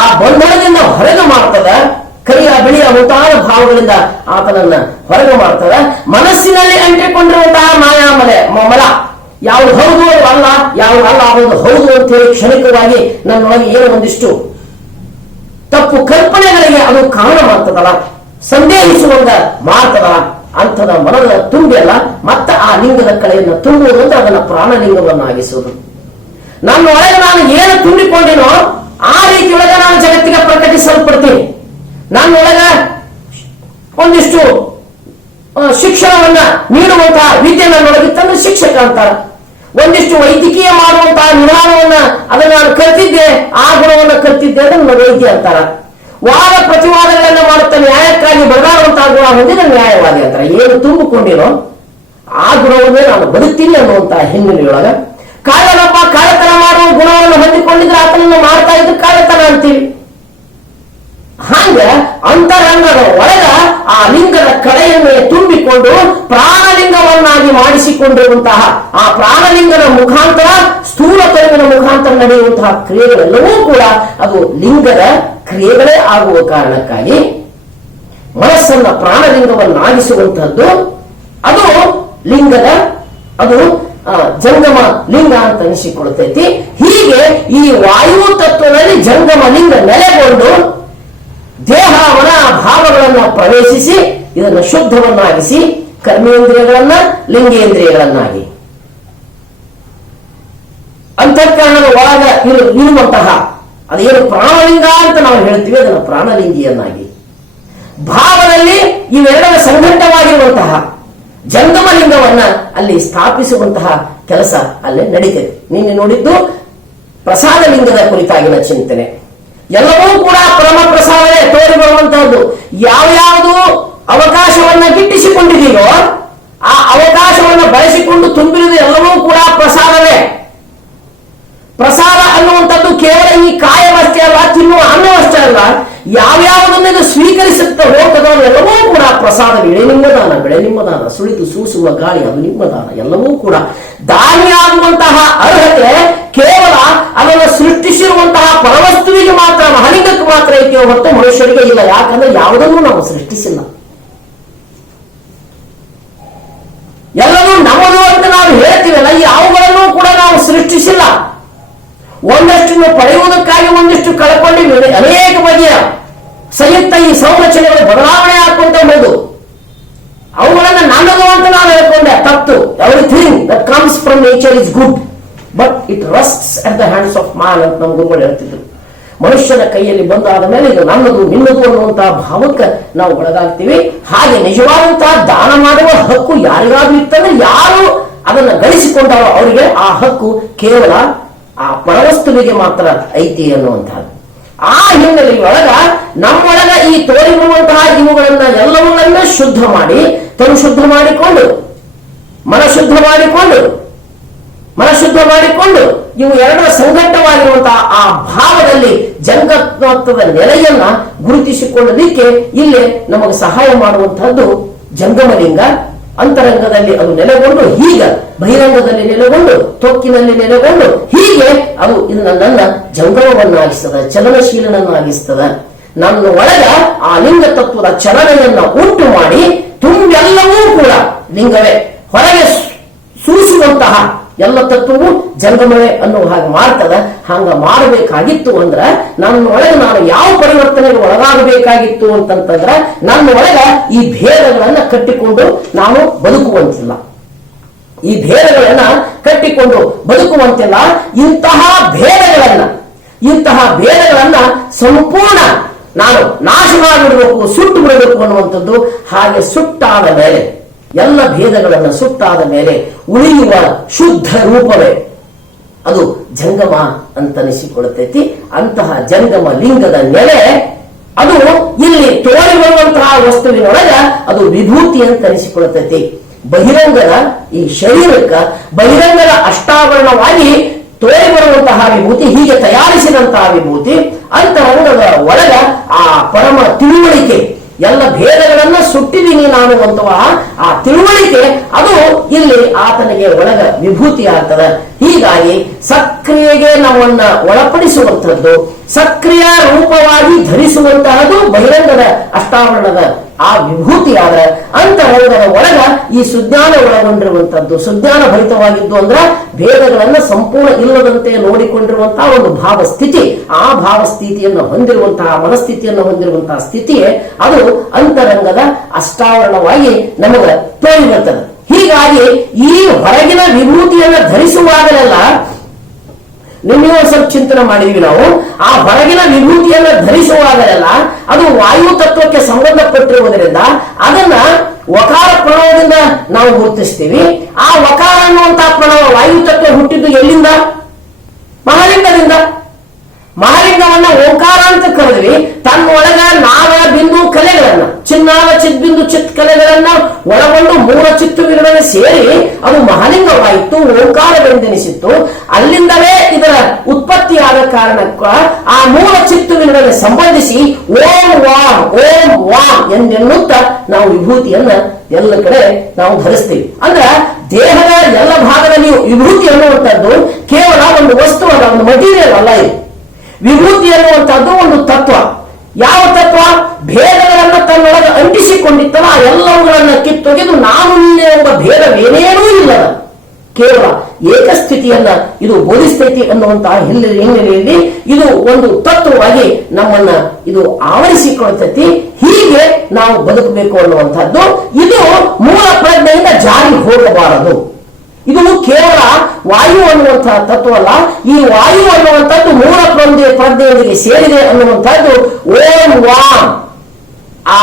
ಆ ಬಂಧನದಿಂದ ಹೊರಗೆ ಮಾಡ್ತದೆ. ಕರಿಯ ಬಿಳಿಯ ಮುಂತಾದ ಭಾವಗಳಿಂದ ಆತನನ್ನ ಹೊರಗೆ ಮಾಡ್ತದೆ. ಮನಸ್ಸಿನಲ್ಲಿ ಅಂಟಿಕೊಂಡಿರುವಂತಹ ಮಲ ಯಾವುದು ಹೌದು ಅಲ್ಲ, ಯಾವುದು ಅಲ್ಲ ಆಗೋದು ಹೌದು ಅಂತ ಹೇಳಿ ಕ್ಷಣಿಕವಾಗಿ ನನ್ನೊಳಗೆ ಏನು ಒಂದಿಷ್ಟು ತಪ್ಪು ಕಲ್ಪನೆಗಳಿಗೆ ಅದು ಕಾರಣ ಮಾಡ್ತದಲ್ಲ, ಸಂದೇಹಿಸುವಂತ ಮಾಡ್ತದಲ್ಲ, ಅಂಥದ ಮನದ ತುಂಬಿಯಲ್ಲ ಮತ್ತ ಆ ಲಿಂಗದ ಕಳೆಯನ್ನು ತುಂಬುವುದು ಅಂತ ಅದನ್ನ ಪ್ರಾಣಲಿಂಗವನ್ನಾಗಿಸುವುದು. ನನ್ನೊಳಗೆ ನಾನು ಏನು ತುಂಬಿಕೊಂಡಿನೋ ಆ ರೀತಿಯೊಳಗೆ ನಾನು ಜಗತ್ತಿಗೆ ಪ್ರಕಟಿಸಲ್ಪಡ್ತೀನಿ. ನನ್ನೊಳಗ ಒಂದಿಷ್ಟು ಶಿಕ್ಷಣವನ್ನ ನೀಡುವಂತಹ ವಿದ್ಯೆ ನನ್ನೊಳಗಿತ್ತಂದ್ರೆ ಶಿಕ್ಷಕ ಅಂತಾರ. ಒಂದಿಷ್ಟು ವೈದ್ಯಕೀಯ ಮಾಡುವಂತಹ ವಿಧಾನವನ್ನ ಅದನ್ನ ನಾನು ಕಲ್ತಿದ್ದೆ, ಆ ಗುಣವನ್ನ ಕಲ್ತಿದ್ದೆ ಅದನ್ನ ವೈದ್ಯ ಅಂತಾರ. ವಾದ ಪ್ರತಿವಾದಗಳನ್ನ ಮಾಡುತ್ತಾ ನ್ಯಾಯಕ್ಕಾಗಿ ಬದಲಾಗುವಂತಹ ಗುಣ ಹೊಂದಿದ ನ್ಯಾಯವಾದಿ ಅಂತಾರೆ. ಏನು ತುಂಬಿಕೊಂಡಿರೋ ಆ ಗುಣವನ್ನೇ ನಾನು ಬದುಕ್ತೀನಿ ಅನ್ನುವಂತಹ ಹಿನ್ನೆಲೆಯೊಳಗ ಕಾಳನಪ್ಪ ಕಾಳತನ ಮಾಡುವ ಗುಣವನ್ನು ಹೊಂದಿಕೊಂಡಿದ್ರೆ ಆತನನ್ನು ಮಾಡ್ತಾ ಇದ್ದು ಕಾಳತನ ಅಂತೀವಿ. ಹಂಗ ಅಂತರಂಗದ ಒಳಗ ಆ ಲಿಂಗದ ಕಡೆಯನ್ನೇ ತುಂಬಿಕೊಂಡು ಪ್ರಾಣಲಿಂಗವನ್ನಾಗಿ ಮಾಡಿಸಿಕೊಂಡಿರುವಂತಹ ಆ ಪ್ರಾಣಲಿಂಗದ ಮುಖಾಂತರ ಸ್ಥೂಲ ತರುವಿನ ಮುಖಾಂತರ ನಡೆಯುವಂತಹ ಕ್ರಿಯೆಗಳೆಲ್ಲವೂ ಕೂಡ ಅದು ಲಿಂಗದ ಕ್ರಿಯೆಗಳೇ ಆಗುವ ಕಾರಣಕ್ಕಾಗಿ ಮನಸ್ಸನ್ನ ಪ್ರಾಣಲಿಂಗವನ್ನಾಗಿಸುವಂತಹದ್ದು ಅದು ಲಿಂಗದ ಅದು ಜಂಗಮ ಲಿಂಗ ಅಂತ ಅನಿಸಿಕೊಳ್ಳತೈತಿ. ಹೀಗೆ ಈ ವಾಯು ತತ್ವದಲ್ಲಿ ಜಂಗಮ ಲಿಂಗ ನೆಲೆಗೊಂಡು ದೇಹ ಮನ ಭಾವಗಳನ್ನ ಪ್ರವೇಶಿಸಿ ಇದನ್ನು ಶುದ್ಧವನ್ನಾಗಿಸಿ ಕರ್ಮೇಂದ್ರಿಯಗಳನ್ನ ಲಿಂಗೇಂದ್ರಿಯಗಳನ್ನಾಗಿ ಅಂತಃಕರಣದ ಒಳಗ ಇರುವಂತಹ ಅದೇನು ಪ್ರಾಣಲಿಂಗ ಅಂತ ನಾವು ಹೇಳ್ತೀವಿ ಅದನ್ನು ಪ್ರಾಣಲಿಂಗಿಯನ್ನಾಗಿ ಭಾವದಲ್ಲಿ ಇವೆರಡರ ಸಂಘಟವಾಗಿರುವಂತಹ ಜಂಗಮ ಲಿಂಗವನ್ನ ಅಲ್ಲಿ ಸ್ಥಾಪಿಸುವಂತಹ ಕೆಲಸ ಅಲ್ಲೇ ನಡೀತದೆ. ನಿನ್ನೆ ನೋಡಿದ್ದು ಪ್ರಸಾದ ಲಿಂಗದ ಕುರಿತಾಗಿನ ಚಿಂತನೆ. ಎಲ್ಲವೂ ಕೂಡ ಪರಮ ಪ್ರಸಾದವೇ ತೋರಿ ಬರುವಂತಹದ್ದು. ಯಾವ್ಯಾವುದು ಅವಕಾಶವನ್ನ ಗಿಟ್ಟಿಸಿಕೊಂಡಿದೆಯೋ ಆ ಅವಕಾಶವನ್ನು ಬಳಸಿಕೊಂಡು ತುಂಬಿರುವುದು ಎಲ್ಲವೂ ಕೂಡ ಪ್ರಸಾದವೇ. ಪ್ರಸಾದ ಅನ್ನುವಂಥದ್ದು ಕೇವಲ ಈ ಕಾಯವಷ್ಟೇ ಅಲ್ಲ, ತಿನ್ನುವ ಅನ್ನವಷ್ಟೇ ಅಲ್ಲ, ಯಾವ್ಯಾವುದನ್ನು ಇದು ಸ್ವೀಕರಿಸುತ್ತಾ ಹೋಗ್ತದೋ ಎಲ್ಲವೂ ಕೂಡ ಪ್ರಸಾದ. ಬೆಳೆ ನಿಮ್ಮದಾನ, ಸುಳಿದು ಸೂಸುವ ಗಾಳಿ ಅದು ನಿಮ್ಮದಾನ. ಎಲ್ಲವೂ ಕೂಡ ದಾನಿಯಾಗುವಂತಹ ಅರ್ಹತೆ ಕೇವಲ ಅದನ್ನು ಸೃಷ್ಟಿಸಿರುವಂತಹ ಪರವಸ್ತುವಿಗೆ ಮಾತ್ರ, ಮಹಲಿಂಗಕ್ಕೆ ಮಾತ್ರ ಐತೆಯೋ ಹೊರತು ಮನುಷ್ಯರಿಗೆ ಇಲ್ಲ. ಯಾಕಂದ್ರೆ ಯಾವುದನ್ನು ನಾವು ಸೃಷ್ಟಿಸಿಲ್ಲ, ಎಲ್ಲವೂ ನಮ್ಮದು ಅಂತ ನಾವು ಹೇಳ್ತೀವಲ್ಲ, ಯಾವುಗಳನ್ನು ಕೂಡ ನಾವು ಸೃಷ್ಟಿಸಿಲ್ಲ. ಒಂದಷ್ಟನ್ನು ಪಡೆಯುವುದಕ್ಕಾಗಿ ಒಂದಿಷ್ಟು ಕಳ್ಕೊಂಡಿವೆ. ಅನೇಕ ಬಗೆಯ ಸಂಯುಕ್ತ ಈ ಸಂರಚನೆಗಳು ಬದಲಾವಣೆ ಹಾಕೊಂತ ಹೋದು ಅವುಗಳನ್ನ ನನ್ನದು ಅಂತ ನಾನು ಹೇಳ್ಕೊಂಡೆ. ತಪ್ಪು. Everything that comes from nature is good, but it rusts at the hands of man ಅಂತ ನಮ್ಮ ಗುರುಗಳು ಹೇಳ್ತಿದ್ರು. ಮನುಷ್ಯನ ಕೈಯಲ್ಲಿ ಬಂದಾದ ಮೇಲೆ ಇದು ನನ್ನದು ನಿನ್ನದು ಅನ್ನುವಂತಹ ಭಾವಕ್ಕೆ ನಾವು ಒಳಗಾಗ್ತೀವಿ. ಹಾಗೆ ನಿಜವಾದಂತಹ ದಾನ ಮಾಡುವ ಹಕ್ಕು ಯಾರಿಗಾದ್ರೂ ಇತ್ತಂದ್ರೆ ಯಾರು ಅದನ್ನ ಗಳಿಸಿಕೊಂಡಾರೋ ಅವರಿಗೆ ಆ ಹಕ್ಕು ಕೇವಲ ಆ ಪರವಸ್ತುವಿಗೆ ಮಾತ್ರ ಐತಿ ಅನ್ನುವಂಥದ್ದು. ಆ ಹಿನ್ನೆಲೆಯೊಳಗ ನಮ್ಮೊಳಗ ಈ ತೋರಿರುವಂತಹ ಇವುಗಳನ್ನ ಎಲ್ಲವನ್ನ ಶುದ್ಧ ಮಾಡಿ, ತನು ಶುದ್ಧ ಮಾಡಿಕೊಂಡು, ಮನಶುದ್ಧ ಮಾಡಿಕೊಂಡು ಇವು ಎರಡರ ಸಂಘಟ್ಟವಾಗಿರುವಂತಹ ಆ ಭಾವದಲ್ಲಿ ಜಂಗತ್ವದ ನೆಲೆಯನ್ನ ಗುರುತಿಸಿಕೊಳ್ಳಲಿಕ್ಕೆ ಇಲ್ಲಿ ನಮಗೆ ಸಹಾಯ ಮಾಡುವಂತಹದ್ದು ಜಂಗಮಲಿಂಗ. ಅಂತರಂಗದಲ್ಲಿ ಅದು ನೆಲೆಗೊಂಡು, ಹೀಗ ಬಹಿರಂಗದಲ್ಲಿ ನೆಲೆಗೊಂಡು, ತೊಕ್ಕಿನಲ್ಲಿ ನೆಲೆಗೊಂಡು, ಹೀಗೆ ಅದು ನನ್ನ ಜಂಗಮವನ್ನಾಗಿಸ್ತದ, ಚಲನಶೀಲನನ್ನಾಗಿಸ್ತದ. ನನ್ನ ಒಳಗ ಆ ಲಿಂಗ ತತ್ವದ ಚಲನೆಯನ್ನ ಉಂಟು ಮಾಡಿ ತುಂಬೆಲ್ಲವೂ ಕೂಡ ಲಿಂಗವೇ, ಹೊರಗೆ ಸೂಸುವಂತಹ ಎಲ್ಲ ತತ್ವವು ಜಂಗಮವೇ ಅನ್ನುವ ಹಾಗೆ ಮಾಡ್ತದ. ಹಂಗ ಮಾಡಬೇಕಾಗಿತ್ತು ಅಂದ್ರ ನನ್ನ ಒಳಗೆ ನಾನು ಯಾವ ಪರಿವರ್ತನೆಗೆ ಒಳಗಾಗಬೇಕಾಗಿತ್ತು ಅಂತಂತಂದ್ರ ನನ್ನ ಒಳಗ ಈ ಭೇದಗಳನ್ನ ಕಟ್ಟಿಕೊಂಡು ನಾನು ಬದುಕುವಂತಿಲ್ಲ. ಈ ಭೇದಗಳನ್ನ ಕಟ್ಟಿಕೊಂಡು ಬದುಕುವಂತಿಲ್ಲ. ಇಂತಹ ಭೇದಗಳನ್ನ ಸಂಪೂರ್ಣ ನಾನು ನಾಶ ಮಾಡಿಬಿಡಬೇಕು, ಸುಟ್ಟು ಬಿಡಬೇಕು ಅನ್ನುವಂಥದ್ದು. ಹಾಗೆ ಸುಟ್ಟಾದ ಮೇಲೆ, ಎಲ್ಲ ಭೇದಗಳನ್ನು ಸುಟ್ಟಾದ ಮೇಲೆ ಉಳಿಯುವ ಶುದ್ಧ ರೂಪವೇ ಅದು ಜಂಗಮ ಅಂತನಿಸಿಕೊಳ್ಳತೈತಿ. ಅಂತಹ ಜಂಗಮ ಲಿಂಗದ ನೆಲೆ ಅದು ಇಲ್ಲಿ ತೋರಿ ಬರುವಂತಹ ವಸ್ತುವಿನೊಳಗ ಅದು ವಿಭೂತಿ ಅಂತ ಅನಿಸಿಕೊಳ್ಳತೈತಿ. ಬಹಿರಂಗದ ಈ ಶರೀರಕ್ಕ ಬಹಿರಂಗದ ಅಷ್ಟಾವರಣವಾಗಿ ತೋರಿ ಬರುವಂತಹ ವಿಭೂತಿ, ಹೀಗೆ ತಯಾರಿಸಿದಂತಹ ವಿಭೂತಿ. ಅಂತರಂಗದ ಒಳಗ ಆ ಪರಮ ತಿಳುವಳಿಕೆ, ಎಲ್ಲ ಭೇದಗಳನ್ನ ಸುಟ್ಟಿದ್ದೀನಿ ನಾನು ಅಂತವ ಆ ತಿಳುವಳಿಕೆ ಅದು ಇಲ್ಲಿ ಆತನಿಗೆ ಒಳಗ ವಿಭೂತಿ ಆಗ್ತದ. ಹೀಗಾಗಿ ಸಕ್ರಿಯೆಗೆ ನಮ್ಮನ್ನ ಒಳಪಡಿಸುವಂತಹದ್ದು, ಸಕ್ರಿಯ ರೂಪವಾಗಿ ಧರಿಸುವಂತಹದ್ದು ಬಹಿರಂಗದ ಅಷ್ಟಾವರಣದ ಆ ವಿಭೂತಿ ಆದ ಅಂತರಂಗದ ಒಳಗ ಈ ಸುಜ್ಞಾನ ಒಳಗೊಂಡಿರುವಂತಹದ್ದು. ಸುಜ್ಞಾನ ಭರಿತವಾಗಿದ್ದು ಅಂದ್ರ ಭೇದಗಳನ್ನ ಸಂಪೂರ್ಣ ಇಲ್ಲದಂತೆ ನೋಡಿಕೊಂಡಿರುವಂತಹ ಒಂದು ಭಾವ ಸ್ಥಿತಿ. ಆ ಭಾವ ಸ್ಥಿತಿಯನ್ನು ಹೊಂದಿರುವಂತಹ, ಮನಸ್ಥಿತಿಯನ್ನು ಹೊಂದಿರುವಂತಹ ಸ್ಥಿತಿಯೇ ಅದು ಅಂತರಂಗದ ಅಷ್ಟಾವರಣವಾಗಿ ನಮಗ ತೋರಿ ಬರ್ತದೆ. ಹೀಗಾಗಿ ಈ ಹೊರಗಿನ ವಿಭೂತಿಯನ್ನ ಧರಿಸುವಾಗಲೆಲ್ಲ ನಿನ್ನೆ ಸ್ವಲ್ಪ ಚಿಂತನೆ ಮಾಡಿದ್ವಿ ನಾವು. ಆ ಹೊರಗಿನ ವಿಭೂತಿಯನ್ನ ಧರಿಸುವಾಗಲೆಲ್ಲ ಅದು ವಾಯು ತತ್ವಕ್ಕೆ ಸಂಬಂಧಪಟ್ಟಿರುವುದರಿಂದ ಅದನ್ನ ವಕಾರ ಪ್ರಣವದಿಂದ ನಾವು ಗುರುತಿಸ್ತೀವಿ. ಆ ವಕಾರ ಅನ್ನುವಂತಹ ಪ್ರಣವ ವಾಯು ತತ್ವ ಹುಟ್ಟಿದ್ದು ಎಲ್ಲಿಂದ? ಮಹಾಲಿಂಗದಿಂದ. ಮಹಾಲಿಂಗವನ್ನ ಓಂಕಾರ ಅಂತ ಕರೆದ್ವಿ. ತನ್ನೊಳಗ ನಾವ ಬಿಂದು ಕಲೆಗಳನ್ನ, ಚಿನ್ನಾದ ಚಿತ್ಬಿಂದು ಚಿತ್ ಕಲೆಗಳನ್ನ ಒಳಗೊಂಡು ಮೂಲ ಚಿತ್ತುವಿನೊಡನೆ ಸೇರಿ ಅದು ಮಹಾಲಿಂಗವಾಯಿತು, ಓಂಕಾರವೆಂದೆನಿಸಿತ್ತು. ಅಲ್ಲಿಂದಲೇ ಇದರ ಉತ್ಪತ್ತಿಯಾದ ಕಾರಣಕ್ಕ ಆ ಮೂಲ ಚಿತ್ತುವಿನೊಡನೆ ಸಂಬಂಧಿಸಿ ಓಂ ವಾಂ ಎಂದೆನ್ನುತ್ತಾ ನಾವು ವಿಭೂತಿಯನ್ನ ಎಲ್ಲ ಕಡೆ ನಾವು ಧರಿಸ್ತೀವಿ. ಅಂದ್ರ ದೇಹದ ಎಲ್ಲ ಭಾಗದಲ್ಲಿ ವಿಭೂತಿ ಅನ್ನುವಂಥದ್ದು ಕೇವಲ ಒಂದು ವಸ್ತು ಅಲ್ಲ, ಒಂದು ಮಟೀರಿಯಲ್ ಅಲ್ಲ. ಇದು ವಿಭೂತಿ ಅನ್ನುವಂಥದ್ದು ಒಂದು ತತ್ವ. ಯಾವ ತತ್ವ? ಭೇದಗಳನ್ನ ತನ್ನೊಳಗೆ ಅಂಟಿಸಿಕೊಂಡಿತ್ತಲ್ಲ ಆ ಎಲ್ಲವುಗಳನ್ನ ಕಿತ್ತೊಗೆದು ನಾನು ನೀನೆ ಎಂಬ ಭೇದವೇನೇನೂ ಇಲ್ಲದ ಕೇವಲ ಏಕಸ್ಥಿತಿಯನ್ನ ಇದು ಬೋಧಿಸ್ತೈತಿ ಅನ್ನುವಂತಹ ಹಿನ್ನೆಲೆಯಲ್ಲಿ ಇದು ಒಂದು ತತ್ವವಾಗಿ ನಮ್ಮನ್ನ ಇದು ಆವರಿಸಿಕೊಳ್ತೈತಿ. ಹೀಗೆ ನಾವು ಬದುಕಬೇಕು ಅನ್ನುವಂಥದ್ದು ಇದು ಮೂಲ ಪ್ರಜ್ಞೆಯಿಂದ ಜಾರಿ ಹೋಗಬಾರದು. ಇದು ಕೇವಲ ವಾಯು ಅನ್ನುವಂತಹ ತತ್ವ ಅಲ್ಲ. ಈ ವಾಯು ಅನ್ನುವಂಥದ್ದು ಮೂಲ ಪ್ರಜ್ಞೆಯೊಂದಿಗೆ ಸೇರಿದೆ ಅನ್ನುವಂಥದ್ದು ಓಂ ವಾಂ ಆ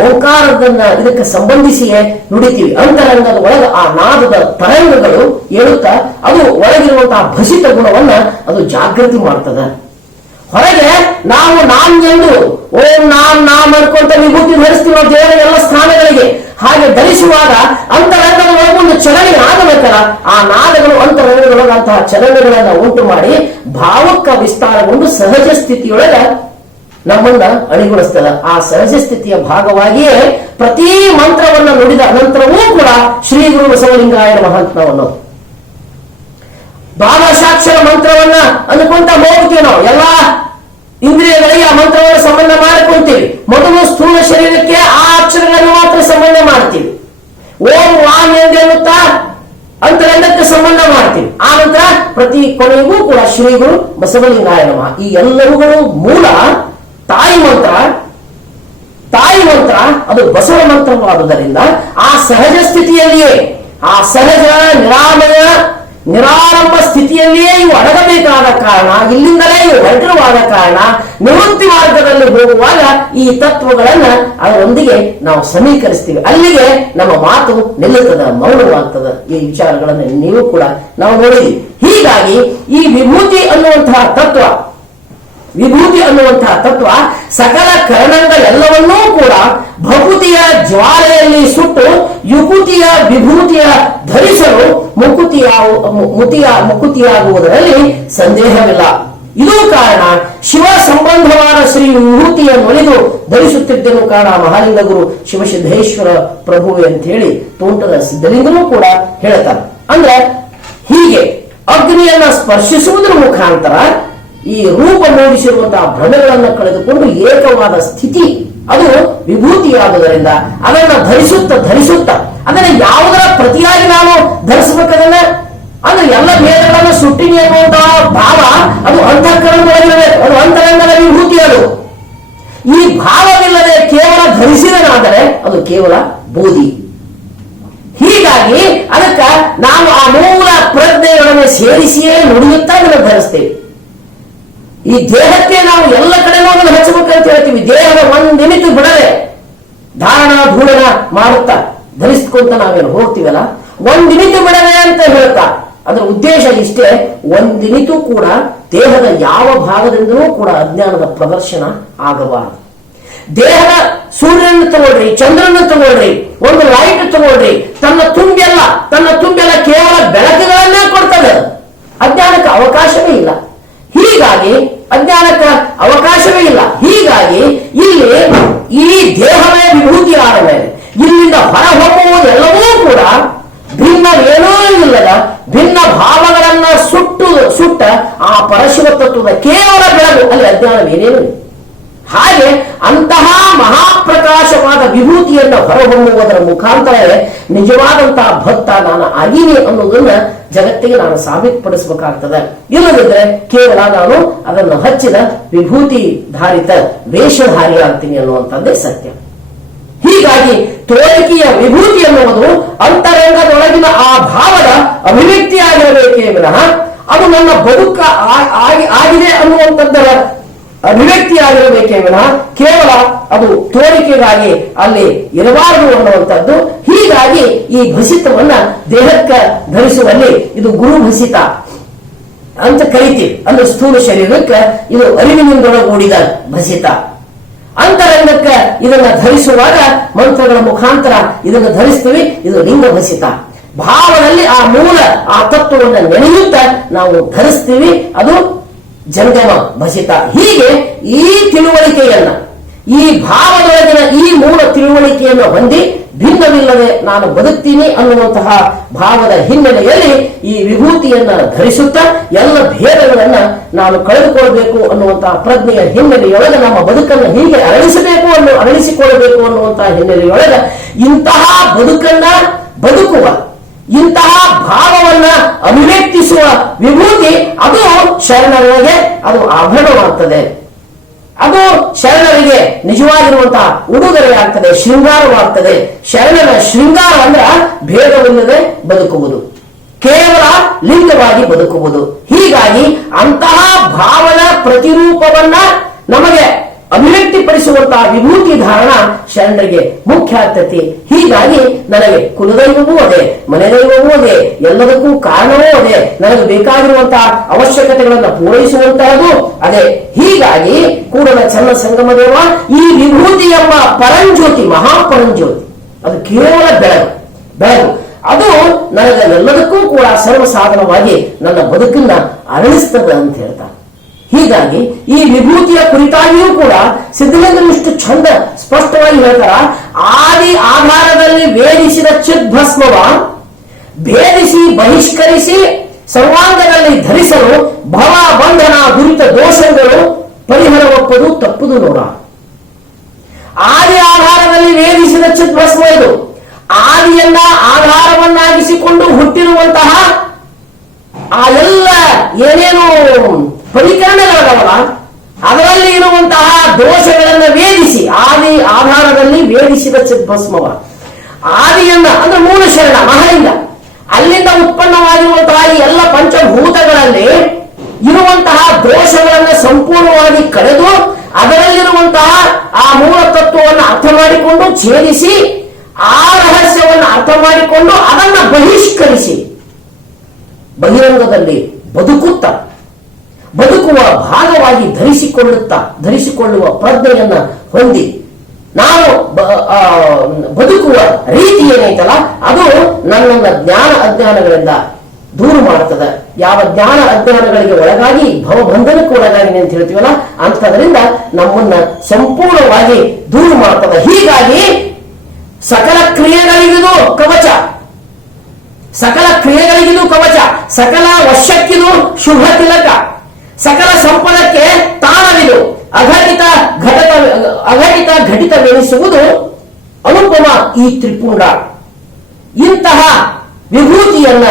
ಓಂಕಾರದನ್ನ ಇದಕ್ಕೆ ಸಂಬಂಧಿಸಿಯೇ ನುಡಿತೀವಿ. ಅಂತರಂಗದ ಒಳಗೆ ಆ ನಾದದ ತರಂಗಗಳು ಏಳುತ್ತಾ ಅದು ಒಳಗಿರುವಂತಹ ಭಸಿತ ಗುಣವನ್ನ ಅದು ಜಾಗೃತಿ ಮಾಡ್ತದೆ. ಹೊರಗೆ ನಾವು ನಾನ್ ಎಂದು ಓಂ ನಾಮ್ ಅನ್ಕೊಂತ ವಿಭೂತಿ ಧರಿಸ್ತೀವಿ ನಾವು ದೇವರ ಎಲ್ಲ ಸ್ಥಾನಗಳಿಗೆ. ಹಾಗೆ ಧರಿಸುವಾಗ ಅಂತರಂಗದ ಒಳಗೊಂದು ಚಲನೆ ಆಗಬೇಕಲ್ಲ, ಆ ನಾದಗಳು ಅಂತರಂಗದೊಳಗಂತಹ ಚಲನೆಗಳನ್ನ ಉಂಟು ಮಾಡಿ ಭಾವಕ್ಕ ವಿಸ್ತಾರಗೊಂಡು ಸಹಜ ಸ್ಥಿತಿಯೊಳಗ ನಮ್ಮನ್ನ ಅಣಿಗೊಳಿಸ್ತದ. ಆ ಸಹಜ ಸ್ಥಿತಿಯ ಭಾಗವಾಗಿಯೇ ಪ್ರತಿ ಮಂತ್ರವನ್ನ ನುಡಿದ ಅನಂತರವೂ ಕೂಡ ಶ್ರೀ ಗುರು ಬಸವಲಿಂಗಾಯ ನಮಃ ಅನ್ನೋದು ದ್ವಾದಶಾಕ್ಷರ ಮಂತ್ರವನ್ನ ಅನ್ಕೊಂತ ಹೋಗ್ತೀವಿ. ನಾವು ಎಲ್ಲಾ ಇಂದ್ರಿಯಗಳಿಗೆ ಆ ಮಂತ್ರವನ್ನು ಸಂಬಂಧ ಮಾಡಿಕೊಂತೀವಿ. ಮೊದಲು ಸ್ಥೂಲ ಶರೀರಕ್ಕೆ ಆ ಅಕ್ಷರಗಳನ್ನು ಮಾತ್ರ ಸಂಬಂಧ ಮಾಡ್ತೀವಿ. ಓಂ ವಾಂ ಎಂದೇಳುತ್ತಾ ಅಂತರಂಗಕ್ಕೆ ಸಂಬಂಧ ಮಾಡ್ತೀವಿ. ಆ ನಂತರ ಪ್ರತಿ ಕೊನೆಗೂ ಕೂಡ ಶ್ರೀ ಗುರು ಬಸವಲಿಂಗಾಯ ನಮಃ. ಈ ಎಲ್ಲವುಗಳು ಮೂಲ ತಾಯಿ ಮಂತ್ರ ಅದು ಬಸವ ಮಂತ್ರವಾದುದರಿಂದ ಆ ಸಹಜ ಸ್ಥಿತಿಯಲ್ಲಿಯೇ ಆ ಸಹಜ ನಿರಾರಂಭ ಸ್ಥಿತಿಯಲ್ಲಿಯೇ ಇವು ಅಡಗಬೇಕಾದ ಕಾರಣ, ಇಲ್ಲಿಂದಲೇ ಇವು ಹೊರಟಿರುವಾದ ಕಾರಣ ನಿವೃತ್ತಿ ಮಾರ್ಗದಲ್ಲಿ ಹೋಗುವಾಗ ಈ ತತ್ವಗಳನ್ನ ಅದರೊಂದಿಗೆ ನಾವು ಸಮೀಕರಿಸ್ತೀವಿ. ಅಲ್ಲಿಗೆ ನಮ್ಮ ಮಾತು ನಿಲ್ಲುತ್ತದೆ, ಮೌನವಾಗ್ತದ. ಈ ವಿಚಾರಗಳನ್ನು ನೀವು ಕೂಡ ನಾವು ನೋಡಿದ್ವಿ. ಹೀಗಾಗಿ ಈ ವಿಭೂತಿ ಅನ್ನುವಂತಹ ತತ್ವ ಸಕಲ ಕರಣಗಳೆಲ್ಲವನ್ನೂ ಕೂಡ ಭಕುತಿಯ ಜ್ವಾಲೆಯಲ್ಲಿ ಸುಟ್ಟು ಯುಕುತಿಯ ವಿಭೂತಿಯ ಧರಿಸಲು ಮುಕುತಿಯಾಗುವುದರಲ್ಲಿ ಸಂದೇಹವಿಲ್ಲ. ಇದು ಕಾರಣ ಶಿವ ಸಂಬಂಧವಾದ ಶ್ರೀ ವಿಭೂತಿಯ ಒಲಿದು ಧರಿಸುತ್ತಿದ್ದನು ಕಾರಣ ಮಹಾಲಿಂಗ ಗುರು ಶಿವಸಿದ್ದೇಶ್ವರ ಪ್ರಭುವೆ ಅಂತ ಹೇಳಿ ತೋಂಟದ ಸಿದ್ಧಲಿಂಗನೂ ಕೂಡ ಹೇಳ್ತಾರೆ. ಅಂದ್ರೆ ಹೀಗೆ ಅಗ್ನಿಯನ್ನ ಸ್ಪರ್ಶಿಸುವುದರ ಮುಖಾಂತರ ಈ ರೂಪ ಮೂಡಿಸಿರುವಂತಹ ಭ್ರಮೆಗಳನ್ನು ಕಳೆದುಕೊಂಡು ಏಕವಾದ ಸ್ಥಿತಿ ಅದು ವಿಭೂತಿಯಾಗುವುದರಿಂದ ಅದನ್ನ ಧರಿಸುತ್ತ ಅದನ್ನ ಯಾವುದರ ಪ್ರತಿಯಾಗಿ ನಾನು ಧರಿಸಬೇಕದನ್ನ ಅಂದ್ರೆ ಎಲ್ಲ ಭೇದಗಳನ್ನು ಸುಟ್ಟಿನಿ ಅನ್ನುವಂತಹ ಭಾವ ಅದು ಅಂತಃಕರಣದೊಳಗಿರಬೇಕು. ಅದು ಅಂತರಂಗದ ವಿಭೂತಿ. ಅದು ಈ ಭಾವವಿಲ್ಲದೆ ಕೇವಲ ಧರಿಸಿದನಾದರೆ ಅದು ಕೇವಲ ಬೋಧಿ. ಹೀಗಾಗಿ ಅದಕ್ಕ ನಾವು ಆ ಮೂಲ ಪ್ರಜ್ಞೆಯೊಡನೆ ಸೇರಿಸಿಯೇ ನುಡಿಯುತ್ತಾ ಅದನ್ನು ಧರಿಸ್ತೇವೆ. ಈ ದೇಹಕ್ಕೆ ನಾವು ಎಲ್ಲ ಕಡೆನೂ ಅದನ್ನು ಹಚ್ಚಬೇಕಂತ ಹೇಳ್ತೀವಿ. ದೇಹದ ಒಂದಿನಿತು ಬಿಡದೆ ಧಾರಣ ಧೂಳನ ಮಾಡುತ್ತಾ ಧರಿಸ್ಕೊಂತ ನಾವೇನು ಹೋಗ್ತೀವಲ್ಲ, ಒಂದಿನಿತು ಬಿಡದೆ ಅಂತ ಹೇಳ್ತಾ ಅದರ ಉದ್ದೇಶ ಇಷ್ಟೇ. ಒಂದಿನಿತು ಕೂಡ ದೇಹದ ಯಾವ ಭಾಗದಿಂದಲೂ ಕೂಡ ಅಜ್ಞಾನದ ಪ್ರದರ್ಶನ ಆಗಬಾರದು. ದೇಹದ ಸೂರ್ಯನ ತಗೊಳ್ರಿ, ಚಂದ್ರನ ತಗೊಳ್ರಿ, ಒಂದು ಲೈಟ್ ತಗೊಳ್ರಿ, ತನ್ನ ತುಂಬೆಲ್ಲ ಕೇವಲ ಬೆಳಕುಗಳನ್ನೇ ಕೊಡ್ತದೆ. ಅಜ್ಞಾನಕ್ಕೆ ಅವಕಾಶವೇ ಇಲ್ಲ. ಹೀಗಾಗಿ ಇಲ್ಲಿ ಈ ದೇಹವೇ ವಿಭೂತಿ ಆದ ಮೇಲೆ ಇಲ್ಲಿಂದ ಹೊರಹೊಮ್ಮುವುದೆಲ್ಲವೂ ಕೂಡ ಭಿನ್ನವೇನೂ ಇಲ್ಲದ ಭಿನ್ನ ಭಾವಗಳನ್ನ ಸುಟ್ಟ ಆ ಪರಶಿವ ತತ್ವದ ಕೇವಲ ಬೆಳಗು. ಅಲ್ಲಿ ಅಜ್ಞಾನವೇನೇನು. ಹಾಗೆ ಅಂತಹ ಮಹಾಪ್ರಕಾಶವಾದ ವಿಭೂತಿಯನ್ನು ಹೊರಹೊಮ್ಮುವುದರ ಮುಖಾಂತರವೇ ನಿಜವಾದಂತಹ ಭಕ್ತ ನಾನು ಆಗೀನಿ ಅನ್ನೋದನ್ನ ಜಗತ್ತಿಗೆ ನಾನು ಸಾಬೀತುಪಡಿಸಬೇಕಾಗ್ತದೆ. ಇಲ್ಲದಿದ್ರೆ ಕೇವಲ ನಾನು ಅದನ್ನು ಹಚ್ಚಿದ ವಿಭೂತಿ ಧಾರಿತ ವೇಷಧಾರಿ ಆಗ್ತೀನಿ ಅನ್ನುವಂಥದ್ದೇ ಸತ್ಯ. ಹೀಗಾಗಿ ತೋರಿಕೆಯ ವಿಭೂತಿ ಎನ್ನುವುದು ಅಂತರಂಗದೊಳಗಿನ ಆ ಭಾವದ ಅಭಿವ್ಯಕ್ತಿಯಾಗಿರಬೇಕೇ ವಿನಃ ಅದು ನನ್ನ ಬದುಕ ಆಗಿದೆ ಅನ್ನುವಂಥದ್ದರ ಅಭಿವ್ಯಕ್ತಿಯಾಗಿರಬೇಕೇ ವಿನಃ ಕೇವಲ ಅದು ತೋರಿಕೆಗಾಗಿ ಅಲ್ಲಿ ಇರಬಾರದು ಅನ್ನುವಂಥದ್ದು. ಹೀಗಾಗಿ ಈ ಭಸಿತವನ್ನ ದೇಹಕ್ಕೆ ಧರಿಸುವಲ್ಲಿ ಇದು ಗುರು ಭಸಿತ ಅಂತ ಕರಿತೀವಿ. ಅಂದ್ರೆ ಸ್ಥೂಲ ಶರೀರಕ್ಕೆ ಇದು ಅರಿವಿನಿಂದೊಳಗೂಡಿದ ಭಸಿತ. ಅಂತರಂಗಕ್ಕೆ ಇದನ್ನ ಧರಿಸುವಾಗ ಮಂತ್ರಗಳ ಮುಖಾಂತರ ಇದನ್ನು ಧರಿಸ್ತೀವಿ. ಇದು ಲಿಂಗ ಭಸಿತ. ಭಾವದಲ್ಲಿ ಆ ಮೂಲ ಆ ತತ್ವವನ್ನು ನೆನೆಯುತ್ತಾ ನಾವು ಧರಿಸ್ತೀವಿ. ಅದು ಜಂಗಮ ಭಸಿತ. ಹೀಗೆ ಈ ತಿಳುವಳಿಕೆಯನ್ನ, ಈ ಭಾವದೊಳಗಿನ ಈ ಮೂಲ ತಿಳುವಳಿಕೆಯನ್ನು ಹೊಂದಿ ಭಿನ್ನವಿಲ್ಲದೆ ನಾನು ಬದುಕ್ತೀನಿ ಅನ್ನುವಂತಹ ಭಾವದ ಹಿನ್ನೆಲೆಯಲ್ಲಿ ಈ ವಿಭೂತಿಯನ್ನ ಧರಿಸುತ್ತಾ ಎಲ್ಲ ಭೇದಗಳನ್ನ ನಾನು ಕಳೆದುಕೊಳ್ಬೇಕು ಅನ್ನುವಂತಹ ಪ್ರಜ್ಞೆಯ ಹಿನ್ನೆಲೆಯೊಳಗೆ ನಮ್ಮ ಬದುಕನ್ನು ಹೀಗೆ ಅರಳಿಸಿಕೊಳ್ಳಬೇಕು ಅನ್ನುವಂತಹ ಹಿನ್ನೆಲೆಯೊಳಗೆ ಇಂತಹ ಬದುಕುವ ಇಂತಹ ಭಾವವನ್ನ ಅಭಿವ್ಯಕ್ತಿಸುವ ವಿಭೂತಿ ಅದು ಶರಣರಿಗೆ ಅದು ಆಭರಣವಾಗ್ತದೆ. ಅದು ಶರಣರಿಗೆ ನಿಜವಾಗಿರುವಂತಹ ಉಡುಗೊರೆ ಆಗ್ತದೆ, ಶೃಂಗಾರವಾಗ್ತದೆ. ಶರಣನ ಶೃಂಗಾರ ಅಂದ್ರ ಭೇದವಿಲ್ಲದೆ ಬದುಕುವುದು, ಕೇವಲ ಲಿಂಗವಾಗಿ ಬದುಕುವುದು. ಹೀಗಾಗಿ ಅಂತಹ ಭಾವನ ಪ್ರತಿರೂಪವನ್ನ ನಮಗೆ ಅಭಿವ್ಯಕ್ತಿಪಡಿಸುವಂತಹ ವಿಭೂತಿ ಧಾರಣ ಶರಣರಿಗೆ ಮುಖ್ಯ ಆಗ್ತತಿ. ಹೀಗಾಗಿ ನನಗೆ ಕುಲದೈವವೂ ಅದೇ, ಮನೆ ದೈವವೂ ಅದೇ, ಎಲ್ಲದಕ್ಕೂ ಕಾರಣವೂ ಅದೇ, ನನಗೆ ಬೇಕಾಗಿರುವಂತಹ ಅವಶ್ಯಕತೆಗಳನ್ನು ಪೂರೈಸುವಂತಹದ್ದು ಅದೇ. ಹೀಗಾಗಿ ಕೂಡಲ ಚನ್ನ ಸಂಗಮ ದೇವ ಈ ವಿಭೂತಿ ಎಂಬ ಪರಂಜ್ಯೋತಿ, ಮಹಾಪರಂಜ್ಯೋತಿ, ಅದು ಕೇವಲ ಬೆಳಕು ಅದು ನನಗೆ ಎಲ್ಲದಕ್ಕೂ ಕೂಡ ಸರ್ವ ಸಾಧನವಾಗಿ ನನ್ನ ಬದುಕನ್ನ ಅರಳಿಸ್ತದೆ ಅಂತ ಹೇಳ್ತಾರೆ. ಹೀಗಾಗಿ ಈ ವಿಭೂತಿಯ ಕುರಿತಾಗಿಯೂ ಕೂಡ ಸಿದ್ಧಲಿಂಗರು ಇಷ್ಟು ಚಂದ ಸ್ಪಷ್ಟವಾಗಿ ಹೇಳ್ತಾರ. ಆದಿ ಆಧಾರದಲ್ಲಿ ವೇದಿಸಿದ ಚಿದ್ಭಸ್ಮವ ಭೇದಿಸಿ ಬಹಿಷ್ಕರಿಸಿ ಸರ್ವಾಂಗದಲ್ಲಿ ಧರಿಸಲು ಭವ ಬಂಧನ ದುರಿತ ದೋಷಗಳು ಪರಿಹಾರವಪ್ಪದು ತಪ್ಪುದು ನೋಡ. ಆದಿ ಆಧಾರದಲ್ಲಿ ವೇದಿಸಿದ ಚಿದ್ಭಸ್ಮ ಇದು. ಆದಿಯನ್ನ ಆಧಾರವನ್ನಾಗಿಸಿಕೊಂಡು ಹುಟ್ಟಿರುವಂತಹ ಆ ಎಲ್ಲ ಏನೇನು ಪರಿಕರಣಗಳಲ್ಲ ಅದರಲ್ಲಿ ಇರುವಂತಹ ದೋಷಗಳನ್ನು ವೇದಿಸಿ, ಆದಿ ಆಧಾರದಲ್ಲಿ ವೇದಿಸಿದ ಚಿದ್ಭಸ್ಮವ, ಆದಿಯನ್ನ ಅಂದ್ರೆ ಮೂಲ ಶರಣ ಮಹಲಿಂಗ, ಅಲ್ಲಿಂದ ಉತ್ಪನ್ನವಾಗಿರುವಂತಹ ಈ ಎಲ್ಲ ಪಂಚಭೂತಗಳಲ್ಲಿ ಇರುವಂತಹ ದೋಷಗಳನ್ನು ಸಂಪೂರ್ಣವಾಗಿ ಕಳೆದು ಅದರಲ್ಲಿರುವಂತಹ ಆ ಮೂಲ ತತ್ವವನ್ನು ಅರ್ಥ ಮಾಡಿಕೊಂಡು ಛೇದಿಸಿ ಆ ರಹಸ್ಯವನ್ನು ಅರ್ಥ ಮಾಡಿಕೊಂಡು ಅದನ್ನ ಬಹಿಷ್ಕರಿಸಿ ಬಹಿರಂಗದಲ್ಲಿ ಬದುಕುವ ಭಾಗವಾಗಿ ಧರಿಸಿಕೊಳ್ಳುವ ಪ್ರಜ್ಞೆಯನ್ನ ಹೊಂದಿ ನಾನು ಬದುಕುವ ರೀತಿ ಏನೈತಲ್ಲ ಅದು ನನ್ನನ್ನ ಜ್ಞಾನ ಅಜ್ಞಾನಗಳಿಂದ ದೂರ ಮಾಡ್ತದೆ. ಯಾವ ಜ್ಞಾನ ಅಜ್ಞಾನಗಳಿಗೆ ಒಳಗಾಗಿ ಭವಬಂಧನಕ್ಕೆ ಒಳಗಾಗಿ ಅಂತ ಹೇಳ್ತೀವಲ್ಲ ಅಂತದ್ರಿಂದ ನಮ್ಮನ್ನ ಸಂಪೂರ್ಣವಾಗಿ ದೂರ ಮಾಡ್ತದೆ. ಹೀಗಾಗಿ ಸಕಲ ಕ್ರಿಯೆಗಳಿಗಿದು ಕವಚ, ಸಕಲ ವಶಕ್ಕಿದು ಶುಭ ತಿಲಕ, ಸಕಲ ಸಂಪದಕ್ಕೆ ತಾಣವಿದು, ಅಘಟಿತ ಘಟಿತವೆನಿಸುವುದು ಅನುಪಮ ಈ ತ್ರಿಪುಂಡ. ಇಂತಹ ವಿಭೂತಿಯನ್ನ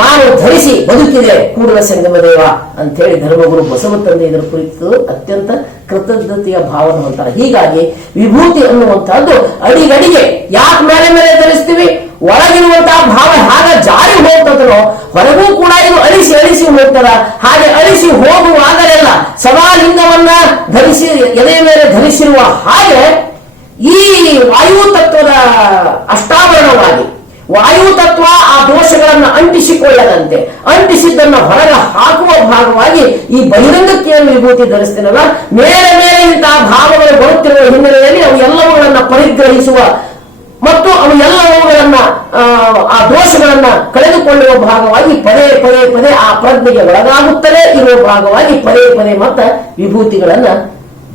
ನಾನು ಧರಿಸಿ ಬದುಕಿದೆ ಕೂಡಲ ಸಂಗಮ ದೇವ ಅಂತ ಹೇಳಿ ಧರ್ಮಗುರು ಬಸವ ತಂದೆ ಇದರ ಕುರಿತು ಅತ್ಯಂತ ಕೃತಜ್ಞತೆಯ ಭಾವನೆ ಅಂತಾರೆ. ಹೀಗಾಗಿ ವಿಭೂತಿ ಅನ್ನುವಂತಹದ್ದು ಅಡಿಗಡಿಗೆ ಯಾಕೆ ಮೇಲೆ ಧರಿಸ್ತೀವಿ, ಒಳಗಿರುವಂತಹ ಭಾವ ಹಾಗ ಜಾರಿ ಹೋಗ್ತದೋ ಹೊರಗೂ ಕೂಡ ಇದು ಅಳಿಸಿ ಹೋಗ್ತದ. ಹಾಗೆ ಅಳಿಸಿ ಹೋಗುವಾಗಲೆಲ್ಲ ಸದಾ ಲಿಂಗವನ್ನ ಧರಿಸಿ ಎದೆ ಮೇಲೆ ಧರಿಸಿರುವ ಹಾಗೆ ಈ ವಾಯು ತತ್ವದ ಅಷ್ಟಾವರಣವಾಗಿ ವಾಯು ತತ್ವ ಆ ದೋಷಗಳನ್ನು ಅಂಟಿಸಿಕೊಳ್ಳದಂತೆ ಅಂಟಿಸಿದ್ದನ್ನು ಹೊರಗೆ ಹಾಕುವ ಭಾಗವಾಗಿ ಈ ಬಹಿರಂಗಕ್ಕೆ ವಿಭೂತಿ ಧರಿಸ್ತೇನಲ್ಲ, ಮೇಲೆ ಇಂತಹ ಭಾವಗಳು ಬರುತ್ತಿರುವ ಹಿನ್ನೆಲೆಯಲ್ಲಿ ಅವು ಎಲ್ಲವುಗಳನ್ನ ಪರಿಗ್ರಹಿಸುವ ಮತ್ತು ಅವು ಎಲ್ಲವುಗಳನ್ನ ಆ ದೋಷಗಳನ್ನ ಕಳೆದುಕೊಳ್ಳುವ ಭಾಗವಾಗಿ ಪದೇ ಆ ಪ್ರಜ್ಞೆಗೆ ಒಳಗಾಗುತ್ತಲೇ ಇರುವ ಭಾಗವಾಗಿ ಪದೇ ಮತ್ತೆ ವಿಭೂತಿಗಳನ್ನ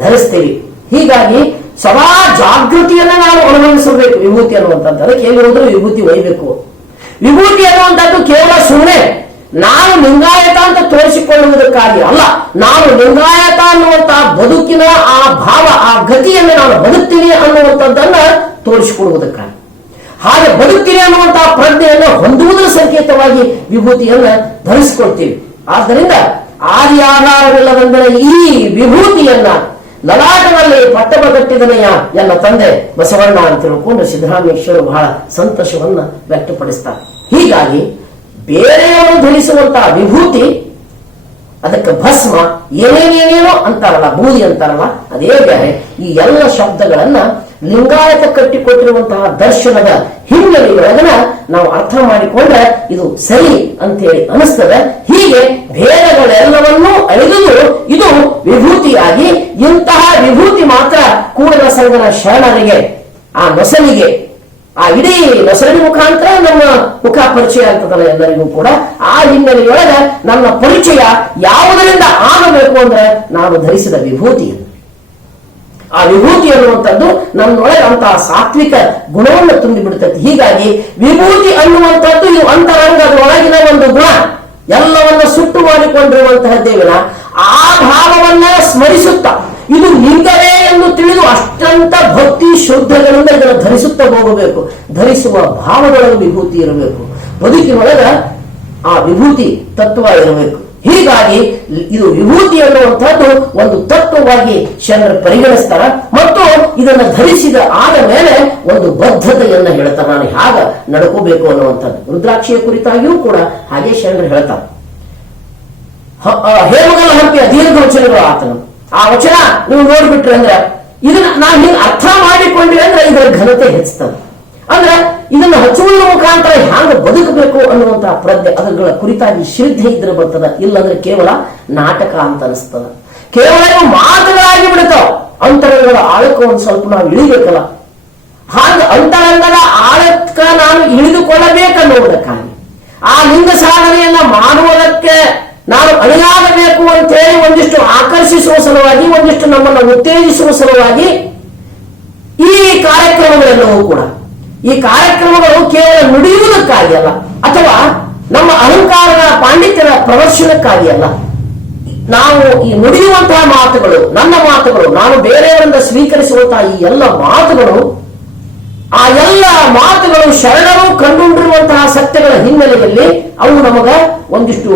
ಧರಿಸ್ತೇವೆ. ಹೀಗಾಗಿ ಸದಾ ಜಾಗೃತಿಯನ್ನ ನಾವು ಅನುಭವಿಸಬೇಕು. ವಿಭೂತಿ ಅನ್ನುವಂಥದ್ದು ಅದಕ್ಕೆ ಎಲ್ಲಿ ಹೋದ್ರೂ ವಿಭೂತಿ ಒಯ್ಬೇಕು. ವಿಭೂತಿ ಅನ್ನುವಂಥದ್ದು ಕೇವಲ ಸುಮ್ಮನೆ ನಾನು ಲಿಂಗಾಯತ ಅಂತ ತೋರಿಸಿಕೊಳ್ಳುವುದಕ್ಕಾಗಿ ಅಲ್ಲ, ನಾನು ಲಿಂಗಾಯತ ಅನ್ನುವಂತಹ ಬದುಕಿನ ಆ ಭಾವ ಆ ಗತಿಯನ್ನು ನಾನು ಬದುಕ್ತೀನಿ ಅನ್ನುವಂಥದ್ದನ್ನ ತೋರಿಸಿಕೊಡುವುದಕ್ಕಾಗಿ, ಹಾಗೆ ಬದುಕ್ತೀನಿ ಅನ್ನುವಂತಹ ಪ್ರಜ್ಞೆಯನ್ನು ಹೊಂದುವುದರ ಸಂಕೇತವಾಗಿ ವಿಭೂತಿಯನ್ನ ಧರಿಸಿಕೊಳ್ತೀವಿ. ಆದ್ದರಿಂದ ಆದಿ ಆಧಾರವಿಲ್ಲವೆಂದರೆ ಈ ವಿಭೂತಿಯನ್ನ ಲಲಾಟದಲ್ಲಿ ಪಟ್ಟಮ ಕಟ್ಟಿದನೆಯ ಎಲ್ಲ ತಂದೆ ಬಸವಣ್ಣ ಅಂತ ತಿಳ್ಕೊಂಡು ಸಿದ್ದರಾಮೇಶ್ವರು ಬಹಳ ಸಂತೋಷವನ್ನ ವ್ಯಕ್ತಪಡಿಸ್ತಾರೆ. ಹೀಗಾಗಿ ಬೇರೆಯವರು ಧರಿಸುವಂತಹ ವಿಭೂತಿ ಅದಕ್ಕೆ ಭಸ್ಮ ಏನೇನೇನೇನೋ ಅಂತಾರಲ್ಲ, ಬೂದಿ ಅಂತಾರಲ್ಲ, ಅದೇ ಬೇರೆ. ಈ ಎಲ್ಲ ಶಬ್ದಗಳನ್ನ ಲಿಂಗಾಯತ ಕಟ್ಟಿಕೊಟ್ಟಿರುವಂತಹ ದರ್ಶನದ ಹಿನ್ನೆಲೆಯೊಳಗನ ನಾವು ಅರ್ಥ ಮಾಡಿಕೊಂಡ್ರೆ ಇದು ಸರಿ ಅಂತೇಳಿ ಅನಿಸ್ತದೆ. ಹೀಗೆ ಭೇದಗಳೆಲ್ಲವನ್ನೂ ಅಳಿದುದು ಇದು ವಿಭೂತಿಯಾಗಿ, ಇಂತಹ ವಿಭೂತಿ ಮಾತ್ರ ಕೂಡಲ ಸಂಗನ ಶರಣರಿಗೆ ಆ ನೊಸಲಿಗೆ ಆ ಇಡೀ ನೊಸಲಿನ ಮುಖಾಂತರ ನಮ್ಮ ಮುಖ ಪರಿಚಯ ಆಗ್ತದಲ್ಲ ಎಲ್ಲರಿಗೂ ಕೂಡ. ಆ ಹಿನ್ನೆಲೆಯೊಳಗ ನನ್ನ ಪರಿಚಯ ಯಾವುದರಿಂದ ಆಗಬೇಕು ಅಂದ್ರೆ ನಾನು ಧರಿಸಿದ ವಿಭೂತಿ. ಆ ವಿಭೂತಿ ಅನ್ನುವಂಥದ್ದು ನನ್ನೊಳಗೆ ಅಂತಹ ಸಾತ್ವಿಕ ಗುಣವನ್ನು ತುಂಬಿಬಿಡುತ್ತದೆ. ಹೀಗಾಗಿ ವಿಭೂತಿ ಅನ್ನುವಂಥದ್ದು ಇದು ಅಂತರಂಗದ ಒಳಗಿನ ಒಂದು ಗುಣ, ಎಲ್ಲವನ್ನ ಸುಟ್ಟು ಮಾಡಿಕೊಂಡಿರುವಂತಹದ್ದೇ ವಿನ ಆ ಭಾವವನ್ನ ಸ್ಮರಿಸುತ್ತಾ ಇದು ಲಿಂಗವೇ ಎಂದು ತಿಳಿದು ಅಷ್ಟಂತ ಭಕ್ತಿ ಶ್ರದ್ಧೆಗಳಿಂದ ಇದನ್ನು ಧರಿಸುತ್ತಾ ಹೋಗಬೇಕು. ಧರಿಸುವ ಭಾವದೊಳಗೆ ವಿಭೂತಿ ಇರಬೇಕು, ಬದುಕಿನೊಳಗ ಆ ವಿಭೂತಿ ತತ್ವ ಇರಬೇಕು. ಹೀಗಾಗಿ ಇದು ವಿಭೂತಿ ಅನ್ನುವಂಥದ್ದು ಒಂದು ತತ್ವವಾಗಿ ಶರಣರು ಪರಿಗಣಿಸ್ತಾರ ಮತ್ತು ಇದನ್ನು ಧರಿಸಿದ ಆದ ಮೇಲೆ ಒಂದು ಬದ್ಧತೆಯನ್ನ ಹೇಳ್ತಾರೆ, ನಾನು ಹೇಗ ನಡ್ಕೋಬೇಕು ಅನ್ನುವಂಥದ್ದು. ರುದ್ರಾಕ್ಷಿಯ ಕುರಿತಾಗಿಯೂ ಕೂಡ ಹಾಗೆ ಶರಣರು ಹೇಳ್ತಾರೆ. ಹೇಮಗಲ ಹಂಪಿಯ ದೀರ್ಘ ವಚನಗಳು ಆತನು ಆ ವಚನ ನೀವು ನೋಡ್ಬಿಟ್ರೆ ಅಂದ್ರೆ ಇದನ್ನ ನಾವು ಹಿಂಗೆ ಅರ್ಥ ಮಾಡಿಕೊಂಡ್ವಿ ಅಂದ್ರೆ ಇದರ ಘನತೆ ಹೆಚ್ಚುತ್ತದೆ. ಅಂದ್ರೆ ಇದನ್ನು ಹಚ್ಚುವುದರ ಮುಖಾಂತರ ಹ್ಯಾಂಗ ಬದುಕಬೇಕು ಅನ್ನುವಂತಹ ಪ್ರಜ್ಞೆ ಅದರ ಕುರಿತಾಗಿ ಶ್ರದ್ಧೆ ಇದ್ರೆ ಬರ್ತದ. ಇಲ್ಲಂದ್ರೆ ಕೇವಲ ನಾಟಕ ಅಂತ ಅನಿಸ್ತದ, ಕೇವಲ ಮಾತುಗಳಾಗಿ ಬಿಡ್ತಾವ. ಅಂತರಂಗದ ಆಳಕ್ಕೆ ಒಂದು ಸ್ವಲ್ಪ ನಾವು ಇಳಿಬೇಕಲ್ಲ, ಹಾಗ ಅಂತರಂಗದ ಆಳಕ್ಕ ನಾನು ಇಳಿದುಕೊಳ್ಳಬೇಕನ್ನುವುದಕ್ಕಾಗಿ ಆ ಲಿಂಗ ಸಾಧನೆಯನ್ನ ಮಾಡುವುದಕ್ಕೆ ನಾವು ಅಣಿಯಾಗಬೇಕು ಅಂತ ಹೇಳಿ ಒಂದಿಷ್ಟು ಆಕರ್ಷಿಸುವ ಸಲುವಾಗಿ, ಒಂದಿಷ್ಟು ನಮ್ಮನ್ನು ಉತ್ತೇಜಿಸುವ ಸಲುವಾಗಿ ಈ ಕಾರ್ಯಕ್ರಮಗಳೆಲ್ಲವೂ ಕೂಡ, ಈ ಕಾರ್ಯಕ್ರಮಗಳು ಕೇವಲ ನುಡಿಯುವುದಕ್ಕಾಗಿ ಅಲ್ಲ, ಅಥವಾ ನಮ್ಮ ಅಹಂಕಾರದ ಪಾಂಡಿತ್ಯದ ಪ್ರದರ್ಶನಕ್ಕಾಗಿ ಅಲ್ಲ. ನಾವು ಈ ನುಡಿಯುವಂತಹ ಮಾತುಗಳು, ನನ್ನ ಮಾತುಗಳು, ನಾನು ಬೇರೆಯವರಿಂದ ಸ್ವೀಕರಿಸುವಂತಹ ಈ ಎಲ್ಲ ಮಾತುಗಳು, ಆ ಎಲ್ಲ ಮಾತುಗಳು ಶರಣರು ಕಂಡುಕೊಂಡಿರುವಂತಹ ಸತ್ಯಗಳ ಹಿನ್ನೆಲೆಯಲ್ಲಿ ಅವು ನಮಗ ಒಂದಿಷ್ಟು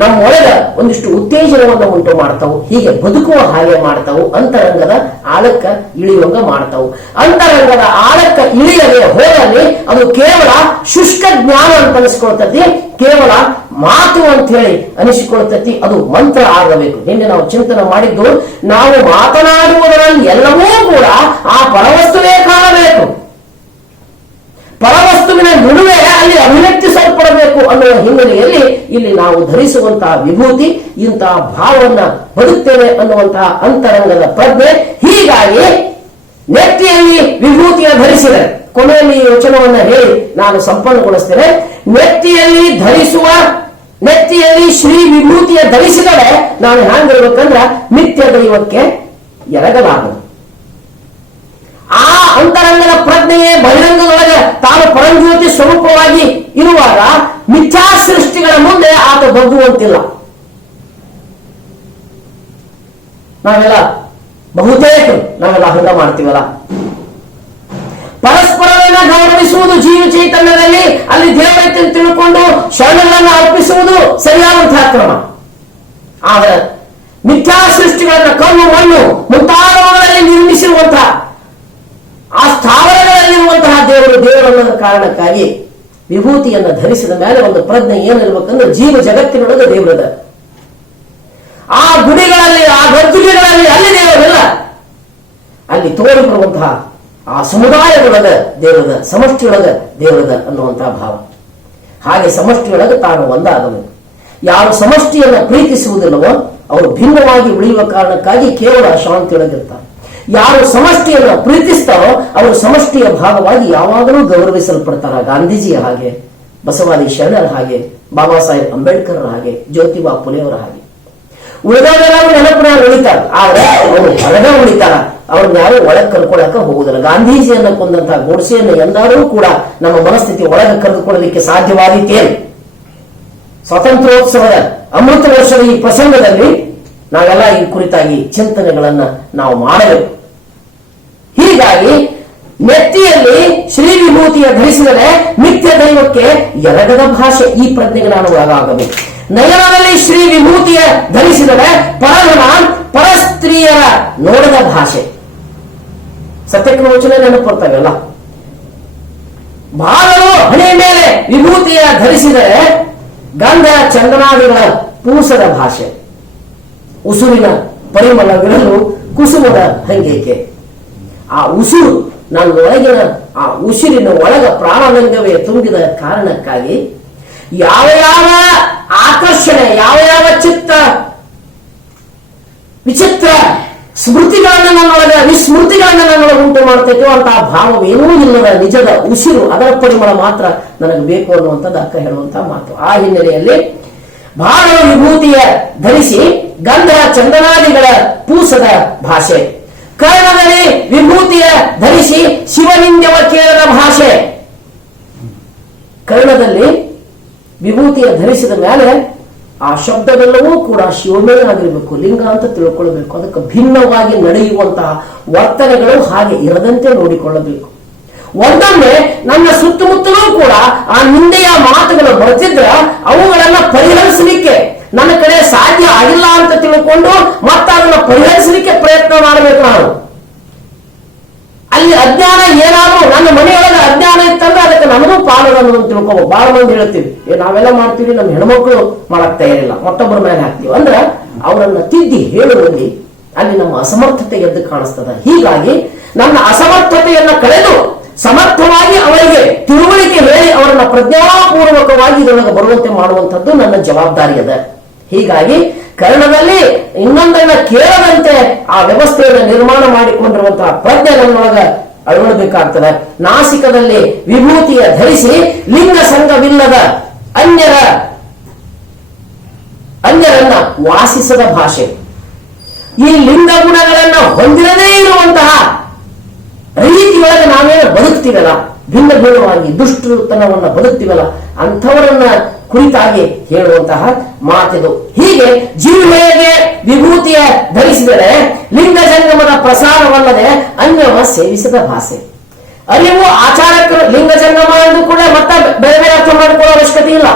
ನಮ್ಮೊಳಗ ಒಂದಿಷ್ಟು ಉತ್ತೇಜನವನ್ನು ಉಂಟು ಮಾಡ್ತಾವು, ಹೀಗೆ ಬದುಕುವ ಹಾಗೆ ಮಾಡ್ತಾವು, ಅಂತರಂಗದ ಆಳಕ್ಕ ಇಳಿಯುವಂಗ ಮಾಡ್ತಾವು. ಅಂತರಂಗದ ಆಳಕ್ಕ ಇಳಿಯದೆ ಹೋದಲ್ಲಿ ಅದು ಕೇವಲ ಶುಷ್ಕ ಜ್ಞಾನ ಅಂತ ಅನಿಸ್ಕೊಳ್ತತಿ, ಕೇವಲ ಮಾತು ಅಂತ ಹೇಳಿ ಅನಿಸಿಕೊಳ್ತತಿ, ಅದು ಮಂತ್ರ ಆಗಬೇಕು. ನಿನ್ನೆ ನಾವು ಚಿಂತನೆ ಮಾಡಿದ್ದು, ನಾವು ಮಾತನಾಡುವುದರಲ್ಲಿ ಎಲ್ಲವೂ ಕೂಡ ಆ ಪರವಸ್ತುವೇ ಕಾಣಬೇಕು, ಪರವಸ್ತುವಿನ ನಡುವೆ ಅಲ್ಲಿ ಅಭಿವ್ಯಕ್ತಿಸಲ್ಪಡಬೇಕು ಅನ್ನುವ ಹಿನ್ನೆಲೆಯಲ್ಲಿ ಇಲ್ಲಿ ನಾವು ಧರಿಸುವಂತಹ ವಿಭೂತಿ ಇಂತಹ ಭಾವವನ್ನ ಬದುಕ್ತೇವೆ ಅನ್ನುವಂತಹ ಅಂತರಂಗದ ಪ್ರಜ್ಞೆ. ಹೀಗಾಗಿ ನೆತ್ತಿಯಲ್ಲಿ ವಿಭೂತಿಯ ಧರಿಸಿದರೆ, ಕೊನೆಯಲ್ಲಿ ಈ ವಚನವನ್ನ ಹೇಳಿ ನಾನು ಸಂಪನ್ನಗೊಳಿಸ್ತೇನೆ. ನೆತ್ತಿಯಲ್ಲಿ ಶ್ರೀ ವಿಭೂತಿಯ ಧರಿಸಿದರೆ ನಾನು ಹ್ಯಾಂಗಿರ್ಬೇಕಂದ್ರ ನಿತ್ಯ ದೈವಕ್ಕೆ ಎರಗಲಾಗದು. ಆ ಅಂತರಂಗದ ಪ್ರಜ್ಞೆಯೇ ಬಹಿರಂಗದೊಳಗೆ ತಾನು ಪರಂಜ್ಯೋತಿ ಸ್ವರೂಪವಾಗಿ ಇರುವಾಗ ಮಿಥ್ಯಾ ಸೃಷ್ಟಿಗಳ ಮುಂದೆ ಆತ ಬಗ್ಗುವಂತಿಲ್ಲ. ಬಹುತೇಕ ನಾವೆಲ್ಲ ಹಂಗ ಮಾಡ್ತೀವಲ್ಲ. ಪರಸ್ಪರವನ್ನ ಗೌರವಿಸುವುದು ಜೀವ ಚೈತನ್ಯದಲ್ಲಿ, ಅಲ್ಲಿ ದೇವರೈತೆ ತಿಳ್ಕೊಂಡು ಶರಣಗಳನ್ನು ಅರ್ಪಿಸುವುದು ಸರಿಯಾದಂತಹ ಕ್ರಮ. ಆದರೆ ಮಿಥ್ಯಾ ಸೃಷ್ಟಿಗಳನ್ನ ಕಲ್ಲು ಮಣ್ಣು ಮುಂತಾದವುಗಳಲ್ಲಿ ನಿರ್ಮಿಸಿರುವಂತಹ ಆ ಸ್ಥಾವರಗಳಲ್ಲಿರುವಂತಹ ದೇವರನ್ನ ಕಾರಣಕ್ಕಾಗಿ ವಿಭೂತಿಯನ್ನು ಧರಿಸಿದ ಮೇಲೆ ಒಂದು ಪ್ರಜ್ಞೆ ಏನಿರ್ಬೇಕಂದ್ರೆ ಜೀವ ಜಗತ್ತಿನೊಳಗೆ ದೇವರದ, ಆ ಗುಡಿಗಳಲ್ಲಿ ಆ ಗದ್ದುಗೆಗಳಲ್ಲಿ ಅಲ್ಲಿ ದೇವರಿಲ್ಲ, ಅಲ್ಲಿ ತೋರಿಬರುವಂತಹ ಆ ಸಮುದಾಯದೊಳಗ ದೇವರದ, ಸಮಷ್ಟಿಯೊಳಗ ದೇವರದ ಅನ್ನುವಂತಹ ಭಾವ. ಹಾಗೆ ಸಮಷ್ಟಿಯೊಳಗೆ ತಾನು ಒಂದಾಗಬೇಕು. ಯಾರು ಸಮಷ್ಟಿಯನ್ನ ಪ್ರೀತಿಸುವುದಿಲ್ಲವೋ ಅವರು ಭಿನ್ನವಾಗಿ ಉಳಿಯುವ ಕಾರಣಕ್ಕಾಗಿ ಕೇವಲ ಶಾಂತಿಯೊಳಗಿರ್ತಾರೆ. ಯಾರು ಸಮಷ್ಟಿಯನ್ನು ಪ್ರೀತಿಸ್ತಾರೋ ಅವರು ಸಮಷ್ಟಿಯ ಭಾಗವಾಗಿ ಯಾವಾಗಲೂ ಗೌರವಿಸಲ್ಪಡ್ತಾರ. ಗಾಂಧೀಜಿಯ ಹಾಗೆ, ಬಸವಾದಿ ಶರಣರ ಹಾಗೆ, ಬಾಬಾ ಸಾಹೇಬ್ ಅಂಬೇಡ್ಕರ್ ಹಾಗೆ, ಜ್ಯೋತಿಬಾ ಫುಲೆಯವರ ಹಾಗೆ. ಉಳಿದವರೆಲ್ಲರೂ ನೆನಪಿನಾಗ ಉಳಿತಾರ, ಆದ್ರೆ ಅವರು ಹೊರಗೆ ಉಳಿತಾರ, ಅವ್ರನ್ನ ಯಾರು ಒಳಗೆ ಕರ್ಕೊಳಕ ಹೋಗುದಿಲ್ಲ. ಗಾಂಧೀಜಿಯನ್ನ ಕೊಂದಂತಹ ಗೋಡ್ಸೆಯನ್ನು ಎಂದಾರೂ ಕೂಡ ನಮ್ಮ ಮನಸ್ಥಿತಿ ಒಳಗೆ ಕರೆದುಕೊಳ್ಳಲಿಕ್ಕೆ ಸಾಧ್ಯವಾದೀತೇನು? ಸ್ವಾತಂತ್ರ್ಯೋತ್ಸವದ ಅಮೃತ ವರ್ಷದ ಈ ಪ್ರಸಂಗದಲ್ಲಿ ನಾವೆಲ್ಲ ಈ ಕುರಿತಾಗಿ ಚಿಂತನೆಗಳನ್ನ ನಾವು ಮಾಡಬೇಕು. ಹೀಗಾಗಿ ನೆತ್ತಿಯಲ್ಲಿ ಶ್ರೀ ವಿಭೂತಿಯ ಧರಿಸಿದರೆ ನಿತ್ಯ ದೈವಕ್ಕೆ ಎರಗದ ಭಾಷೆ, ಈ ಪ್ರಜ್ಞೆಗೆ ನಾನು ಒಳಗಾಗಬೇಕು. ನಯನದಲ್ಲಿ ಶ್ರೀ ವಿಭೂತಿಯ ಧರಿಸಿದರೆ ಪರಧನ ಪರಸ್ತ್ರೀಯರ ನೋಡದ ಭಾಷೆ. ಸತ್ಯಕ್ರಮೋಚನೆ ನೆನಪು ಬರ್ತಾವೆಲ್ಲ. ಬಾಳಲು ಹಣೆ ಮೇಲೆ ವಿಭೂತಿಯ ಧರಿಸಿದರೆ ಗಂಧ ಚಂದನಾದಿಗಳ ಪೂಸದ ಭಾಷೆ. ಉಸುರಿನ ಪರಿಮಳವಿರಲು ಕುಸುಮದ ಹಂಗೇಕೆ. ಆ ಉಸುರು ನನ್ನ ಒಳಗಿನ ಆ ಉಸಿರಿನ ಒಳಗ ಪ್ರಾಣಲಿಂಗವೇ ತುಂಬಿದ ಕಾರಣಕ್ಕಾಗಿ ಯಾವ ಯಾವ ಆಕರ್ಷಣೆ, ಯಾವ ಯಾವ ವಿಚಿತ್ರ ಸ್ಮೃತಿಗಳನ್ನ ನನ್ನೊಳಗ, ವಿಸ್ಮೃತಿಗಳನ್ನ ನನ್ನೊಳಗೆ ಉಂಟು ಮಾಡ್ತೈತೋ ಅಂತ ಆ ಭಾವವೇನೂ ಇಲ್ಲದ ನಿಜದ ಉಸಿರು, ಅದರ ಪರಿಮಳ ಮಾತ್ರ ನನಗೆ ಬೇಕು ಅನ್ನುವಂಥದ್ದು ಅಕ್ಕ ಹೇಳುವಂತಹ ಮಾತು. ಆ ಹಿನ್ನೆಲೆಯಲ್ಲಿ ಬಹಳ ವಿಭೂತಿಯ ಧರಿಸಿ ಗಂಧ ಚಂದನಾದಿಗಳ ಪೂಸದ ಭಾಷೆ, ಕರ್ಣದಲ್ಲಿ ವಿಭೂತಿಯ ಧರಿಸಿ ಶಿವಲಿಂಗವ ಕೇಳದ ಭಾಷೆ. ಕರ್ಣದಲ್ಲಿ ವಿಭೂತಿಯ ಧರಿಸಿದ ಮೇಲೆ ಆ ಶಬ್ದವೆಲ್ಲವೂ ಕೂಡ ಶಿವಮೇ ಆಗಿರಬೇಕು, ಲಿಂಗ ಅಂತ ತಿಳ್ಕೊಳ್ಬೇಕು. ಅದಕ್ಕೆ ಭಿನ್ನವಾಗಿ ನಡೆಯುವಂತಹ ವರ್ತನೆಗಳು ಹಾಗೆ ಇರದಂತೆ ನೋಡಿಕೊಳ್ಳಬೇಕು. ಒಂದೊಮ್ಮೆ ನನ್ನ ಸುತ್ತಮುತ್ತಲೂ ಕೂಡ ಆ ನಿಂದೆಯ ಮಾತುಗಳು ಬರ್ತಿದ್ರ ಅವುಗಳನ್ನ ಪರಿಹರಿಸಲಿಕ್ಕೆ, ನನ್ನ ಕಡೆ ಸಾಧ್ಯ ಆಗಿಲ್ಲ ಅಂತ ತಿಳ್ಕೊಂಡು ಮತ್ತೆ ಅದನ್ನ ಪರಿಹರಿಸಲಿಕ್ಕೆ ಪ್ರಯತ್ನ ಮಾಡಬೇಕು ನಾನು. ಅಲ್ಲಿ ಅಜ್ಞಾನ ಏನಾದ್ರು ನನ್ನ ಮನೆಯೊಳಗೆ ಅಜ್ಞಾನ ಇತ್ತಂದ್ರೆ ಅದಕ್ಕೆ ನಮಗೂ ಪಾಲದ ಅನ್ನೋದನ್ನು ತಿಳ್ಕೋಬಹುದು. ಬಹಳ ಮಂದಿ ಹೇಳ್ತೀವಿ, ನಾವೆಲ್ಲ ಮಾಡ್ತೀವಿ, ನಮ್ಮ ಹೆಣ್ಮಕ್ಳು ಮಾಡಕ್ ತಯಾರಿಲ್ಲ, ಮತ್ತೊಬ್ಬರ ಮೇಲೆ ಹಾಕ್ತೀವಿ ಅಂದ್ರೆ ಅವರನ್ನ ತಿದ್ದಿ ಹೇಳುವಲ್ಲಿ ಅಲ್ಲಿ ನಮ್ಮ ಅಸಮರ್ಥತೆ ಎದ್ದು ಕಾಣಿಸ್ತದ. ಹೀಗಾಗಿ ನನ್ನ ಅಸಮರ್ಥತೆಯನ್ನ ಕಳೆದು ಸಮರ್ಥವಾಗಿ ಅವರಿಗೆ ತಿಳುವಳಿಕೆ ಹೇಳಿ ಅವರನ್ನ ಪ್ರಜ್ಞಾಪೂರ್ವಕವಾಗಿ ಇದರೊಳಗೆ ಬರುವಂತೆ ಮಾಡುವಂಥದ್ದು ನನ್ನ ಜವಾಬ್ದಾರಿ ಅದ. ಹೀಗಾಗಿ ಕರ್ಣದಲ್ಲಿ ಇನ್ನೊಂದನ್ನ ಕೇಳದಂತೆ ಆ ವ್ಯವಸ್ಥೆಯನ್ನು ನಿರ್ಮಾಣ ಮಾಡಿಕೊಂಡಿರುವಂತಹ ಪ್ರಜ್ಞೆ ನನ್ನೊಳಗ ಅಳವಡಬೇಕಾಗ್ತದೆ. ನಾಸಿಕದಲ್ಲಿ ವಿಭೂತಿಯ ಧರಿಸಿ ಲಿಂಗ ಸಂಘವಿಲ್ಲದ ಅನ್ಯರನ್ನ ವಾಸಿಸದ ಭಾಷೆ, ಈ ಲಿಂಗ ಗುಣಗಳನ್ನ ಹೊಂದಿರದೇ ಇರುವಂತಹ ರೀತಿಯೊಳಗೆ ನಾವೇನು ಬದುಕ್ತೀವಲ್ಲ, ಭಿನ್ನ ಭಿನ್ನವಾಗಿ ದುಷ್ಟತನವನ್ನ ಬದುಕ್ತೀವಲ್ಲ, ಅಂಥವರನ್ನ ಕುರಿತಾಗಿ ಹೇಳುವಂತಹ ಮಾತಿದು. ಹೀಗೆ ಜೀವಿಗೆ ವಿಭೂತಿಯ ಧರಿಸಿದರೆ ಲಿಂಗ ಜಂಗಮದ ಪ್ರಸಾರವಲ್ಲದೆ ಅನ್ಯವ ಸೇವಿಸದ ಭಾಷೆ. ಅರಿವು ಆಚಾರಕ್ಕೆ ಲಿಂಗ ಜಂಗಮ ಎಂದು ಕೂಡ ಮತ್ತೆ ಬೇರೆ ಬೇರೆ ಅರ್ಥ ಮಾಡಿಕೊಳ್ಳೋ ಅವಶ್ಯಕತೆ ಇಲ್ಲ.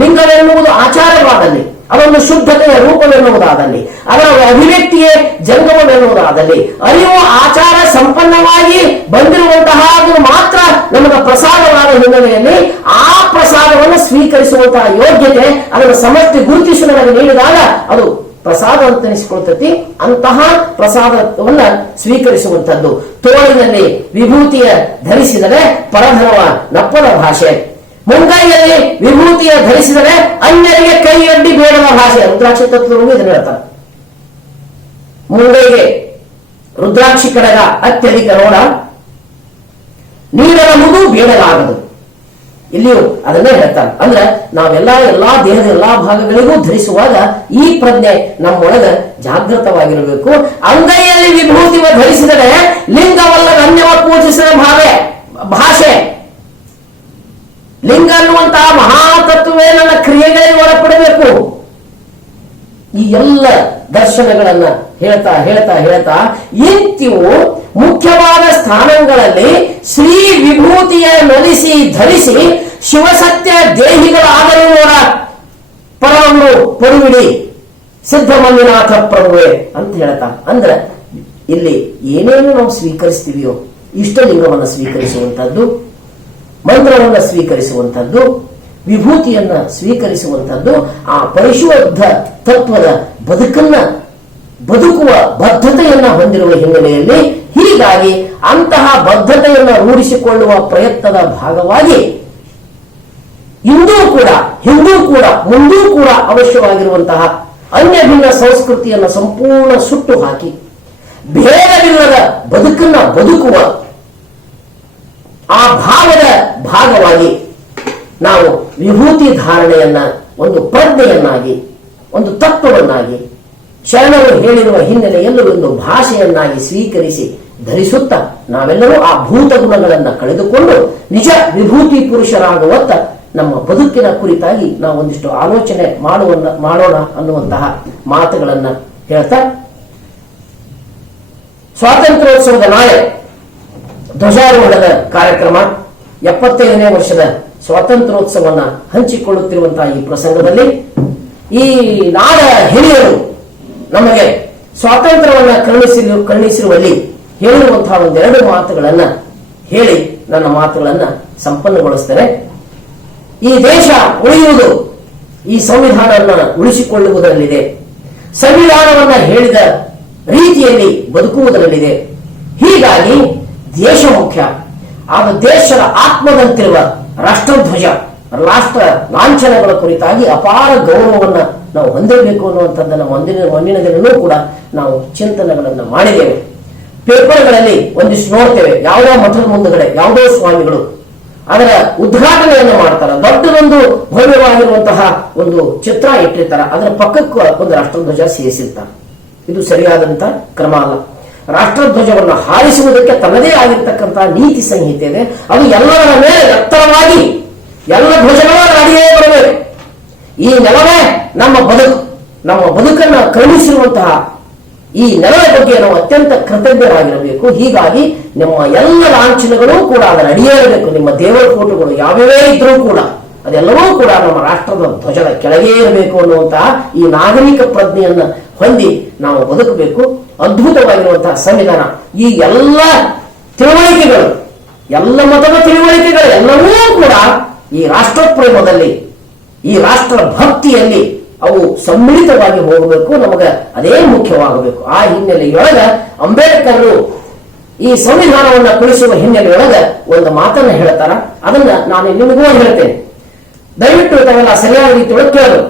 ಲಿಂಗವೆನ್ನುವುದು ಆಚಾರವಾದಲ್ಲಿ, ಅದೊಂದು ಶುದ್ಧತೆಯ ರೂಪವೆನ್ನುವುದಾದಲ್ಲಿ, ಅದರ ಅಭಿವ್ಯಕ್ತಿಯೇ ಜಂಗಮವೆನ್ನುವುದಾದಲ್ಲಿ, ಅರಿವು ಆಚಾರ ಸಂಪನ್ನವಾಗಿ ಬಂದಿರುವಂತಹ ಮಾತ್ರ ನಮಗೆ ಪ್ರಸಾದವಾದ ಹಿನ್ನೆಲೆಯಲ್ಲಿ ಆ ಪ್ರಸಾದವನ್ನು ಸ್ವೀಕರಿಸುವಂತಹ ಯೋಗ್ಯತೆ ಅದನ್ನು ಸಮಷ್ಟಿ ಗುರುತಿಸಿ ನಮಗೆ ನೀಡಿದಾಗ ಅದು ಪ್ರಸಾದ ಅಂತ ಅನಿಸಿಕೊಳ್ತತಿ. ಅಂತಹ ಪ್ರಸಾದವನ್ನ ಸ್ವೀಕರಿಸುವಂತದ್ದು. ತೋಳಿನಲ್ಲಿ ವಿಭೂತಿಯ ಧರಿಸಿದರೆ ಪರಧರ್ಮ ನಪ್ಪದ ಭಾಷೆ, ಮುಂಗೈಯಲ್ಲಿ ವಿಭೂತಿಯ ಧರಿಸಿದರೆ ಅನ್ಯರಿಗೆ ಕೈಯೊಡ್ಡಿ ಬೇಡದ ಭಾಷೆ. ರುದ್ರಾಕ್ಷಿ ತತ್ವಗಳು ಇದನ್ನ ಹೇಳ್ತಾರೆ. ಮುಂಗೈಗೆ ರುದ್ರಾಕ್ಷಿ ಕಡಗ ಅತ್ಯಧಿಕ ರೋಡ, ನೀಡಲುವುದು ಬೇಡಲಾಗದು. ಇಲ್ಲಿಯೂ ಅದನ್ನೇ ಹೇಳ್ತಾರೆ. ಅಂದ್ರೆ ನಾವೆಲ್ಲಾ ದೇಹದ ಎಲ್ಲಾ ಭಾಗಗಳಿಗೂ ಧರಿಸುವಾಗ ಈ ಪ್ರಜ್ಞೆ ನಮ್ಮೊಳಗ ಜಾಗೃತವಾಗಿರಬೇಕು. ಅಂಗೈಯಲ್ಲಿ ವಿಭೂತಿವ ಧರಿಸಿದರೆ ಲಿಂಗವಲ್ಲದ ಅನ್ಯವ ಪೂಜಿಸಿದ ಭಾಷೆ. ಲಿಂಗ ಅನ್ನುವಂತಹ ಮಹಾತತ್ವವೇ ನನ್ನ ಕ್ರಿಯೆಗಳಿಗೆ ಒಳಪಡಬೇಕು. ಈ ಎಲ್ಲ ದರ್ಶನಗಳನ್ನ ಹೇಳ್ತಾ ಹೇಳ್ತಾ ಹೇಳ್ತಾ ಇಂತಿವು ಮುಖ್ಯವಾದ ಸ್ಥಾನಗಳಲ್ಲಿ ಶ್ರೀ ವಿಭೂತಿಯ ನಲಿಸಿ ಧರಿಸಿ ಶಿವಸತ್ಯ ದೇಹಿಗಳಾದರುವವರ ಪರವನ್ನು ಪಡುವಿಡಿ ಸಿದ್ಧ ಮಂಜುನಾಥ ಪ್ರಭುವೆ ಅಂತ ಹೇಳ್ತಾ. ಅಂದ್ರೆ ಇಲ್ಲಿ ಏನೇನು ನಾವು ಸ್ವೀಕರಿಸ್ತೀವಿಯೋ ಇಷ್ಟಲಿಂಗವನ್ನು ಸ್ವೀಕರಿಸುವಂತದ್ದು, ಮಂತ್ರವನ್ನು ಸ್ವೀಕರಿಸುವಂತದ್ದು, ವಿಭೂತಿಯನ್ನ ಸ್ವೀಕರಿಸುವಂತದ್ದು, ಆ ಪರಿಶುದ್ಧ ತತ್ವದ ಬದುಕುವ ಬದ್ಧತೆಯನ್ನ ಹೊಂದಿರುವ ಹಿನ್ನೆಲೆಯಲ್ಲಿ ಹೀಗಾಗಿ ಅಂತಹ ಬದ್ಧತೆಯನ್ನ ರೂಢಿಸಿಕೊಳ್ಳುವ ಪ್ರಯತ್ನದ ಭಾಗವಾಗಿ ಇಂದೂ ಕೂಡ ಹಿಂದೂ ಕೂಡ ಮುಂದೂ ಕೂಡ ಅವಶ್ಯವಾಗಿರುವಂತಹ ಅನ್ಯ ಭಿನ್ನ ಸಂಸ್ಕೃತಿಯನ್ನು ಸಂಪೂರ್ಣ ಸುಟ್ಟು ಹಾಕಿ ಭೇದವಿಲ್ಲದ ಬದುಕುವ ಆ ಭಾವದ ಭಾಗವಾಗಿ ನಾವು ವಿಭೂತಿ ಧಾರಣೆಯನ್ನ ಒಂದು ಪ್ರಜ್ಞೆಯನ್ನಾಗಿ, ಒಂದು ತತ್ವವನ್ನಾಗಿ, ಶರಣರು ಹೇಳಿರುವ ಹಿನ್ನೆಲೆಯಲ್ಲೂ ಒಂದು ಭಾಷೆಯನ್ನಾಗಿ ಸ್ವೀಕರಿಸಿ ಧರಿಸುತ್ತಾ ನಾವೆಲ್ಲರೂ ಆ ಭೂತ ಗುಣಗಳನ್ನು ಕಳೆದುಕೊಂಡು ನಿಜ ವಿಭೂತಿ ಪುರುಷರಾಗುವತ್ತ ನಮ್ಮ ಬದುಕಿನ ಕುರಿತಾಗಿ ನಾವು ಒಂದಿಷ್ಟು ಆಲೋಚನೆ ಮಾಡೋಣ ಅನ್ನುವಂತಹ ಮಾತುಗಳನ್ನ ಹೇಳ್ತಾ, ಸ್ವಾತಂತ್ರ್ಯೋತ್ಸವದ ನಾಳೆ ಧ್ವಜಾರೋಹಣದ ಕಾರ್ಯಕ್ರಮ, 75ನೇ ವರ್ಷದ ಸ್ವಾತಂತ್ರ್ಯೋತ್ಸವನ್ನ ಹಂಚಿಕೊಳ್ಳುತ್ತಿರುವಂತಹ ಈ ಪ್ರಸಂಗದಲ್ಲಿ ಈ ನಾಡ ಹಿರಿಯರು ನಮಗೆ ಸ್ವಾತಂತ್ರ್ಯವನ್ನ ಕರುಣಿಸಿರುವಲ್ಲಿ ಹೇಳಿರುವಂತಹ ಒಂದೆರಡು ಮಾತುಗಳನ್ನ ಹೇಳಿ ನನ್ನ ಮಾತುಗಳನ್ನ ಸಂಪನ್ನಗೊಳಿಸ್ತೇನೆ. ಈ ದೇಶ ಉಳಿಯುವುದು ಈ ಸಂವಿಧಾನವನ್ನ ಉಳಿಸಿಕೊಳ್ಳುವುದರಲ್ಲಿದೆ, ಸಂವಿಧಾನವನ್ನ ಹೇಳಿದ ರೀತಿಯಲ್ಲಿ ಬದುಕುವುದರಲ್ಲಿದೆ. ಹೀಗಾಗಿ ದೇಶ ಮುಖ್ಯ. ಆಗ ದೇಶದ ಆತ್ಮದಂತಿರುವ ರಾಷ್ಟ್ರಧ್ವಜ, ರಾಷ್ಟ್ರ ಲಾಂಛನಗಳ ಕುರಿತಾಗಿ ಅಪಾರ ಗೌರವವನ್ನ ನಾವು ಹೊಂದಿರಬೇಕು ಅನ್ನುವಂಥದ್ದನ್ನು ಮುಂದಿನ ದಿನವೂ ಕೂಡ ನಾವು ಚಿಂತನೆಗಳನ್ನು ಮಾಡಿದ್ದೇವೆ. ಪೇಪರ್ಗಳಲ್ಲಿ ಒಂದಿಷ್ಟು ನೋಡ್ತೇವೆ, ಯಾವುದೋ ಮಠದ ಮುಂದುಗಡೆ ಯಾವುದೋ ಸ್ವಾಮಿಗಳು ಅದರ ಉದ್ಘಾಟನೆಯನ್ನು ಮಾಡ್ತಾರೆ, ದೊಡ್ಡದೊಂದು ಭವ್ಯವಾಗಿರುವಂತಹ ಒಂದು ಚಿತ್ರ ಇಟ್ಟಿರ್ತಾರೆ, ಅದರ ಪಕ್ಕಕ್ಕೂ ಒಂದು ರಾಷ್ಟ್ರಧ್ವಜ ಸೇರಿಸಿರ್ತಾರೆ. ಇದು ಸರಿಯಾದಂತ ಕ್ರಮ ಅಲ್ಲ. ರಾಷ್ಟ್ರಧ್ವಜವನ್ನು ಹಾರಿಸುವುದಕ್ಕೆ ತನ್ನದೇ ಆಗಿರ್ತಕ್ಕಂತಹ ನೀತಿ ಸಂಹಿತೆ ಇದೆ. ಅದು ಎಲ್ಲರ ಮೇಲೆ ಎತ್ತರವಾಗಿ ಎಲ್ಲ ಧ್ವಜಗಳ ಅಡಿಯೇ ಬರಬೇಕು. ಈ ನೆಲವೇ ನಮ್ಮ ಬದುಕನ್ನು ಕರುಣಿಸಿರುವಂತಹ ಈ ನೆಲದ ಬಗ್ಗೆ ನಾವು ಅತ್ಯಂತ ಕೃತಜ್ಞರಾಗಿರಬೇಕು. ಹೀಗಾಗಿ ನಮ್ಮ ಎಲ್ಲ ಲಾಂಛನಗಳು ಕೂಡ ಅದರ ಅಡಿಯೇ ಇರಬೇಕು. ನಿಮ್ಮ ದೇವರ ಫೋಟೋಗಳು ಯಾವ್ಯಾವೇ ಇದ್ರೂ ಕೂಡ ಅದೆಲ್ಲವೂ ಕೂಡ ನಮ್ಮ ರಾಷ್ಟ್ರದ ಧ್ವಜದ ಕೆಳಗೆ ಇರಬೇಕು ಅನ್ನುವಂತಹ ಈ ನಾಗರಿಕ ಪ್ರಜ್ಞೆಯನ್ನ ಹೊಂದಿ ನಾವು ಬದುಕಬೇಕು. ಅದ್ಭುತವಾಗಿರುವಂತಹ ಸಂವಿಧಾನ. ಈ ಎಲ್ಲ ತಿಳುವಳಿಕೆಗಳು, ಎಲ್ಲ ಮತದ ತಿಳುವಳಿಕೆಗಳು ಎಲ್ಲವೂ ಕೂಡ ಈ ರಾಷ್ಟ್ರ ಪ್ರೇಮದಲ್ಲಿ, ಈ ರಾಷ್ಟ್ರ ಭಕ್ತಿಯಲ್ಲಿ ಅವು ಸಮ್ಮಿಳಿತವಾಗಿ ಹೋಗಬೇಕು. ನಮಗೆ ಅದೇ ಮುಖ್ಯವಾಗಬೇಕು. ಆ ಹಿನ್ನೆಲೆಯೊಳಗ ಅಂಬೇಡ್ಕರ್ ಈ ಸಂವಿಧಾನವನ್ನ ಕುಳಿಸುವ ಹಿನ್ನೆಲೆಯೊಳಗ ಒಂದು ಮಾತನ್ನ ಹೇಳ್ತಾರ. ಅದನ್ನ ನಾನು ನಿಮಗೂ ಹೇಳ್ತೇನೆ, ದಯವಿಟ್ಟು ತಾವೆಲ್ಲ ಸರಿಯಾದ ರೀತಿಯೊಳಗೆ ಕೇಳಲು.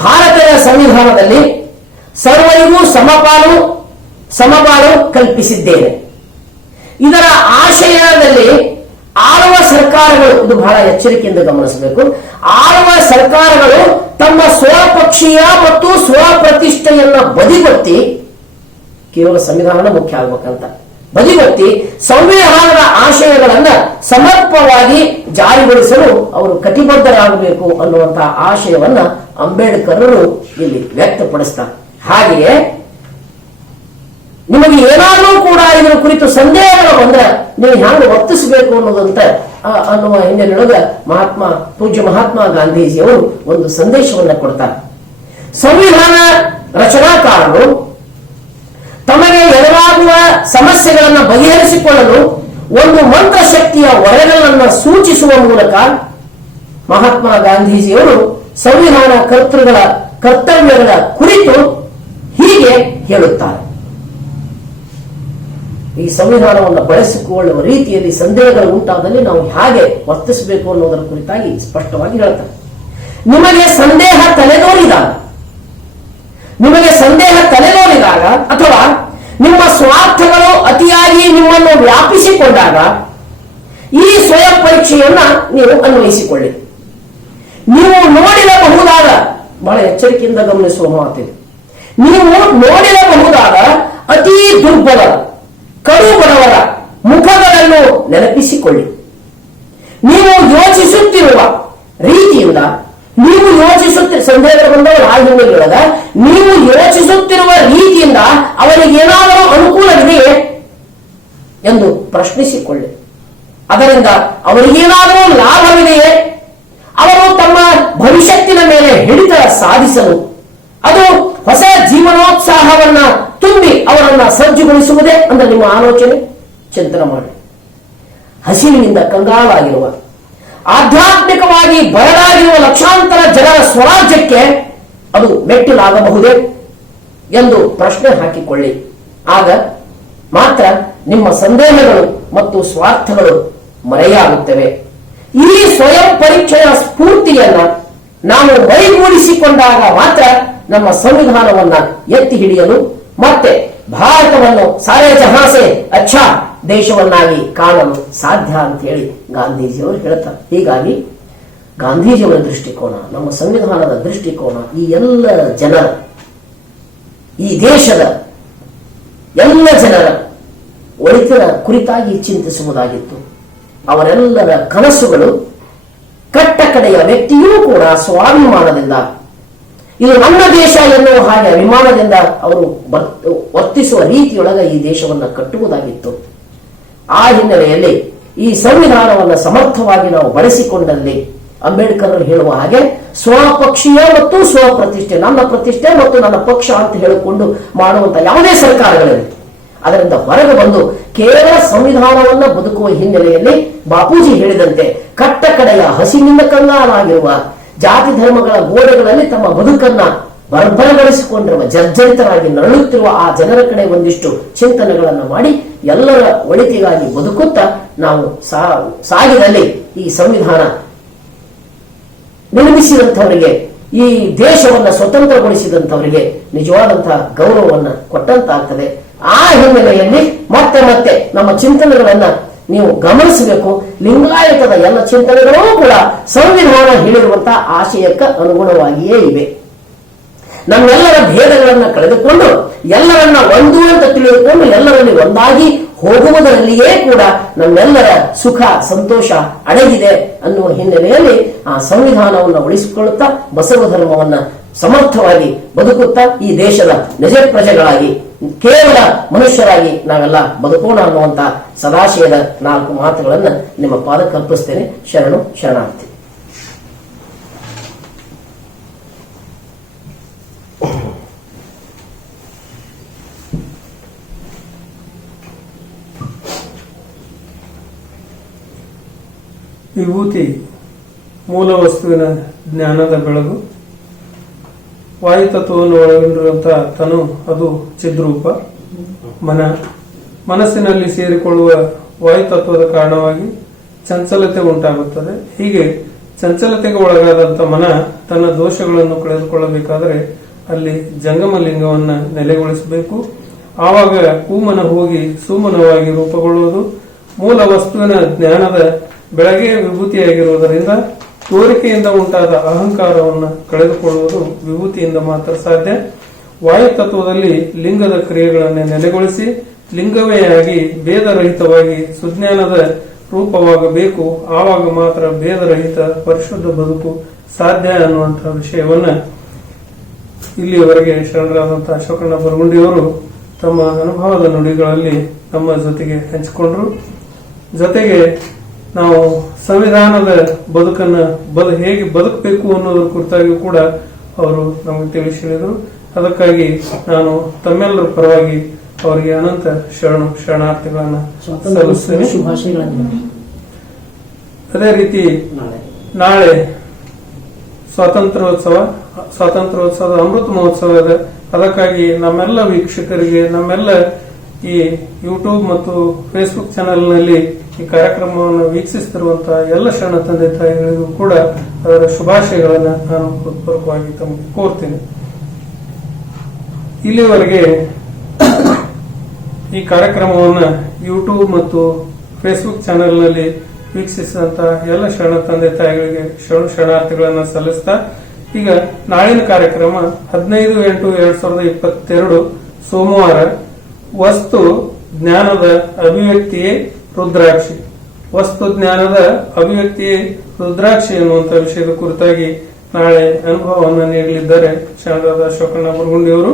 ಭಾರತದ ಸಂವಿಧಾನದಲ್ಲಿ ಸರ್ವರಿಗೂ ಸಮಪಾಲು ಕಲ್ಪಿಸಿದ್ದೇನೆ. ಇದರ ಆಶಯದಲ್ಲಿ ಆಳುವ ಸರ್ಕಾರಗಳು, ಇದು ಬಹಳ ಎಚ್ಚರಿಕೆಯಿಂದ ಗಮನಿಸಬೇಕು, ಆಳುವ ಸರ್ಕಾರಗಳು ತಮ್ಮ ಸ್ವಪಕ್ಷೀಯ ಮತ್ತು ಸ್ವಪ್ರತಿಷ್ಠೆಯನ್ನ ಬದಿಗೊತ್ತಿ, ಕೇವಲ ಸಂವಿಧಾನ ಮುಖ್ಯ ಆಗ್ಬೇಕಂತ ಬದಿಗೊತ್ತಿ ಸಂವಿಧಾನದ ಆಶಯಗಳನ್ನ ಸಮರ್ಪವಾಗಿ ಜಾರಿಗೊಳಿಸಲು ಅವರು ಕಟಿಬದ್ಧರಾಗಬೇಕು ಅನ್ನುವಂತಹ ಆಶಯವನ್ನ ಅಂಬೇಡ್ಕರ್ ಇಲ್ಲಿ ವ್ಯಕ್ತಪಡಿಸ್ತಾರೆ. ಹಾಗೆಯೇ ನಿಮಗೆ ಏನಾದರೂ ಕೂಡ ಇದರ ಕುರಿತು ಸಂದೇಹಗಳು ಬಂದ್ರೆ ನೀವು ಹ್ಯಾಂಗ ವರ್ತಿಸಬೇಕು ಅನ್ನೋದಂತ ಅನ್ನುವ ಹಿನ್ನೆಲೆಯೊಳಗ ಪೂಜ್ಯ ಮಹಾತ್ಮ ಗಾಂಧೀಜಿಯವರು ಒಂದು ಸಂದೇಶವನ್ನ ಕೊಡ್ತಾರೆ. ಸಂವಿಧಾನ ರಚನಾಕಾರರು ತಮಗೆ ಎದುರಾಗುವ ಸಮಸ್ಯೆಗಳನ್ನು ಬಗೆಹರಿಸಿಕೊಳ್ಳಲು ಒಂದು ಮಂತ್ರ ಶಕ್ತಿಯ ವರಗಳನ್ನು ಸೂಚಿಸುವ ಮೂಲಕ ಮಹಾತ್ಮ ಗಾಂಧೀಜಿಯವರು ಸಂವಿಧಾನ ಕರ್ತೃಗಳ ಕರ್ತವ್ಯಗಳ ಕುರಿತು ಹೀಗೆ ಹೇಳುತ್ತಾರೆ. ಈ ಸಂವಿಧಾನವನ್ನು ಬಳಸಿಕೊಳ್ಳುವ ರೀತಿಯಲ್ಲಿ ಸಂದೇಹಗಳು ಉಂಟಾದಲ್ಲಿ ನಾವು ಹೇಗೆ ವರ್ತಿಸಬೇಕು ಅನ್ನೋದರ ಕುರಿತಾಗಿ ಸ್ಪಷ್ಟವಾಗಿ ಹೇಳ್ತಾರೆ. ನಿಮಗೆ ಸಂದೇಹ ತಲೆದೋರಿದಾಗ ಅಥವಾ ನಿಮ್ಮ ಸ್ವಾರ್ಥಗಳು ಅತಿಯಾಗಿ ನಿಮ್ಮನ್ನು ವ್ಯಾಪಿಸಿಕೊಂಡಾಗ ಈ ಸ್ವಯಂ ಪರೀಕ್ಷೆಯನ್ನ ನೀವು ಅನ್ವಯಿಸಿಕೊಳ್ಳಿ. ನೀವು ನೋಡಿರಬಹುದಾದ, ಬಹಳ ಎಚ್ಚರಿಕೆಯಿಂದ ಗಮನಿಸುವ ಮಾತಿದೆ, ನೀವು ನೋಡಿರಬಹುದಾದ ಅತಿ ದುರ್ಬಲ ಕಡು ಬಡವರ ಮುಖಗಳನ್ನು ನೆನಪಿಸಿಕೊಳ್ಳಿ. ನೀವು ಯೋಚಿಸುತ್ತಿರುವ ರೀತಿಯಿಂದ, ಸಂದೇಹಗಳು ಬಂದವರು ಆ ಹಿನ್ನೆಲೆಯೊಳಗ ನೀವು ಯೋಚಿಸುತ್ತಿರುವ ರೀತಿಯಿಂದ ಅವರಿಗೇನಾದರೂ ಅನುಕೂಲವಿದೆಯೇ ಎಂದು ಪ್ರಶ್ನಿಸಿಕೊಳ್ಳಿ. ಅದರಿಂದ ಅವರಿಗೇನಾದರೂ ಲಾಭವಿದೆಯೇ? ಅವರು ತಮ್ಮ ಭವಿಷ್ಯತ್ತಿನ ಮೇಲೆ ಹಿಡಿತ ಸಾಧಿಸಲು ಅದು ಹೊಸ ಜೀವನೋತ್ಸಾಹವನ್ನ ತುಂಬಿ ಅವರನ್ನ ಸಜ್ಜುಗೊಳಿಸುವುದೇ ಅಂದ್ರೆ ನಿಮ್ಮ ಆಲೋಚನೆ ಚಿಂತನೆ ಮಾಡಿ. ಹಸಿವಿನಿಂದ ಕಂಗಾಲಾಗಿರುವ, ಆಧ್ಯಾತ್ಮಿಕವಾಗಿ ಬರಡಾಗಿರುವ ಲಕ್ಷಾಂತರ ಜನರ ಸ್ವರಾಜ್ಯಕ್ಕೆ ಅದು ಮೆಟ್ಟಿಲಾಗಬಹುದೇ ಎಂದು ಪ್ರಶ್ನೆ ಹಾಕಿಕೊಳ್ಳಿ. ಆಗ ಮಾತ್ರ ನಿಮ್ಮ ಸಂದೇಹಗಳು ಮತ್ತು ಸ್ವಾರ್ಥಗಳು ಮರೆಯಾಗುತ್ತವೆ. ಈ ಸ್ವಯಂ ಪರೀಕ್ಷೆಯ ಸ್ಫೂರ್ತಿಯನ್ನ ನಾವು ಮೈಗೂಡಿಸಿಕೊಂಡಾಗ ಮಾತ್ರ ನಮ್ಮ ಸಂವಿಧಾನವನ್ನ ಎತ್ತಿ ಹಿಡಿಯಲು ಮತ್ತೆ ಭಾರತವನ್ನು ಸಾರೇ ಜಹಾಸೆ ಅಚ್ಚಾ ದೇಶವನ್ನಾಗಿ ಕಾಣಲು ಸಾಧ್ಯ ಅಂತ ಹೇಳಿ ಗಾಂಧೀಜಿಯವರು ಹೇಳ್ತಾರೆ. ಹೀಗಾಗಿ ಗಾಂಧೀಜಿಯವರ ದೃಷ್ಟಿಕೋನ, ನಮ್ಮ ಸಂವಿಧಾನದ ದೃಷ್ಟಿಕೋನ ಈ ಎಲ್ಲ ಜನರ, ಈ ದೇಶದ ಎಲ್ಲ ಜನರ ಒಳಿತಿನ ಕುರಿತಾಗಿ ಚಿಂತಿಸುವುದಾಗಿತ್ತು. ಅವರೆಲ್ಲರ ಕನಸುಗಳು ಕಟ್ಟ ಕಡೆಯ ವ್ಯಕ್ತಿಯೂ ಕೂಡ ಸ್ವಾಭಿಮಾನದಿಂದ ಇದು ನನ್ನ ದೇಶ ಎನ್ನುವ ಹಾಗೆ ಅಭಿಮಾನದಿಂದ ಅವರು ವರ್ತಿಸುವ ರೀತಿಯೊಳಗೆ ಈ ದೇಶವನ್ನು ಕಟ್ಟುವುದಾಗಿತ್ತು. ಆ ಹಿನ್ನೆಲೆಯಲ್ಲಿ ಈ ಸಂವಿಧಾನವನ್ನು ಸಮರ್ಥವಾಗಿ ನಾವು ಬಳಸಿಕೊಂಡಲ್ಲಿ ಅಂಬೇಡ್ಕರ್ ಹೇಳುವ ಹಾಗೆ ಸ್ವಪಕ್ಷೀಯ ಮತ್ತು ಸ್ವಪ್ರತಿಷ್ಠೆ, ನನ್ನ ಪ್ರತಿಷ್ಠೆ ಮತ್ತು ನನ್ನ ಪಕ್ಷ ಅಂತ ಹೇಳಿಕೊಂಡು ಮಾಡುವಂತ ಯಾವುದೇ ಸರ್ಕಾರಗಳಿವೆ ಅದರಿಂದ ಹೊರಗೆ ಬಂದು ಕೇವಲ ಸಂವಿಧಾನವನ್ನ ಬದುಕುವ ಹಿನ್ನೆಲೆಯಲ್ಲಿ ಬಾಪೂಜಿ ಹೇಳಿದಂತೆ ಕಟ್ಟ ಕಡೆಯ ಹಸಿವಿನಿಂದ ಕಂಗಾಲಾಗಿರುವ ಜಾತಿ ಧರ್ಮಗಳ ಗೋಡೆಗಳಲ್ಲಿ ತಮ್ಮ ಬದುಕನ್ನ ಬರ್ಬರಗೊಳಿಸಿಕೊಂಡಿರುವ, ಜರ್ಜರಿತರಾಗಿ ನರಳುತ್ತಿರುವ ಆ ಜನರ ಕಡೆ ಒಂದಿಷ್ಟು ಚಿಂತನೆಗಳನ್ನು ಮಾಡಿ ಎಲ್ಲರ ಒಳಿತಿಗಾಗಿ ಬದುಕುತ್ತಾ ನಾವು ಸಾಗಿದಲ್ಲಿ ಈ ಸಂವಿಧಾನ ನಿರ್ಮಿಸಿದಂಥವರಿಗೆ, ಈ ದೇಶವನ್ನ ಸ್ವತಂತ್ರಗೊಳಿಸಿದಂಥವರಿಗೆ ನಿಜವಾದಂತಹ ಗೌರವವನ್ನು ಕೊಟ್ಟಂತಾಗ್ತದೆ. ಆ ಹಿನ್ನೆಲೆಯಲ್ಲಿ ಮತ್ತೆ ಮತ್ತೆ ನಮ್ಮ ಚಿಂತನೆಗಳನ್ನ ನೀವು ಗಮನಿಸಬೇಕು. ಲಿಂಗಾಯತದ ಎಲ್ಲ ಚಿಂತನೆಗಳೂ ಕೂಡ ಸಂವಿಧಾನ ಹೇಳಿರುವಂತಹ ಆಶಯಕ್ಕೆ ಅನುಗುಣವಾಗಿಯೇ ಇವೆ. ನಮ್ಮೆಲ್ಲರ ಭೇದಗಳನ್ನ ಕಳೆದುಕೊಂಡು ಎಲ್ಲರನ್ನ ಒಂದು ಅಂತ ತಿಳಿದುಕೊಂಡು ಎಲ್ಲರಲ್ಲಿ ಒಂದಾಗಿ ಹೋಗುವುದರಲ್ಲಿಯೇ ಕೂಡ ನಮ್ಮೆಲ್ಲರ ಸುಖ ಸಂತೋಷ ಅಡಗಿದೆ ಅನ್ನುವ ಹಿನ್ನೆಲೆಯಲ್ಲಿ ಆ ಸಂವಿಧಾನವನ್ನು ಉಳಿಸಿಕೊಳ್ಳುತ್ತಾ ಬಸವ ಧರ್ಮವನ್ನ ಸಮರ್ಥವಾಗಿ ಬದುಕುತ್ತಾ ಈ ದೇಶದ ನಿಜ ಪ್ರಜೆಗಳಾಗಿ ಕೇವಲ ಮನುಷ್ಯರಾಗಿ ನಾವೆಲ್ಲ ಬದುಕೋಣ ಅನ್ನುವಂತ ಸದಾಶಯದ 4 ಮಾತುಗಳನ್ನು ನಿಮ್ಮ ಪಾದಕ್ಕೆ ಅರ್ಪಿಸ್ತೇನೆ. ಶರಣು ಶರಣಾರ್ಥಿ. ವಿಭೂತಿ ಮೂಲ ವಸ್ತುವಿನ ಜ್ಞಾನದ ಬೆಳಗು. ವಾಯುತತ್ವವನ್ನು ಒಳಗೊಂಡಿರುವಂತಹ ತನು ಅದು ಚಿದ್ರೂಪ. ಮನಸ್ಸಿನಲ್ಲಿ ಸೇರಿಕೊಳ್ಳುವ ವಾಯುತತ್ವದ ಕಾರಣವಾಗಿ ಚಂಚಲತೆ ಉಂಟಾಗುತ್ತದೆ. ಹೀಗೆ ಚಂಚಲತೆಗೆ ಒಳಗಾದಂತ ಮನ ತನ್ನ ದೋಷಗಳನ್ನು ಕಳೆದುಕೊಳ್ಳಬೇಕಾದರೆ ಅಲ್ಲಿ ಜಂಗಮಲಿಂಗವನ್ನು ನೆಲೆಗೊಳಿಸಬೇಕು. ಆವಾಗ ಕೂಮನ ಹೋಗಿ ಸುಮನವಾಗಿ ರೂಪುಗೊಳ್ಳುವುದು. ಮೂಲ ವಸ್ತುವಿನ ಜ್ಞಾನದ ಬೆಳಗ್ಗೆ ವಿಭೂತಿಯಾಗಿರುವುದರಿಂದ ತೋರಿಕೆಯಿಂದ ಉಂಟಾದ ಅಹಂಕಾರವನ್ನು ಕಳೆದುಕೊಳ್ಳುವುದು ವಿಭೂತಿಯಿಂದ ಮಾತ್ರ ಸಾಧ್ಯ. ವಾಯುತತ್ವದಲ್ಲಿ ಲಿಂಗದ ಕ್ರಿಯೆಗಳನ್ನು ನೆಲೆಗೊಳಿಸಿ ಲಿಂಗವೇ ಆಗಿ ಭೇದರಹಿತವಾಗಿ ಸುಜ್ಞಾನದ ರೂಪವಾಗಬೇಕು. ಆವಾಗ ಮಾತ್ರ ಭೇದರಹಿತ ಪರಿಶುದ್ಧ ಬದುಕು ಸಾಧ್ಯ ಅನ್ನುವಂತಹ ವಿಷಯವನ್ನ ಇಲ್ಲಿಯವರೆಗೆ ಶರಣರಾದಂತಹ ಅಶೋಕಣ್ಣ ಬರಗುಂಡಿಯವರು ತಮ್ಮ ಅನುಭವದ ನುಡಿಗಳಲ್ಲಿ ನಮ್ಮ ಜೊತೆಗೆ ಹಂಚಿಕೊಂಡ್ರು. ಜೊತೆಗೆ ನಾವು ಸಂವಿಧಾನದ ಬದುಕನ್ನ ಹೇಗೆ ಬದುಕಬೇಕು ಅನ್ನೋದ್ರ ಕುರಿತಾಗಿ ಕೂಡ ಅವರು ನಮಗೆ ತಿಳಿಸಿ ಹೇಳಿದರು. ಅದಕ್ಕಾಗಿ ನಾನು ತಮ್ಮೆಲ್ಲರ ಪರವಾಗಿ ಅವರಿಗೆ ಅನಂತ ಶರಣಾರ್ಥಿಗಳನ್ನ ಸಲ್ಲಿಸ್ತೇನೆ. ಅದೇ ರೀತಿ ನಾಳೆ ಸ್ವಾತಂತ್ರ್ಯೋತ್ಸವದ ಅಮೃತ ಮಹೋತ್ಸವ ಇದೆ. ಅದಕ್ಕಾಗಿ ನಮ್ಮೆಲ್ಲ ವೀಕ್ಷಕರಿಗೆ, ನಮ್ಮೆಲ್ಲ ಈ ಯೂಟ್ಯೂಬ್ ಮತ್ತು ಫೇಸ್ಬುಕ್ ಚಾನೆಲ್ನಲ್ಲಿ ಈ ಕಾರ್ಯಕ್ರಮವನ್ನು ವೀಕ್ಷಿಸುತ್ತಿರುವಂತಹ ಎಲ್ಲ ಶರಣ ತಂದೆ ತಾಯಿಗಳಿಗೂ ಕೂಡ ಅದರ ಶುಭಾಶಯಗಳನ್ನು ನಾನು ಹೃತ್ಪೂರ್ವಕವಾಗಿ ತಮಗೆ ಕೋರ್ತೀನಿ. ಇಲ್ಲಿವರೆಗೆ ಈ ಕಾರ್ಯಕ್ರಮವನ್ನು ಯೂಟ್ಯೂಬ್ ಮತ್ತು ಫೇಸ್ಬುಕ್ ಚಾನೆಲ್ನಲ್ಲಿ ವೀಕ್ಷಿಸಿದಂತಹ ಎಲ್ಲ ಶರಣ ತಂದೆ ತಾಯಿಗಳಿಗೆ ಶರಣಾರ್ಥಿಗಳನ್ನು ಸಲ್ಲಿಸ್ತಾ ಈಗ ನಾಳಿನ ಕಾರ್ಯಕ್ರಮ 15/8/2022 ಸೋಮವಾರ ವಸ್ತು ಜ್ಞಾನದ ಅಭಿವ್ಯಕ್ತಿಯೇ ರುದ್ರಾಕ್ಷಿ. ವಸ್ತು ಜ್ಞಾನದ ಅಭಿವ್ಯಕ್ತಿಯೇ ರುದ್ರಾಕ್ಷಿ ಎನ್ನುವಂತ ವಿಷಯದ ಕುರಿತಾಗಿ ನಾಳೆ ಅನುಭವವನ್ನು ನೀಡಲಿದ್ದಾರೆ ಶರಣರಾದ ಅಶೋಕಣ್ಣ ಬರಗುಂಡಿಯವರು.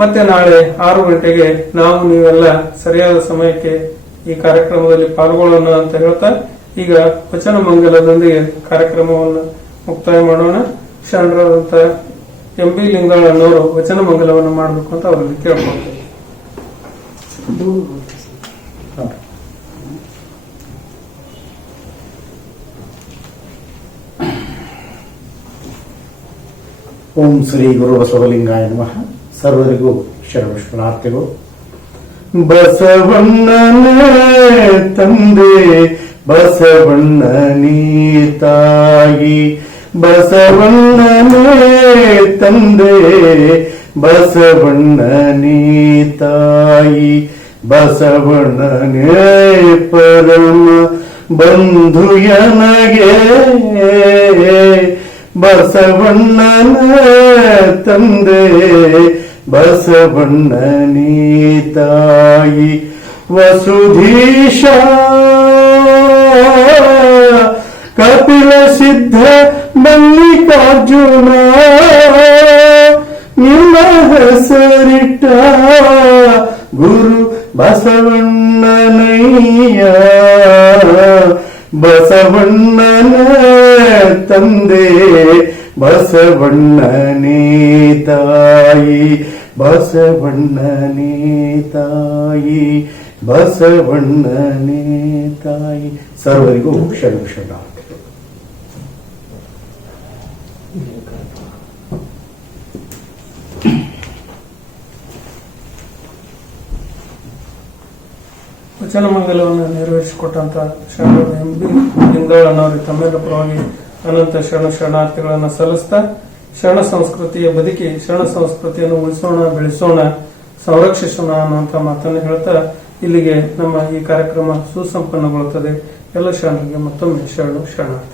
ಮತ್ತೆ ನಾಳೆ 6 ಗಂಟೆಗೆ ನಾವು ನೀವೆಲ್ಲ ಸರಿಯಾದ ಸಮಯಕ್ಕೆ ಈ ಕಾರ್ಯಕ್ರಮದಲ್ಲಿ ಪಾಲ್ಗೊಳ್ಳೋಣ ಅಂತ ಹೇಳ್ತಾ ಈಗ ವಚನ ಮಂಗಲದೊಂದಿಗೆ ಕಾರ್ಯಕ್ರಮವನ್ನು ಮುಕ್ತಾಯ ಮಾಡೋಣ. ಶರಣರಾದಂತ MB ಲಿಂಗಾಳಣ್ಣವರು ವಚನ ಮಂಗಲವನ್ನು ಮಾಡಬೇಕು ಅಂತ ಅವರಲ್ಲಿ ಕೇಳ್ಕೊಳ್ತೇವೆ. ಓಂ ಶ್ರೀ ಗುರು ಬಸವಲಿಂಗಾಯ ನಮಃ. ಸರ್ವರಿಗೂ ಶರಣಾರ್ಥಿಗಳು. ಬಸವಣ್ಣನೇ ತಂದೆ ಬಸವಣ್ಣನೇ ತಾಯಿ, ಬಸವಣ್ಣನೇ ತಂದೆ ಬಸವಣ್ಣನೇ ತಾಯಿ, ಬಸವಣ್ಣನೇ ಪರಮ ಬಂಧು ಎನಗೆ, ಬಸವಣ್ಣನೇ ತಂದೆ ಬಸವಣ್ಣನೇ ತಾಯಿ, ವಸುಧೀಶ ಕಪಿಲ ಸಿದ್ಧ ಮಲ್ಲಿಕಾರ್ಜುನ ನಿಮ್ಮ ಹೆಸರಿಟ್ಟ ಗುರು ಬಸವಣ್ಣನಯ್ಯ, ಬಸವಣ್ಣನೇ ತಂದೆ ಬಸವಣ್ಣನೇ ತಾಯಿ, ಬಸವಣ್ಣನೇ ತಾಯಿ, ಬಸವಣ್ಣನೇ ತಾಯಿ. ಸರ್ವರಿಗೂ ಶರಣಾರ್ಥಿಗಳು. ವಚನ ಮಂಗಲವನ್ನು ನೆರವೇರಿಸಿಕೊಟ್ಟಂತ ಶರಣರಾದ MB ಲಿಂಗಾಳಣ್ಣವರಿಗೆ ತಮ್ಮೆಲ್ಲ ಪರವಾಗಿ ಅನಂತ ಶರಣಾರ್ಥಿಗಳನ್ನು ಸಲ್ಲಿಸ್ತಾ ಶರಣ ಸಂಸ್ಕೃತಿಯ ಬದುಕಿ ಶರಣ ಸಂಸ್ಕೃತಿಯನ್ನು ಉಳಿಸೋಣ, ಬೆಳೆಸೋಣ, ಸಂರಕ್ಷಿಸೋಣ ಅನ್ನುವಂತ ಮಾತನ್ನು ಹೇಳ್ತಾ ಇಲ್ಲಿಗೆ ನಮ್ಮ ಈ ಕಾರ್ಯಕ್ರಮ ಸುಸಂಪನ್ನಗೊಳ್ಳುತ್ತದೆ. ಎಲ್ಲ ಶರಣರಿಗೆ ಮತ್ತೊಮ್ಮೆ ಶರಣಾರ್ಥಿ.